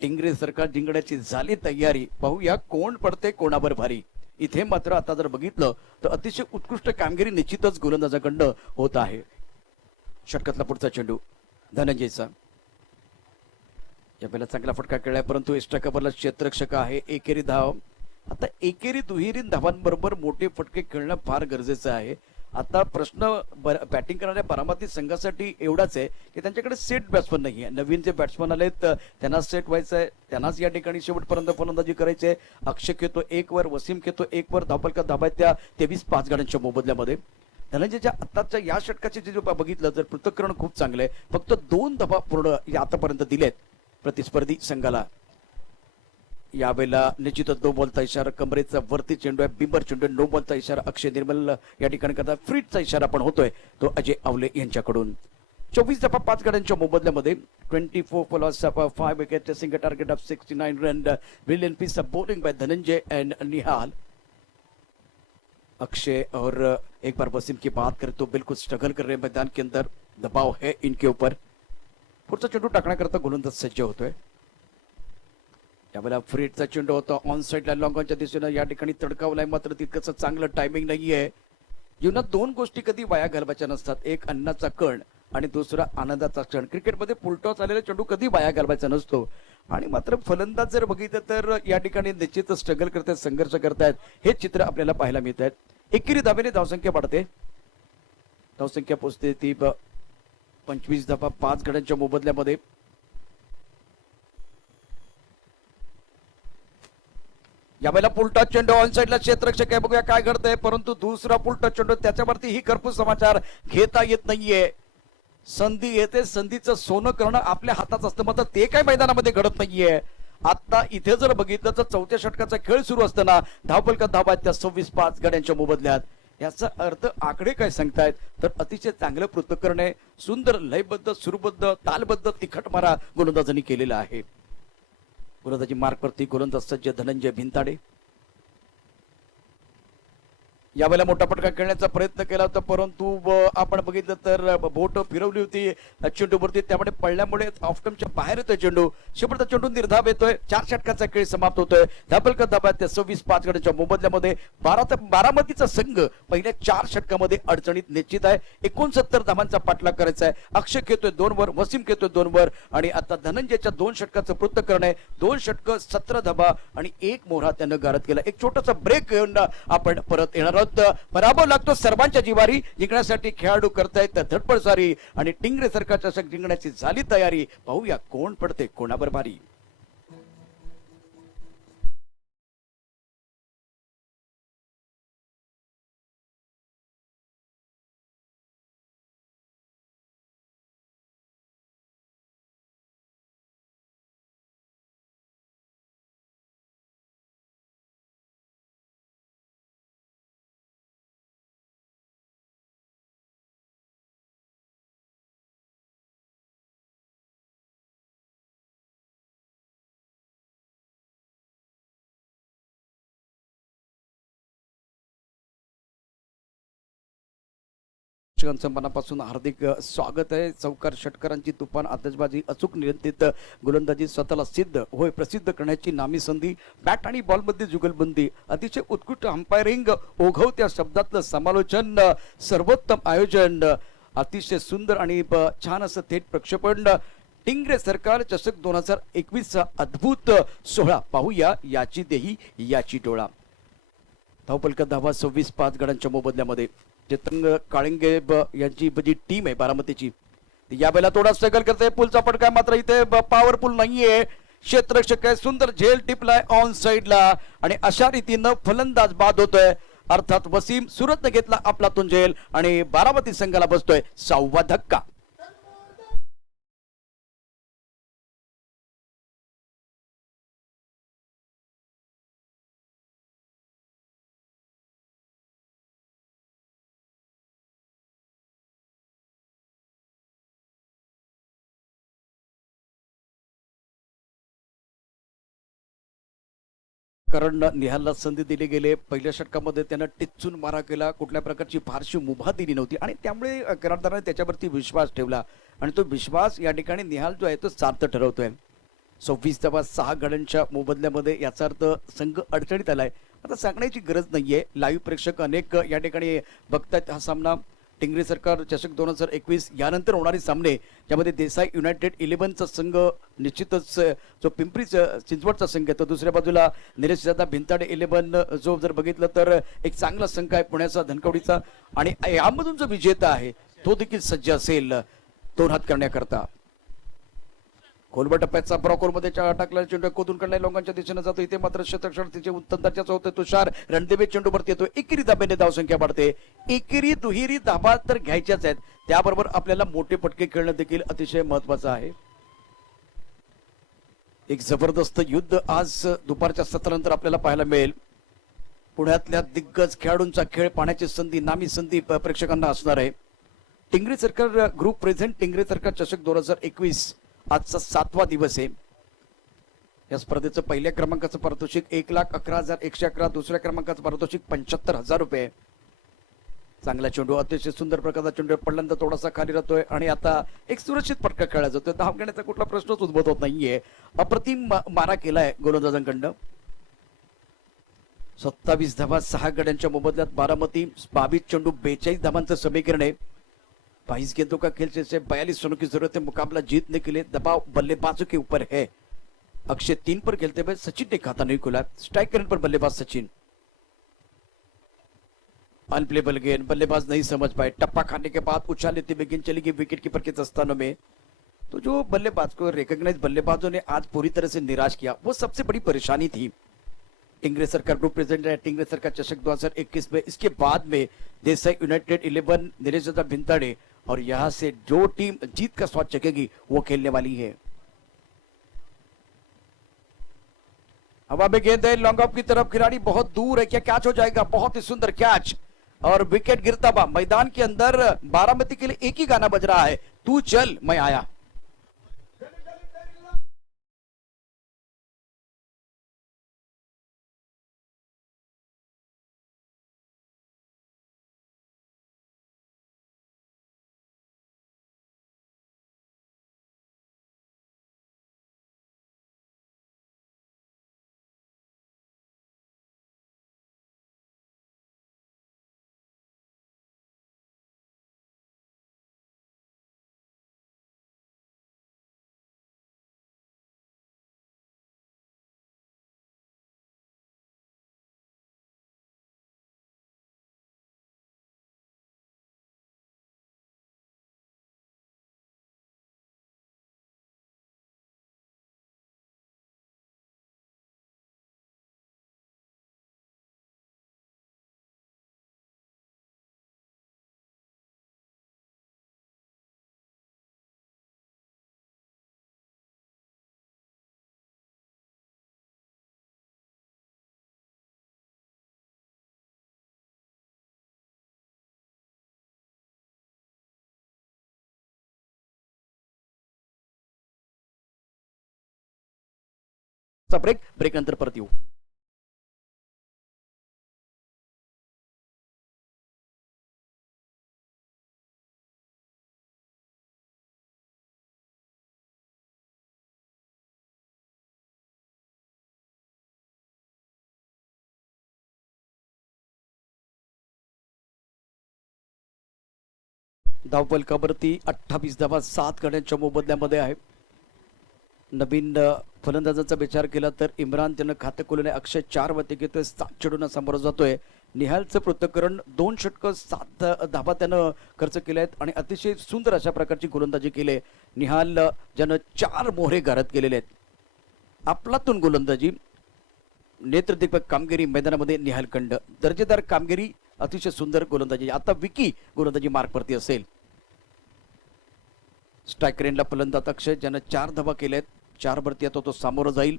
टिंगरे सरकार जिंकण्याची झाली तयारी, पाहूया कोण पडते कोणावर भारी. इथे मात्र आता जर बघितलं तर अतिशय उत्कृष्ट कामगिरी निश्चितच गोलंदाजाकडनं होत आहे. षटकातला पुढचा चेंडू धनंजयचा. यावेळेला चांगला फटका खेळलाय, परंतु एक्स्ट्रा कव्हरला क्षेत्ररक्षक आहे. एकेरी धाव. आता एकेरी दुहेरी धावांबरोबर मोठे फटके खेळणं फार गरजेचं आहे. आता प्रश्न बॅटिंग करणाऱ्या बारामती संघासाठी एवढाच आहे की त्यांच्याकडे सेट बॅट्समन नाही आहे. नवीन जे बॅट्समन आलेत त्यांना सेट व्हायचं आहे, त्यांनाच या ठिकाणी शेवटपर्यंत फलंदाजी करायची आहे. अक्षय खेळतो 1 वर, वसीम खेळतो 1 वर, धावपलका धाबा त्या 23-5 गाड्यांच्या मोबदल्यामध्ये. धनंजयच्या आताच्या या षटकाचे जे बघितलं तर पृथक्करण खूप चांगलं आहे. फक्त 2 धाबा पूर्ण आतापर्यंत दिलेत प्रतिस्पर्धी संघाला. यावेळेला निश्चितच नो बॉलचा इशारा, कमरेचा वरती चेंडू आहे, बिंबर चेंडू, नो बॉलचा इशारा अक्षय निर्मल या ठिकाणी करता. फ्रीटचा इशारा पण होतोय तो अजय आवले यांच्याकडून. 24-5 गड्यांच्या मोबदल्यामध्ये 24 for loss of 5 wickets, chasing a target of 69 run. Brilliant piece of bowling by Dhananjay and Nihal. अक्षय और एक बार वसीम की बात करें तो बिल्कुल स्ट्रगल कर रहे हैं मैदान के अंदर, दबाव है इनके ऊपर. पुढचा चेंडू टाकण्याकरता गोलंदाज सज्ज होतोय. त्यावेळेला फ्रीडचा चेंडू होता ऑन साईडला लॉंगॉनच्या दिशेनं, या ठिकाणी तडकावलाय मात्र तितकंच चांगलं टायमिंग नाहीये. जीवनात दोन गोष्टी कधी वाया घालवायच्या नसतात, एक अन्नाचा कण आणि दुसरा आनंदाचा क्षण. क्रिकेटमध्ये फुलटॉस आलेला चेंडू कधी वाया घालवायचा नसतो. आणि मात्र फलंदाज जर बघितलं तर या ठिकाणी निश्चितच स्ट्रगल करतायत, संघर्ष करतायत, हे चित्र आपल्याला पाहायला मिळत आहे. एकेरी धावेने धावसंख्या वाढते, धावसंख्या पोहोचते ती 25-5 गड्यांच्या मोबदल्यामध्ये. यावेळेला पुलटा चेंडू ऑन साईडला क्षेत्ररक्षक आहे, बघूया काय घडतंय. परंतु दुसरा पुलटा चेंडू, त्याच्यावरती ही खरपूस समाचार घेता येत नाहीये. संधी येते, संधीचं सोनं करणं आपल्या हातात असतं, मात्र ते काय मैदानामध्ये घडत नाहीये. आता इथे जर बघितलं तर चौथ्या षटकाचा खेळ सुरू असताना धावफलकात धावा आहेत त्या 26-5 गड्यांच्या मोबदल्यात. याचा अर्थ आकडे काय सांगतायत तर अतिशय चांगलं पृथक्करण आहे, सुंदर लयबद्ध, सुरबद्ध, तालबद्ध तिखट मारा गोलंदाजांनी केलेला आहे. गोलंदाजी मार्कवरती गोलंदाज सज्ज धनंजय भिंताडे. यावेळेला मोठा फटका खेळण्याचा प्रयत्न केला होता, परंतु आपण बघितलं तर बोट फिरवली होती चेंडूवरती, त्यामुळे पडल्यामुळे ऑफस्टंपच्या बाहेर येतोय चेंडू. शेवटचा चेंडू निर्धाव येतोय, 4 षटकाचा खेळ समाप्त होतोय. धावफलकात धावा त्या 26-5 गड्यांच्या मोबदल्यामध्ये. बारामतीचा संघ पहिल्या 4 षटकामध्ये अडचणीत निश्चित आहे. 69 धावांचा पाठलाग करायचा आहे. अक्षय खेळतोय 2 वर, वसीम खेळतोय 2 वर आणि आता धनंजयच्या 2 षटकाचं पृथक्करण आहे. 2 षटक 17 धावा आणि 1 मोहरा त्यानं गारद केला. एक छोटासा ब्रेक घेऊन आपण परत येणार. पराभव लागतो सर्वांच्या जिवारी, जिंकण्यासाठी खेळाडू करतायत धडपड सारी आणि टिंगरे सरकार चषक जिंकण्याची झाली तयारी. पाहूया कोण पडते कोणावर भारी. मनापासून हार्दिक स्वागत आहे. चौकार षटकारांची तुफान आतषबाजी, अचूक नियंत्रित गोलंदाजी, स्वतःला सिद्ध होय प्रसिद्ध करण्याची नामी संधी, बॅट आणि बॉलमध्ये जुगलबंदी, अतिशय उत्कृष्ट अंपायरिंग, ओघवत्या शब्दातलं समालोचन, सर्वोत्तम आयोजन, अतिशय सुंदर आणि छान असं थेट प्रक्षेपण. टिंगरे सरकार चषक 2021 अद्भुत सोहळा. पाहूया याची देही याची डोळा. धावफलकात धावा 26-5 गड्यांच्या मोबदल्यामध्ये. चेतन काळिंगे यांची जी टीम आहे बारामतीची, यावेळेला थोडा स्ट्रगल करते. पुलचा फटका मात्र इथे पॉवरफुल नाहीये. क्षेत्ररक्षक आहे, सुंदर झेल टिपलाय ऑन साईडला आणि अशा रीतीनं फलंदाज बाद होतोय. अर्थात वसीम सुरतने घेतला आपलातून झेल आणि बारामती संघाला बसतोय 6वा धक्का. कारण निहालला संधी दिली गेले. पहिल्या षटकामध्ये त्यानं टिच्चून मारा केला, कुठल्या प्रकारची फारशी मुभा दिली नव्हती आणि त्यामुळे करारदाराने त्याच्यावरती विश्वास ठेवला आणि तो विश्वास या ठिकाणी निहाल जो आहे तो सार्थ ठरवतोय. 26-6 गड्यांच्या मोबदल्यामध्ये याचा अर्थ संघ अडचणीत आलाय. आता सांगण्याची गरज नाहीये, लाईव्ह प्रेक्षक अनेक या ठिकाणी बघतायत हा सामना. टिंगरे सरकार चषक 2021 यानंतर होणारे सामने, ज्यामध्ये देसाई युनायटेड 11चा संघ निश्चितच जो पिंपरी चिंचवडचा संघ आहे, तर दुसऱ्या बाजूला निलेशदादा भिंताडे 11 जो जर बघितलं तर एक चांगला संघ आहे पुण्याचा धनकवडीचा आणि यामधून जो विजेता आहे तो देखील सज्ज असेल 2 हात करण्याकरता. खोलवर टप्प्याचा ब्रॉकोरमध्ये टाकलेला चेंडू कोदून काढलाय, लोकांच्या दिशेने जातो. इथे मात्र शतक उत्तम दर्जाचा होतं. तुषार रणदेवे चेंडूवरती येतो. एकेरी धाब्याने धावसंख्या वाढते. एकेरी दुहेरी धाबा तर घ्यायच्याच आहेत, त्याबरोबर आपल्याला मोठे फटके खेळणं देखील अतिशय महत्वाचं आहे. एक जबरदस्त युद्ध आज दुपारच्या सत्रानंतर आपल्याला पाहायला मिळेल. पुण्यातल्या दिग्गज खेळाडूंचा खेळ पाहण्याची संधी, नामी संधी प्रेक्षकांना असणार आहे. टिंगरे सरकार ग्रुप प्रेझेंट टिंगरे सरकार चषक 2021 आजचा 7वा दिवस आहे. या स्पर्धेचं पहिल्या क्रमांकाचं पारितोषिक 1,11,111, दुसऱ्या क्रमांकाचं पारितोषिक 75,000 रुपये. चांगला चेंडू, अतिशय सुंदर प्रकारचा चेंडू, पहिल्यांदा थोडासा खाली राहतोय आणि आता एक सुरक्षित फटका खेळला जातोय. धाव घेण्याचा कुठला प्रश्नच उद्भवत नाहीये. अप्रतिम मारा केलाय गोलंदाजांकडनं. 27 धावा 6 गड्यांच्या मोबदल्यात बारामती. 22 चेंडू 42 धावांचं समीकरण आहे. 22 गेंदों का खेल से 42 रनों की जरूरत है मुकाबला जीतने के लिए. दबाव बल्लेबाजों के ऊपर है. अक्षय 3 पर खेलते हुए सचिन ने खाता नहीं खुला. स्ट्राइक करने पर बल्लेबाज सचिन. अनप्लेबल गेंद, बल्लेबाज नहीं समझ पाए. टप्पा खाने के बाद उछाल लेते हुए गेंद चली गई विकेट कीपर के दस्तानों में. तो जो बल्लेबाज को रिकॉग्नाइज बल्लेबाजों ने आज पूरी तरह से निराश किया, वो सबसे बड़ी परेशानी थी. टिंगरे सरकार ग्रुप प्रेसिडेंट है टिंगरे सरकार चषक 2021 में. इसके बाद में देसाई यूनाइटेड 11 निरेशदा भिंताड़े और यहां से जो टीम जीत का स्वाद चखेगी वो खेलने वाली है. हवा में गेंद है, लॉन्ग ऑफ की तरफ, खिलाड़ी बहुत दूर है. क्या कैच हो जाएगा? बहुत ही सुंदर कैच और विकेट गिरता हुआ मैदान के अंदर. बारामती के लिए एक ही गाना बज रहा है, तू चल मैं आया. ब्रेक नंतर परत येऊ. धावफलकावरती 28 धावा 7 गड्यांच्या मोबदल्यामध्ये आहे. नवीन फलंदाजाचा विचार केला तर इम्रान त्यानं खाते खोलून अक्षय 4 वरती घेतोय. 7 चेंडूंना सामोरं जातोय. निहालचं पृथक्करण 2 षटकं 7 धावा त्यानं खर्च केल्या आहेत आणि अतिशय सुंदर अशा प्रकारची गोलंदाजी केली. निहाल ज्यानं 4 मोहरे गारद केलेले आहेत. आपलातून गोलंदाजी, नेत्रदीपक कामगिरी मैदानामध्ये निहाल खंड, दर्जेदार कामगिरी, अतिशय सुंदर गोलंदाजी. आता विकी गोलंदाजी मार्कवरती असेल. स्ट्राइक रेंजला फलंदाज अक्षय ज्यानं 4 धावा केल्यात. 4 वरती येतो तो सामोरं जाईल.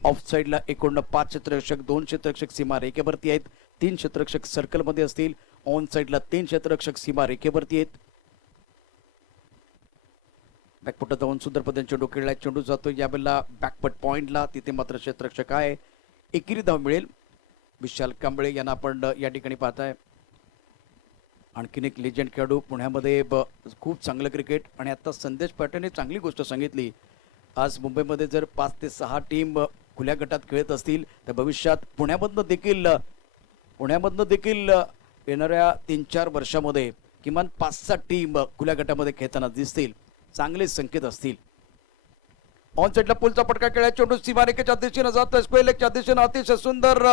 ऑफ साईडला एकूण 5 क्षेत्ररक्षक, 2 क्षेत्ररक्षक सीमा रेखेवरती आहेत. 3 क्षेत्ररक्षक सर्कलमध्ये असतील. ऑन साईडला 3 क्षेत्ररक्षक सीमा रेखेवरती आहेत. बॅकफुटात जाऊन सुंदर पद्धतीने चेंडू खेळलाय. चेंडू जातो यावेळेला बॅकफुट पॉइंटला, तिथे मात्र क्षेत्ररक्षक आहे. एकेरी धाव मिळेल. विशाल कांबळे यांना आपण या ठिकाणी पाहताय. आणखीन एक लेजंड खेळाडू पुण्यामध्ये, खूप चांगलं क्रिकेट. आणि आता संदेश पाटलांनी चांगली गोष्ट सांगितली. आज मुंबईमध्ये जर 5 ते 6 टीम खुल्या गटात खेळत असतील तर भविष्यात पुण्यामधनं देखील येणाऱ्या 3-4 वर्षामध्ये किमान 5-6 टीम खुल्या गटामध्ये खेळताना दिसतील. चांगले संकेत असतील. ऑन साईडला पुलचा पटका खेळाय. चेंडू सीमारेखेच्या दिशेनं जातोय. स्क्वेअरलेगच्या दिशेनं अतिशय सुंदर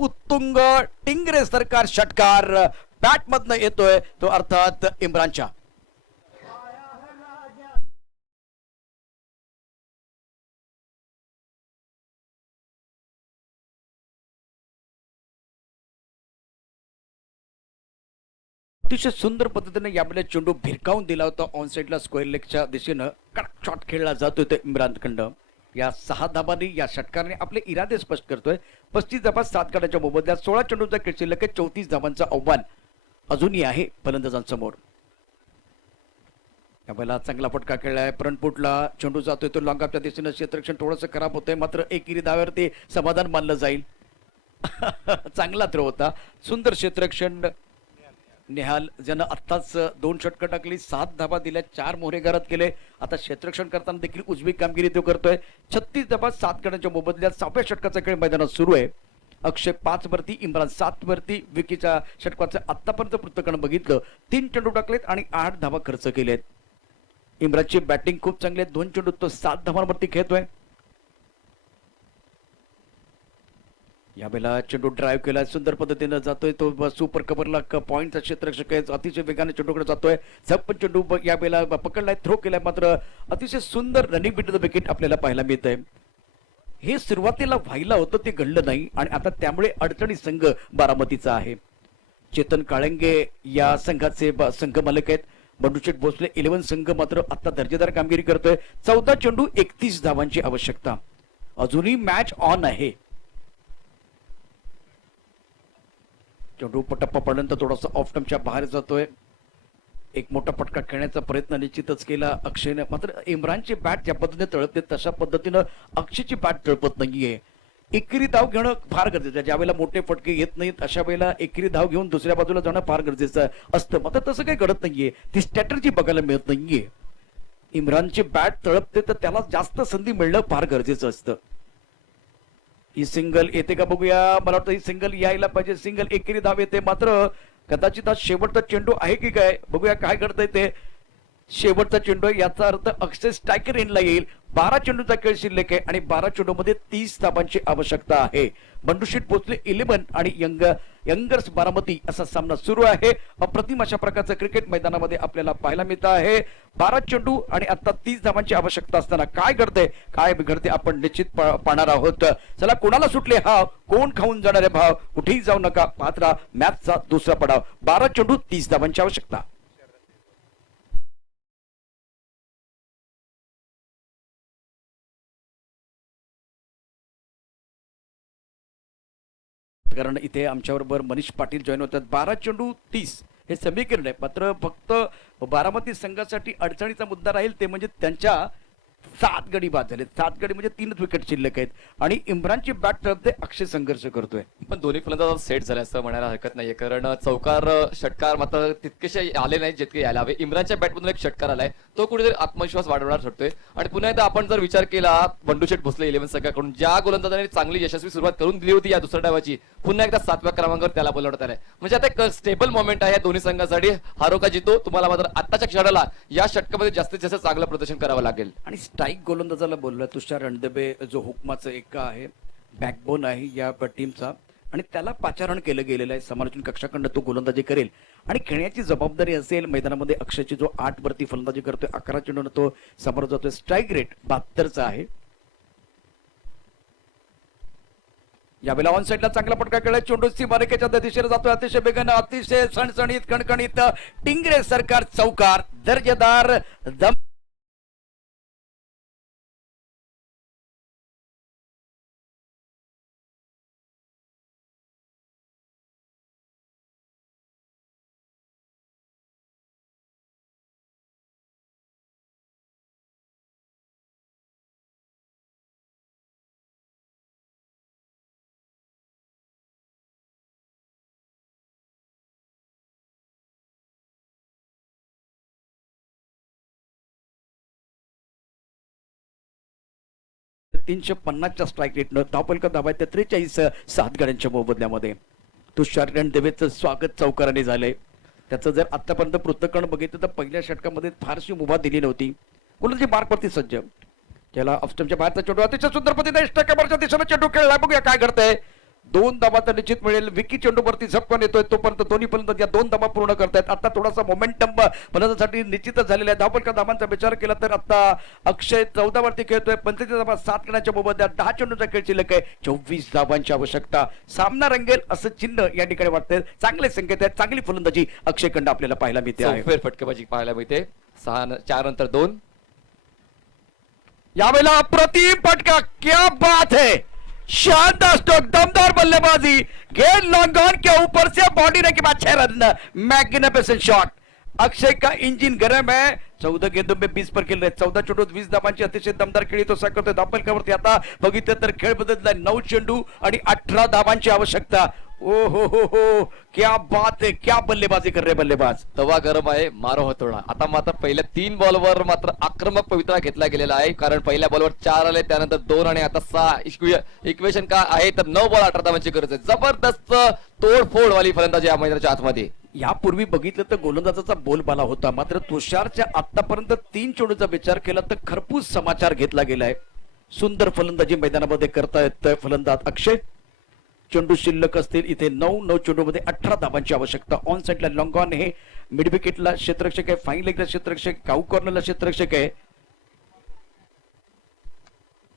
उत्तुंग टिंगरे सरकार षटकार बॅट मधनं येतोय, तो अर्थात इम्रानच्या. अतिशय सुंदर पद्धतीने यामध्ये चेंडू भिरकावून दिला होता. ऑन साईडला स्क्वेअर लेगच्या दिशेनं कडक शॉट खेळला जातोय तो इम्रान खंड. या 6 धाबांनी या षटकाराने आपले इरादे स्पष्ट करतोय. 35 धाबा 7 गड्यांच्या मोबदल्यात 16 चेंडूंचा खेळ शिल्लक 34 धाबांचं आव्हान अजूनही आहे फलंदाजांसमोर. यावेळेला चांगला फटका खेळलाय फ्रंटफुटला चेंडू जातोय तो लॉंगापच्या दिशेनं क्षेत्ररक्षण थोडंसं खराब होतंय मात्र एकेरी धाव्यावरती समाधान मानलं जाईल. चांगला थ्रो होता सुंदर क्षेत्ररक्षण निहाल ज्यानं आत्ताच 2 षटकं टाकली 7 धाबा दिल्या 4 मोहरे घरात केले. आता क्षेत्ररक्षण करताना देखील उजवी कामगिरी तो करतोय 36 धाबा 7 गड्यांच्या मोबदल्यात 6व्या षटकाचा खेळ मैदानात सुरू आहे. अक्षय 5 वरती इम्रान 7 वरती विकीच्या षटकाचं आतापर्यंत पृथक्करण बघितलं 3 चेंडू टाकलेत आणि 8 धाबा खर्च केलेत. इम्रानची बॅटिंग खूप चांगली आहे 2 चेंडू तो 7 धावांवरती खेळतोय. यावेळेला चेंडू ड्राईव्ह केलाय सुंदर पद्धतीनं जातोय तो सुपर कव्हरला पॉईंटचा क्षेत्ररक्षक आहे अतिशय वेगाने चेंडूकडे जातोय झपकन चेंडू यावेळेला पकडलाय थ्रो केलाय मात्र अतिशय सुंदर रनिंग बिट द विकेट आपल्याला पाहायला मिळत आहे. हे सुरुवातीला व्हायला होतं ते घडलं नाही आणि आता त्यामुळे अडचणी संघ बारामतीचा आहे. चेतन काळंगे या संघाचे संघ मालक आहेत. बंडूशेठ भोसले 11 संघ मात्र आता दर्जेदार कामगिरी करतोय 14 चेंडू 31 धावांची आवश्यकता अजूनही मॅच ऑन आहे. चेंडू टप्पा पडल्यानंतर थोडासा ऑफ टर्मच्या बाहेर जातोय. एक मोठा फटका खेळण्याचा प्रयत्न निश्चितच केला अक्षयने मात्र इम्रानची बॅट ज्या पद्धतीने तळपते तशा पद्धतीनं अक्षयची बॅट तळपत नाहीये. एकेरी धाव घेणं फार गरजेचं आहे. ज्यावेळेला मोठे फटके येत नाहीत अशा वेळेला एकेरी धाव घेऊन दुसऱ्या बाजूला जाणं फार गरजेचं असतं मात्र तसं काही घडत नाहीये. ती स्ट्रॅटर्जी बघायला मिळत नाहीये. इम्रानची बॅट तळपते तर त्याला जास्त संधी मिळणं फार गरजेचं असतं. ही सिंगल येते का बघूया मला वाटतं ही सिंगल यायला पाहिजे. सिंगल एकेरी धाव येते मात्र कदाचित हा शेवटचा चेंडू आहे की काय बघूया काय घडतंय ते. शेवटचा चेंडू आहे याचा अर्थ अक्षय स्ट्रायकर एंडला येईल. 12 चेंडूचा खेळ शिल्लक आहे आणि 12 चेंडूमध्ये 30 धावांची आवश्यकता आहे. बंडूशेठ भोसले 11 आणि यंगर्स बारामती असा सामना सुरू आहे. अप्रतिम अशा प्रकारचं क्रिकेट मैदानामध्ये आपल्याला पाहायला मिळत आहे. 12 चेंडू आणि आता 30 धावांची आवश्यकता असताना काय घडते काय बिघडते आपण निश्चित पाहणार आहोत. चला कोणाला सुटले हाव कोण खाऊन जाणारे भाव कुठेही जाऊ नका पाहत राहा मॅचचा दुसरा पडाव. 12 चेंडू 30 धावांची आवश्यकता. कारण इथे आमच्याबरोबर मनीष पाटील जॉईन होतात. 12 चेंडू 30 हे समीकरण आहे मात्र फक्त बारामती संघासाठी अडचणीचा मुद्दा राहील ते म्हणजे त्यांच्या 7 गडी बाद झाले. 7 गडी म्हणजे 3 विकेट शिल्लक आहेत आणि इम्रानची बॅट तळपते अक्षय संघर्ष करतोय. पण दोन्ही फलंदाज सेट झाले असं म्हणायला हरकत नाहीये कारण चौकार षटकार मात्र तितकेसे आले नाही जितके यायला हवे. इम्रानच्या बॅटमधून एक षटकार आलाय तो कुठेतरी आत्मविश्वास वाढवणार ठरतोय. आणि पुन्हा एकदा आपण जर विचार केला बंडूशेठ भोसले 11 संघाकडून ज्या गोलंदाजाने चांगली यशस्वी सुरुवात करून दिली होती या दुसऱ्या डावाची पुन्हा एकदा 7व्या क्रमांकावर त्याला बोलवण्यात आलंय. म्हणजे आता एक स्टेबल मोमेंट आहे दोन्ही संघांसाठी. हारो का जितो तुम्हाला मात्र आत्ताच्या क्षणाला या षटकामध्ये जास्तीत जास्त चांगलं प्रदर्शन करावं लागेल. आणि स्ट्राईक गोलंदाजाला बोलला तुषार रणदिवे जो हुकमाचा एक आहे बॅकबोन आहे या टीमचा आणि त्याला पाचारण केलं गेलेलं आहे. समालोचन कक्षाकडनं तो गोलंदाजी करेल आणि खेळण्याची जबाबदारी असेल मैदानामध्ये. अक्षयची जो 8 वरती फलंदाजी करतोय 11 चेंडून तो समोर जातोय. स्ट्राईक रेट 72चा आहे. यावेळेला ऑन साईडला चांगला फटका खेळला चेंडू सीमारेखेच्या दिशेने जातोय अतिशय वेगानं अतिशय सणसणीत कणकणीत टिंगरे सरकार चौकार दर्जेदार दम. .350च्या स्ट्राईक रेटनं धावपलका धावा 43 7 गड्यांच्या मोबदल्यामध्ये. तुषार रणदिवेचं स्वागत चौकाराने झालंय. त्याचं जर आतापर्यंत पृथक्करण बघितलं तर पहिल्या षटकामध्ये फारशी मुभा दिली नव्हती. गोलंदाजी मार्कवरती सज्ज त्याला ऑफस्टमच्या बाहेरचा चेंडू अतिशय सुंदर पद्धतीने इष्टकेवरच्या दिशेने चेंडू खेळला. बघूया काय घडतंय. 2 धावा तर निश्चित मिळेल. विकी चेंडूवरती झपकन येतोय तोपर्यंत दोन्ही फलंदाज या 2 धावा पूर्ण करतायत. आता थोडासा मोमेंटम फलंदाजासाठी निश्चितच झालेला आहे. धावपलका धावांचा विचार केला तर आता अक्षय 14 वरती खेळतोय 45 धावा 7 गड्यांच्या मोबदल्यात 10 चेंडूचा खेळ शिल्लक आहे. 24 धावांची आवश्यकता. सामना रंगेल असं चिन्ह या ठिकाणी वाटतंय. चांगले संकेत आहेत. चांगली फलंदाजी अक्षयकडनं आपल्याला पाहायला मिळते आहे. फेर फटकेबाजी पाहायला मिळते. 4 नंतर 2. यावेळेला अप्रतिम फटका क्या बात है. शानदार स्ट्रोक दमदार बल्लेबाजी गेंद लॉन्ग ऑन के ऊपर से बॉडी ने के बाद 6 रन मैग्निफिसेंट शॉट. अक्षय का इंजिन गरम है. 14 गेंदों में 20 पर खेळ 14 चेंडूत 20 धावांची अतिशय दमदार खेळी तो साकारतोय धापलकावरती. आता बघितलं तर खेळ बदललाय. 9 चेंडू आणि 18 धावांची आवश्यकता. ओ हो, क्या बात है, क्या बल्लेबाजी कर रहे बल्लेबाज. तवा गरम आहे, मारो हतोडा. आता मात्र पहिल्या 3 बॉलवर मात्र आक्रमक पवित्रा घेतला गेलेला आहे, कारण पहिल्या बॉलवर 4 आले, त्यानंतर 2 आणि आता 6. इक्वेशन काय आहे तर 9 बॉल 18 धावांची गरज आहे. जबरदस्त तोडफोड वाली फलंदाजी या मैदानाच्या आतमध्ये. यापूर्वी बघितलं तर गोलंदाजाचा बोलबाला होता, मात्र तुषारच्या आतापर्यंत 3 चेंडूचा विचार केला तर खरपूस समाचार घेतला गेलाय. सुंदर फलंदाजी मैदानामध्ये करतायत फलंदाज अक्षय. चेंडू शिल्लक असतील इथे 9 चेंडूमध्ये 18 धावांची आवश्यकता. ऑन साइडला लॉंग ऑन हे मिड विकेटला क्षेत्ररक्षक आहे, फाईन लेगला क्षेत्ररक्षक, काऊ कॉर्नरला क्षेत्ररक्षक आहे.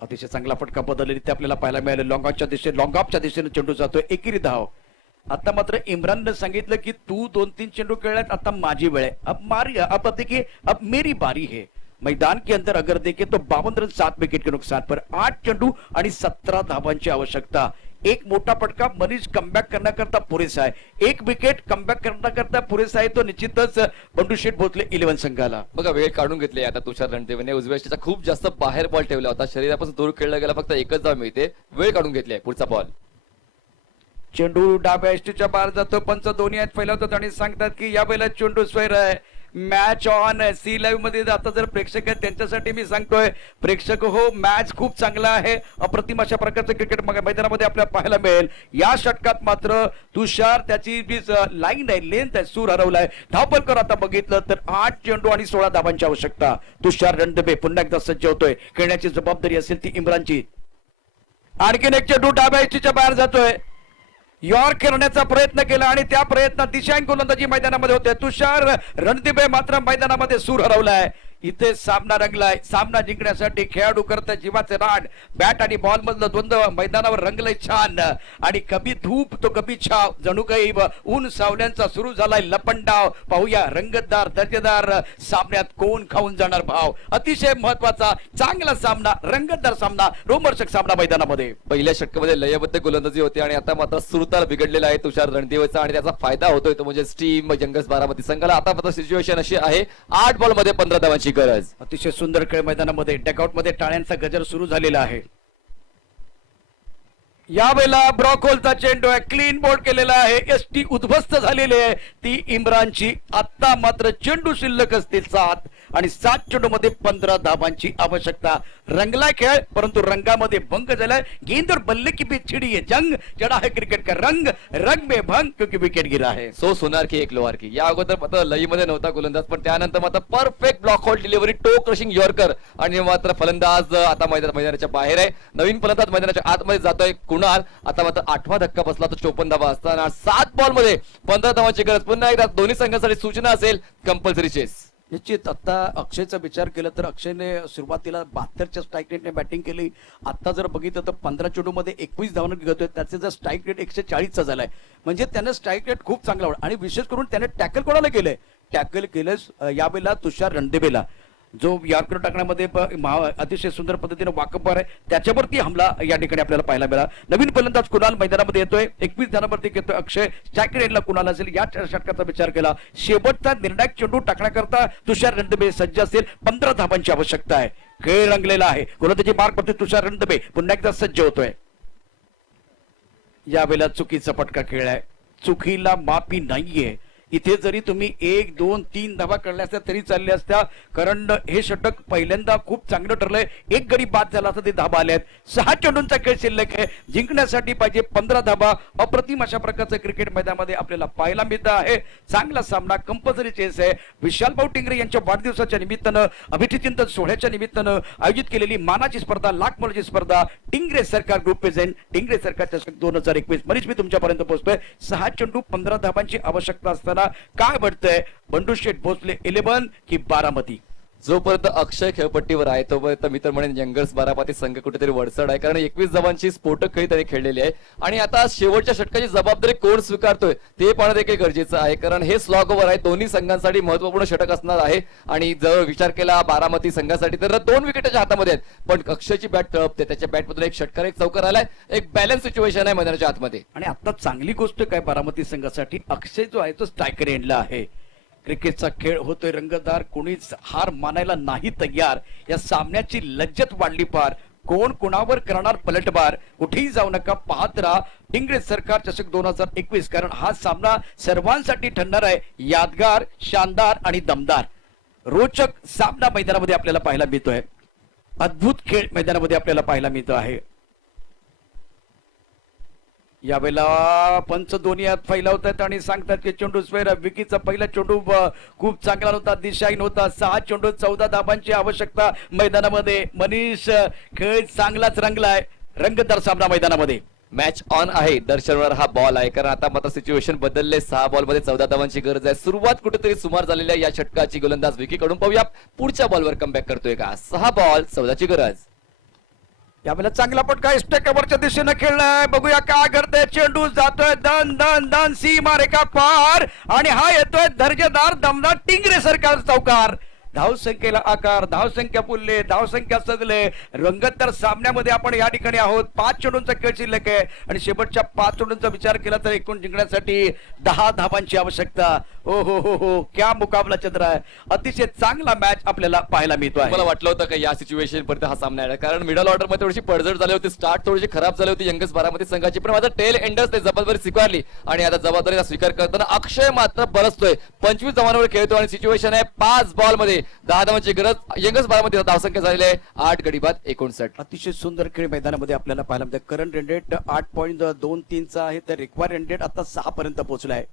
अतिशय चांगला फटका बदललेली ते आपल्याला पाहायला मिळालं. लॉंग ऑफच्या दिशेने चेंडू जातोय, एकेरी धाव. आता मात्र इम्रानने सांगितलं की तू 2-3 चेंडू खेळलात, आता माझी वेळ आहे. अब देखिए अब मेरी बारी है. मैदान के अंदर अगर देखें तो 52 रन 7 विकेट के नुकसान पर 8 चेंडू आणि 17 धावांची आवश्यकता. एक मोठा फटका मनीष कमबॅक करण्याकरता पुरेसा आहे. एक विकेट कमबॅक करण्याकरता पुरेसा आहे, तो निश्चितच बंडू शेठ भोसले 11 संघाला. बघा वेळ काढून घेतली आता तुषार रणदेवने. उजव्या यष्टीचा खूप जास्त बाहेर बॉल ठेवला होता, शरीरापासून दूर खेळला गेला, फक्त एकच धाव मिळते. वेळ काढून घेतली आहे. पुढचा बॉल. चेंडू डाव्या यष्टीच्या बाहेर जातो. पंच दोन्ही हात फैलावतात आणि सांगतात की या वेळेला चेंडू स्वैर आहे. मॅच ऑन आहे. सी लाईव्ह मध्ये आता जर प्रेक्षक आहेत त्यांच्यासाठी मी सांगतोय, प्रेक्षक हो, मॅच खूप चांगला आहे. अप्रतिम अशा प्रकारचं क्रिकेट मैदानामध्ये आपल्याला पाहायला मिळेल. या षटकात मात्र तुषार त्याची जी लाईन आहे, लेंथ आहे, सूर हरवलाय. धावपलकर आता बघितलं तर 8 चेंडू आणि 16 धावांची आवश्यकता. तुषार रणदिवे पुन्हा एकदा सज्ज होतोय. खेळण्याची जबाबदारी असेल ती इम्रानची. आणखीन एक चेंडू डाव्या यष्टीच्या बाहेर जातोय. यॉर्क करण्याचा प्रयत्न केला आणि त्या प्रयत्नात दिशाहीन गोलंदाजी मैदानामध्ये होते. तुषार रणदीपे मात्र मैदानामध्ये सूर हरवलाय. इथे सामना रंगलाय. सामना जिंकण्यासाठी खेळाडू करता जीवाचे रान. बॅट आणि बॉल मधलं द्वंद्व मैदानावर रंगलंय छान. आणि कभी धूप तो कभी छाव, जणू काही ऊन सावल्यांचा सुरू झालाय लपंडाव. पाहूया रंगतदार दर्जेदार सामन्यात कोण खाऊन जाणार भाव. अतिशय महत्वाचा चांगला सामना, रंगतदार सामना, रोमहर्षक सामना मैदानामध्ये. पहिल्या षटकामध्ये लयबद्ध गोलंदाजी होती आणि आता मात्र सुरताल बिघडलेला आहे तुषार रणदेवचा आणि त्याचा फायदा होतोय तो म्हणजे स्टीम यंगर्स बारामती संघाला. आता मात्र सिच्युएशन अशी आहे, 8 बॉल मध्ये 15 धावांची गरज. अतिशय सुंदर खेळ मैदानामध्ये. डकआउट मध्ये टाळ्यांचा गजर सुरू झालेला आहे. यावेळेला ब्रॉकोलचा चेंडू आहे, क्लीन बोर्ड केलेला आहे. एसटी उद्ध्वस्त झालेली आहे ती इम्रानची. आता मात्र चेंडू शिल्लक असतील 7 आणि 7 चेंडू मध्ये 15 धावांची आवश्यकता. रंगला खेळ, परंतु रंगामध्ये भंग झालाय. गेंद और बल्ले की भी छिड़ी है जंग, जड़ा है क्रिकेट का रंग, रंग में भंग क्योंकि विकेट गिरा है. सो सोनार की एक लोहार की. या अगोदर मात्र लई मध्ये नव्हता गोलंदाज, पण त्यानंतर मात्र परफेक्ट ब्लॉक होल डिलिव्हरी, टो क्रशिंग यॉर्कर आणि मात्र फलंदाज आता मैदानाच्या बाहेर आहे. नवीन फलंदाज मैदानाच्या आतमध्ये जातोय कुणाल. आता मात्र 8वा धक्का बसला तर 54 धावा असताना 7 बॉल मध्ये 15 धावांची गरज. पुन्हा एकदा दोन्ही संघांसाठी सूचना असेल, कंपल्सरी चेस. निश्चित. आता अक्षयचा विचार केला तर अक्षयने सुरुवातीला 72च्या स्ट्राईक रेटने बॅटिंग केली. आता जर बघितलं तर 15 चेंडू मध्ये 21 धावांना घेतोय. त्याचे जर स्ट्राईक रेट 140चा झालाय, म्हणजे त्याने स्ट्राईक रेट खूप चांगला होता. आणि विशेष करून त्याने टॅकल कोणाला केलंय, टॅकल केलंय यावेळेला तुषार रणदेवेला, जो यार्कर टाकण्यामध्ये अतिशय सुंदर पद्धतीने वाकबगार आहे. त्याच्यावरती हमला या ठिकाणी आपल्याला पाहायला मिळाला. नवीन फलंदाज कुणाल मैदानामध्ये येतोय. 21 धावांवरती घेतोय अक्षय. स्ट्राईक रेटला कुणाल असेल या षटकाचा विचार केला. शेवटचा निर्णायक चेंडू टाकण्याकरता तुषार रणदिवे सज्ज असेल. 15 धावांची आवश्यकता आहे. खेळ रंगलेला आहे. गोलंदाजी मार्कवरती तुषार रणदिवे पुन्हा एकदा सज्ज होतोय. यावेळेला चुकीचा फटका खेळ आहे. चुकीला माफी नाहीये. इथे जरी तुम्ही 1, 2, 3 धावा काढल्या असत्या तरी चालल्या असत्या, कारण हे षटक पहिल्यांदा खूप चांगलं ठरलंय. एक गडी बाद झाला असता ते धावा आल्यात. 6 चेंडूंचा खेळ शिल्लक आहे. जिंकण्यासाठी पाहिजे 15 धावा. अप्रतिम अशा प्रकारचं क्रिकेट मैदानामध्ये आपल्याला पाहायला मिळतं आहे. चांगला सामना, कंपल्सरी चेस आहे. विशाल भाऊ टिंगरे यांच्या वाढदिवसाच्या निमित्तानं, अभिजित चिंतन सोहळ्याच्या निमित्तानं आयोजित केलेली मानाची स्पर्धा, लाख मोलाची स्पर्धा, टिंगरे सरकार ग्रुप प्रेझेंट, टिंगरे सरकार चषक 2021. मनीष मी तुमच्यापर्यंत पोहोचतोय. 6 चेंडू 15 धावांची आवश्यकता असताना काय वाटतंय, बंडू शेठ भोसले 11 की बारामती? जोपर्यंत अक्षय खेळपट्टीवर आहे तोपर्यंत मी तर म्हणेन यंगर्स बारामती संघ कुठेतरी वडसड आहे, कारण 21 धावांची स्फोटक खेळी त्यांनी खेळलेली आहे. आणि आता शेवटच्या षटकाची जबाबदारी कोण स्वीकारतोय ते पाहणं देखील गरजेचं आहे, कारण हे स्लॉग ओव्हर आहे. दोन्ही संघांसाठी महत्वपूर्ण षटक असणार आहे. आणि जर विचार केला बारामती संघासाठी तर 2 विकेटच्या हातामध्ये आहेत, पण अक्षयची बॅट तळपते. त्याच्या बॅटमधून एक षटकार, एक चौकार आलाय. एक बॅलन्स सिच्युएशन आहे मैदानाच्या आतमध्ये. आणि आता चांगली गोष्ट काय बारामती संघासाठी, अक्षय जो आहे तो स्ट्रायकर एंडला आहे. क्रिकेटचा खेळ होतोय रंगतदार, कोणीच हार मानायला नाही तयार. या सामन्याची लज्जत वाढली पार. कोण कोणावर करणार पलटवार, कुठेही जाऊ नका, पाहत राहा टिंगरे सरकार चषक 2021. कारण हा सामना सर्वांसाठी ठरणार आहे यादगार, शानदार आणि दमदार. रोचक सामना मैदानामध्ये आपल्याला पाहायला मिळतोय. अद्भुत खेळ मैदानामध्ये आपल्याला पाहायला मिळतो आहे. यावेळेला पंच दोन्ही हात फैलावत आहेत आणि सांगतात की चेंडू स्वेर विकीचा पहिला चेंडू खूप चांगला होता, दिशाहीन होता. 6 चेंडू 14 धाबांची आवश्यकता मैदानामध्ये. मनीष, खेळ चांगलाच रंगलाय, रंगतदार सामना मैदानामध्ये. मॅच ऑन आहे, दर्शनवर हा बॉल आहे. कारण आता मात्र सिच्युएशन बदलले. 6 बॉल मध्ये 14 धावांची गरज आहे. सुरुवात कुठेतरी सुमार झालेल्या या षटकाची गोलंदाज विकी कडून पाहूया पुढच्या बॉलवर कमबॅक करतोय का. 6 बॉल 14ची गरज. यावेळेला चांगला पटका इष्टकवरच्या दिशेनं खेळलाय. बघूया काय करतोय. चेंडू जातोय दन दन दन सीमा रेखा पार आणि हा येतोय दर्जेदार दमदार टिंगरे सरकार चौकार. धावसंख्येला आकार, धावसंख्या पुरले, धावसंख्या सजले. रंगतदार सामन्यामध्ये आपण या ठिकाणी आहोत. 5 चेंडूंचा खेळ शिल्लक आहे आणि शेवटच्या 5 चेंडूंचा विचार केला तर एकूण जिंकण्यासाठी 10 धावांची आवश्यकता. हो हो हो हो, क्या मुकाबला चंद्र आहे. अतिशय चांगला मॅच आपल्याला पाहायला मिळतो आहे. मला वाटलं होतं का या सिच्युएशन पर्यंत हा सामना आहे, कारण मिडल ऑर्डर मध्ये थोडीशी पडझड झाली होती. स्टार्ट थोडीशी खराब झाली होती यंगर्स बारामती संघाची, पण माझा टेल एंडर्स ते जबाबदारी स्वीकारली आणि आता जबाबदारीचा स्वीकार करताना अक्षय मात्र बरसतोय. 25 धावांवर खेळतो आणि सिच्युएशन आहे 5 बॉल मध्ये 10 धावांची गरज. यंगर्स बारामती धावसंख्या झालेली आहे 8 गडी बाद 59. अतिशय सुंदर खेळ मैदानामध्ये आपल्याला पाहायला मिळते. करंट रन रेट 8.23 आहे, तर रिक्वायर रन रेट आता 6 पर्यंत पोहोचलाय.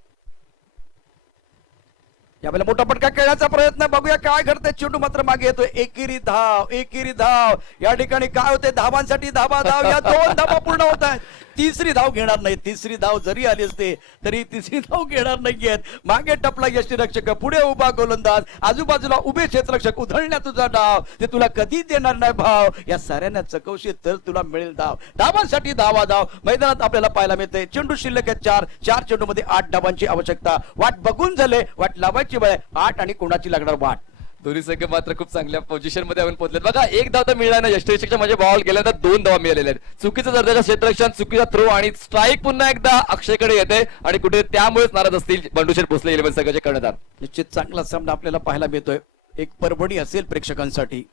यावेळेला मोठा पटका खेळण्याचा प्रयत्न. बघूया काय घडतंय. चेंडू मात्र मागे येतोय. एकेरी धाव, एकेरी धाव. या ठिकाणी काय होते, धावांसाठी धावा धाव. या 2 धावा पूर्ण होत आहेत. तिसरी धाव घेणार नाही. तिसरी धाव जरी आली असते तरी तिसरी धाव घेणार नाहीयेत. मागे टपला यष्टीरक्षक, पुढे उभा गोलंदाज, आजूबाजूला उभे क्षेत्ररक्षक. उधळण्या तुझा डाव, ते तुला कधी देणार नाही भाव. या साऱ्यांना चकवशी तर तुला मिळेल धाव. धावांसाठी धावा धाव मैदानात आपल्याला पाहायला मिळते. चेंडू शिल्लक आहेत 4 चेंडू मध्ये 8 धावांची आवश्यकता. वाट बघून झाले, वाट लावायची वेळ 8 आणि कोणाची लागणार वाट. दोन्ही संघ मात्र खूप चांगल्या पोझिशन मध्ये आपण पोहोचलेत. बघा 1 धाव तर मिळाला ना यष्टीरक्षकच्या, म्हणजे बॉल गेल्यानंतर 2 धावा मिळालेल्या आहेत. चुकीचं दर्जाचं क्षेत्ररक्षण, चुकीचा थ्रो आणि स्ट्राईक पुन्हा एकदा अक्षयकडे येते आणि कुठे त्यामुळेच नाराज असतील बंडू शेठ भोसले 11 संघाचे कर्णधार. निश्चित चांगला सामना आपल्याला पाहायला मिळतोय. एक पर्वणी असेल प्रेक्षकांसाठी.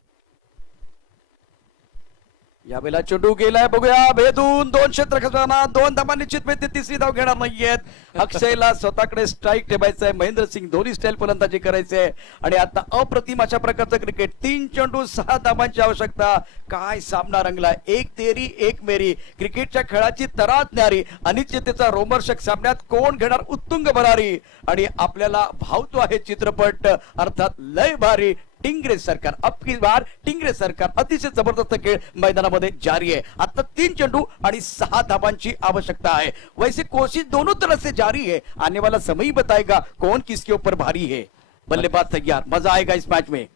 यावेळेला चेंडू गेलाय. बघूया भेदून 2 क्षेत्ररक्षकांना 2 धावा निश्चित मिळते. तिसरी धाव घेणार नाहीयेत. अक्षयला स्वतःकडे स्ट्राईक ठेवायचंय. महेंद्रसिंग धोनी स्टाईल फलंदाजी करायचंय आणि आता अप्रतिम अशा प्रकारचं क्रिकेट. 3 चेंडू 6 धावांची आवश्यकता. काय सामना रंगलाय. 1 तेरी 1 मेरी. क्रिकेटच्या खेळाची तरात न्यारी. अनिश्चिततेचा रोमर्षक सामन्यात कोण घेणार उत्तुंग भरारी. आणि आपल्याला भावतो आहे चित्रपट, अर्थात लय भारी. टिंगरे सरकार अबकी बार टिंगरे सरकार. अतिशय जबरदस्त खेळ मैदानामध्ये जारी आहे. आता 3 चेंडू आणि 6 धावांची आवश्यकता है. वैसे कोशिश दोनों तरफ से जारी है. आने वाला समय ही बताएगा कौन किसके ऊपर भारी है. बल्लेबाज तैयार, मजा आएगा इस मैच में.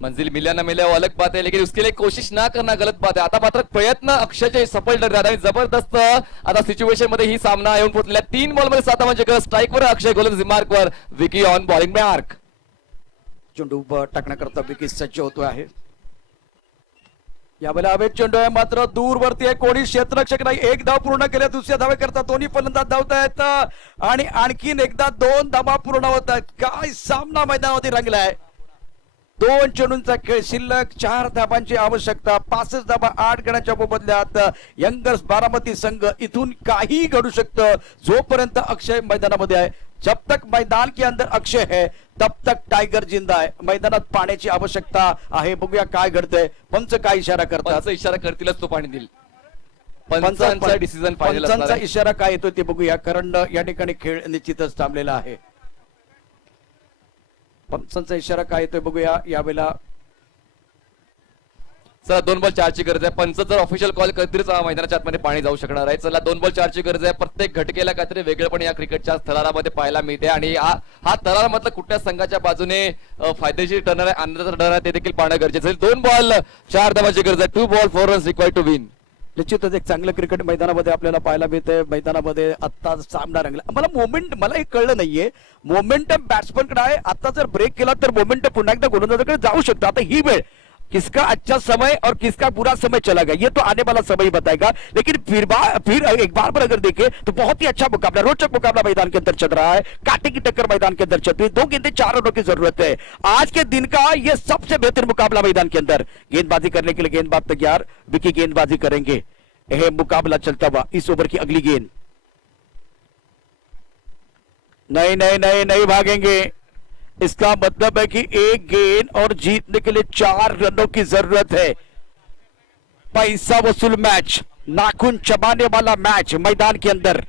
मंजिल मिला ना मिले वो अलग बात है, लेकिन उसके लिए कोशिश ना करना गलत बात है. आता मात्र प्रयत्न अक्षयचे सफल ठरले आणि जबरदस्त आता सिच्युएशन मध्ये ही सामना येऊन पोहोचलेला. 3 बॉल मध्ये 7 धावांची गरज. स्ट्राईकवर अक्षय, गोलंदाजी मार्कवर विकी, ऑन बॉलिंग मार्क. चेंडू टाकण्याकरता विकेट सज्ज होतो आहे. यावेळेला अवैध चेंडू आहे, मात्र दूरवरती आहे. कोणी क्षेत्ररक्षक नाही. 1 धाव पूर्ण केल्या. दुसऱ्या धावेकरता दोन्ही फलंदाज धावत आहेत आणि आणखीन एकदा 2 धावा पूर्ण होत आहेत. काय सामना मैदानामध्ये रंगलाय. 2 चेंडूंचा खेळ शिल्लक. 4 धावांची आवश्यकता. 65 धावा 8 गणाच्या मोबदल्यात. यंगर्स बारामती संघ इथून काही घडू शकतं जोपर्यंत अक्षय मैदानामध्ये आहे. जब तक मैदान के अंदर अक्षय है तब तक टाइगर जिंदा है. मैदानात पाण्याची आवश्यकता आहे. बघूया काय घडतंय. पंच काय इशारा करतात. पंच इशारा करतीलच तो पाणी देईल. पंचांचा डिसिजन फायनल असणार पंचांचा आहे. इशारा काय येतो ते बघूया. कारण या ठिकाणी खेळ निश्चितच थांबलेला आहे. पंचांचा इशारा काय येतोय बघूया. यावेळेला चला 2 बॉल 4 ची गरज आहे. पंच जर ऑफिशियल कॉल करतीलच मैदानाच्या आतमध्ये पाणी जाऊ शकणार आहे. चला 2 बॉल 4 ची गरज आहे. प्रत्येक घटकेला काहीतरी वेगळं पण या क्रिकेटच्या थरारामध्ये पाहायला मिळते आणि हा थरार मतलब कुठल्या संघाच्या बाजूने फायदेशीर ठरणार आहे, आनंदाचा ठरणार आहे ते देखील पाहणं गरजेचं आहे. 2 बॉल 4 धावांची गरज आहे. 2 ball 4 runs required to win. निश्चितच एक चांगलं क्रिकेट मैदानामध्ये आपल्याला पाहायला मिळतंय. मैदानामध्ये आता सामना रंगला. मला हे कळलं नाहीये. मोमेंटम बॅट्समनकडे आहे. आता जर ब्रेक केला तर मोमेंटम पुन्हा एकदा गोलंदाजाकडे जाऊ शकतो. आता ही वेळ किसका अच्छा समय और किसका बुरा समय चला गया ये तो आने वाला समय ही बताएगा। लेकिन फिर एक बार पर अगर देखें तो बहुत ही अच्छा मुकाबला, रोचक मुकाबला मैदान के अंदर चल रहा है। कांटे की टक्कर मैदान के अंदर चल रही है। 2 गेंदें 4 रनों की जरूरत है। आज के दिन का यह सबसे बेहतर मुकाबला मैदान के अंदर। गेंदबाजी करने के लिए गेंदबाज तैयार, विकी गेंदबाजी करेंगे। यह मुकाबला चलता हुआ इस ओवर की अगली गेंद, नहीं भागेंगे। इसका मतलब है कि एक गेंद और जीतने के लिए 4 रनों की जरूरत है। पैसा वसूल मैच, नाखून चबाने वाला मैच मैदान के अंदर।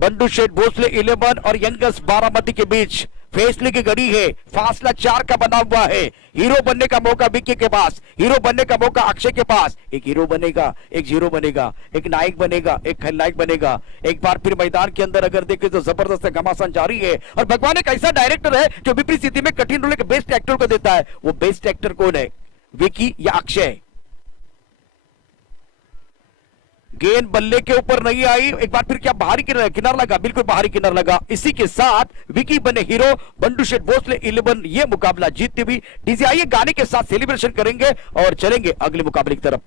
बंडू शेठ भोसले 11 और यंगर्स बारामती के बीच फैसले की घड़ी है। फासला 4 का बना हुआ है। हीरो बनने का मौका विक्की के पास, हीरो बनने का मौका अक्षय के पास। एक हीरो बनेगा, एक जीरो बनेगा, एक नायक बनेगा, एक खलनायक बनेगा। एक बार फिर मैदान के अंदर अगर देखें तो जबरदस्त घमासान जारी है। और भगवान एक ऐसा डायरेक्टर है जो विपरीत स्थिति में कठिन रोल के बेस्ट एक्टर को देता है। वो बेस्ट एक्टर कौन है, विक्की या अक्षय? गेंद बल्ले के ऊपर नहीं आई। एक बार फिर क्या बाहरी किनार लगा? बिल्कुल बाहरी किनार लगा। इसी के साथ विकी बने हीरो, बंडू शेठ भोसले 11 ये मुकाबला जीतती हुई। डीजे आइए गाने के साथ सेलिब्रेशन करेंगे और चलेंगे अगले मुकाबले की तरफ।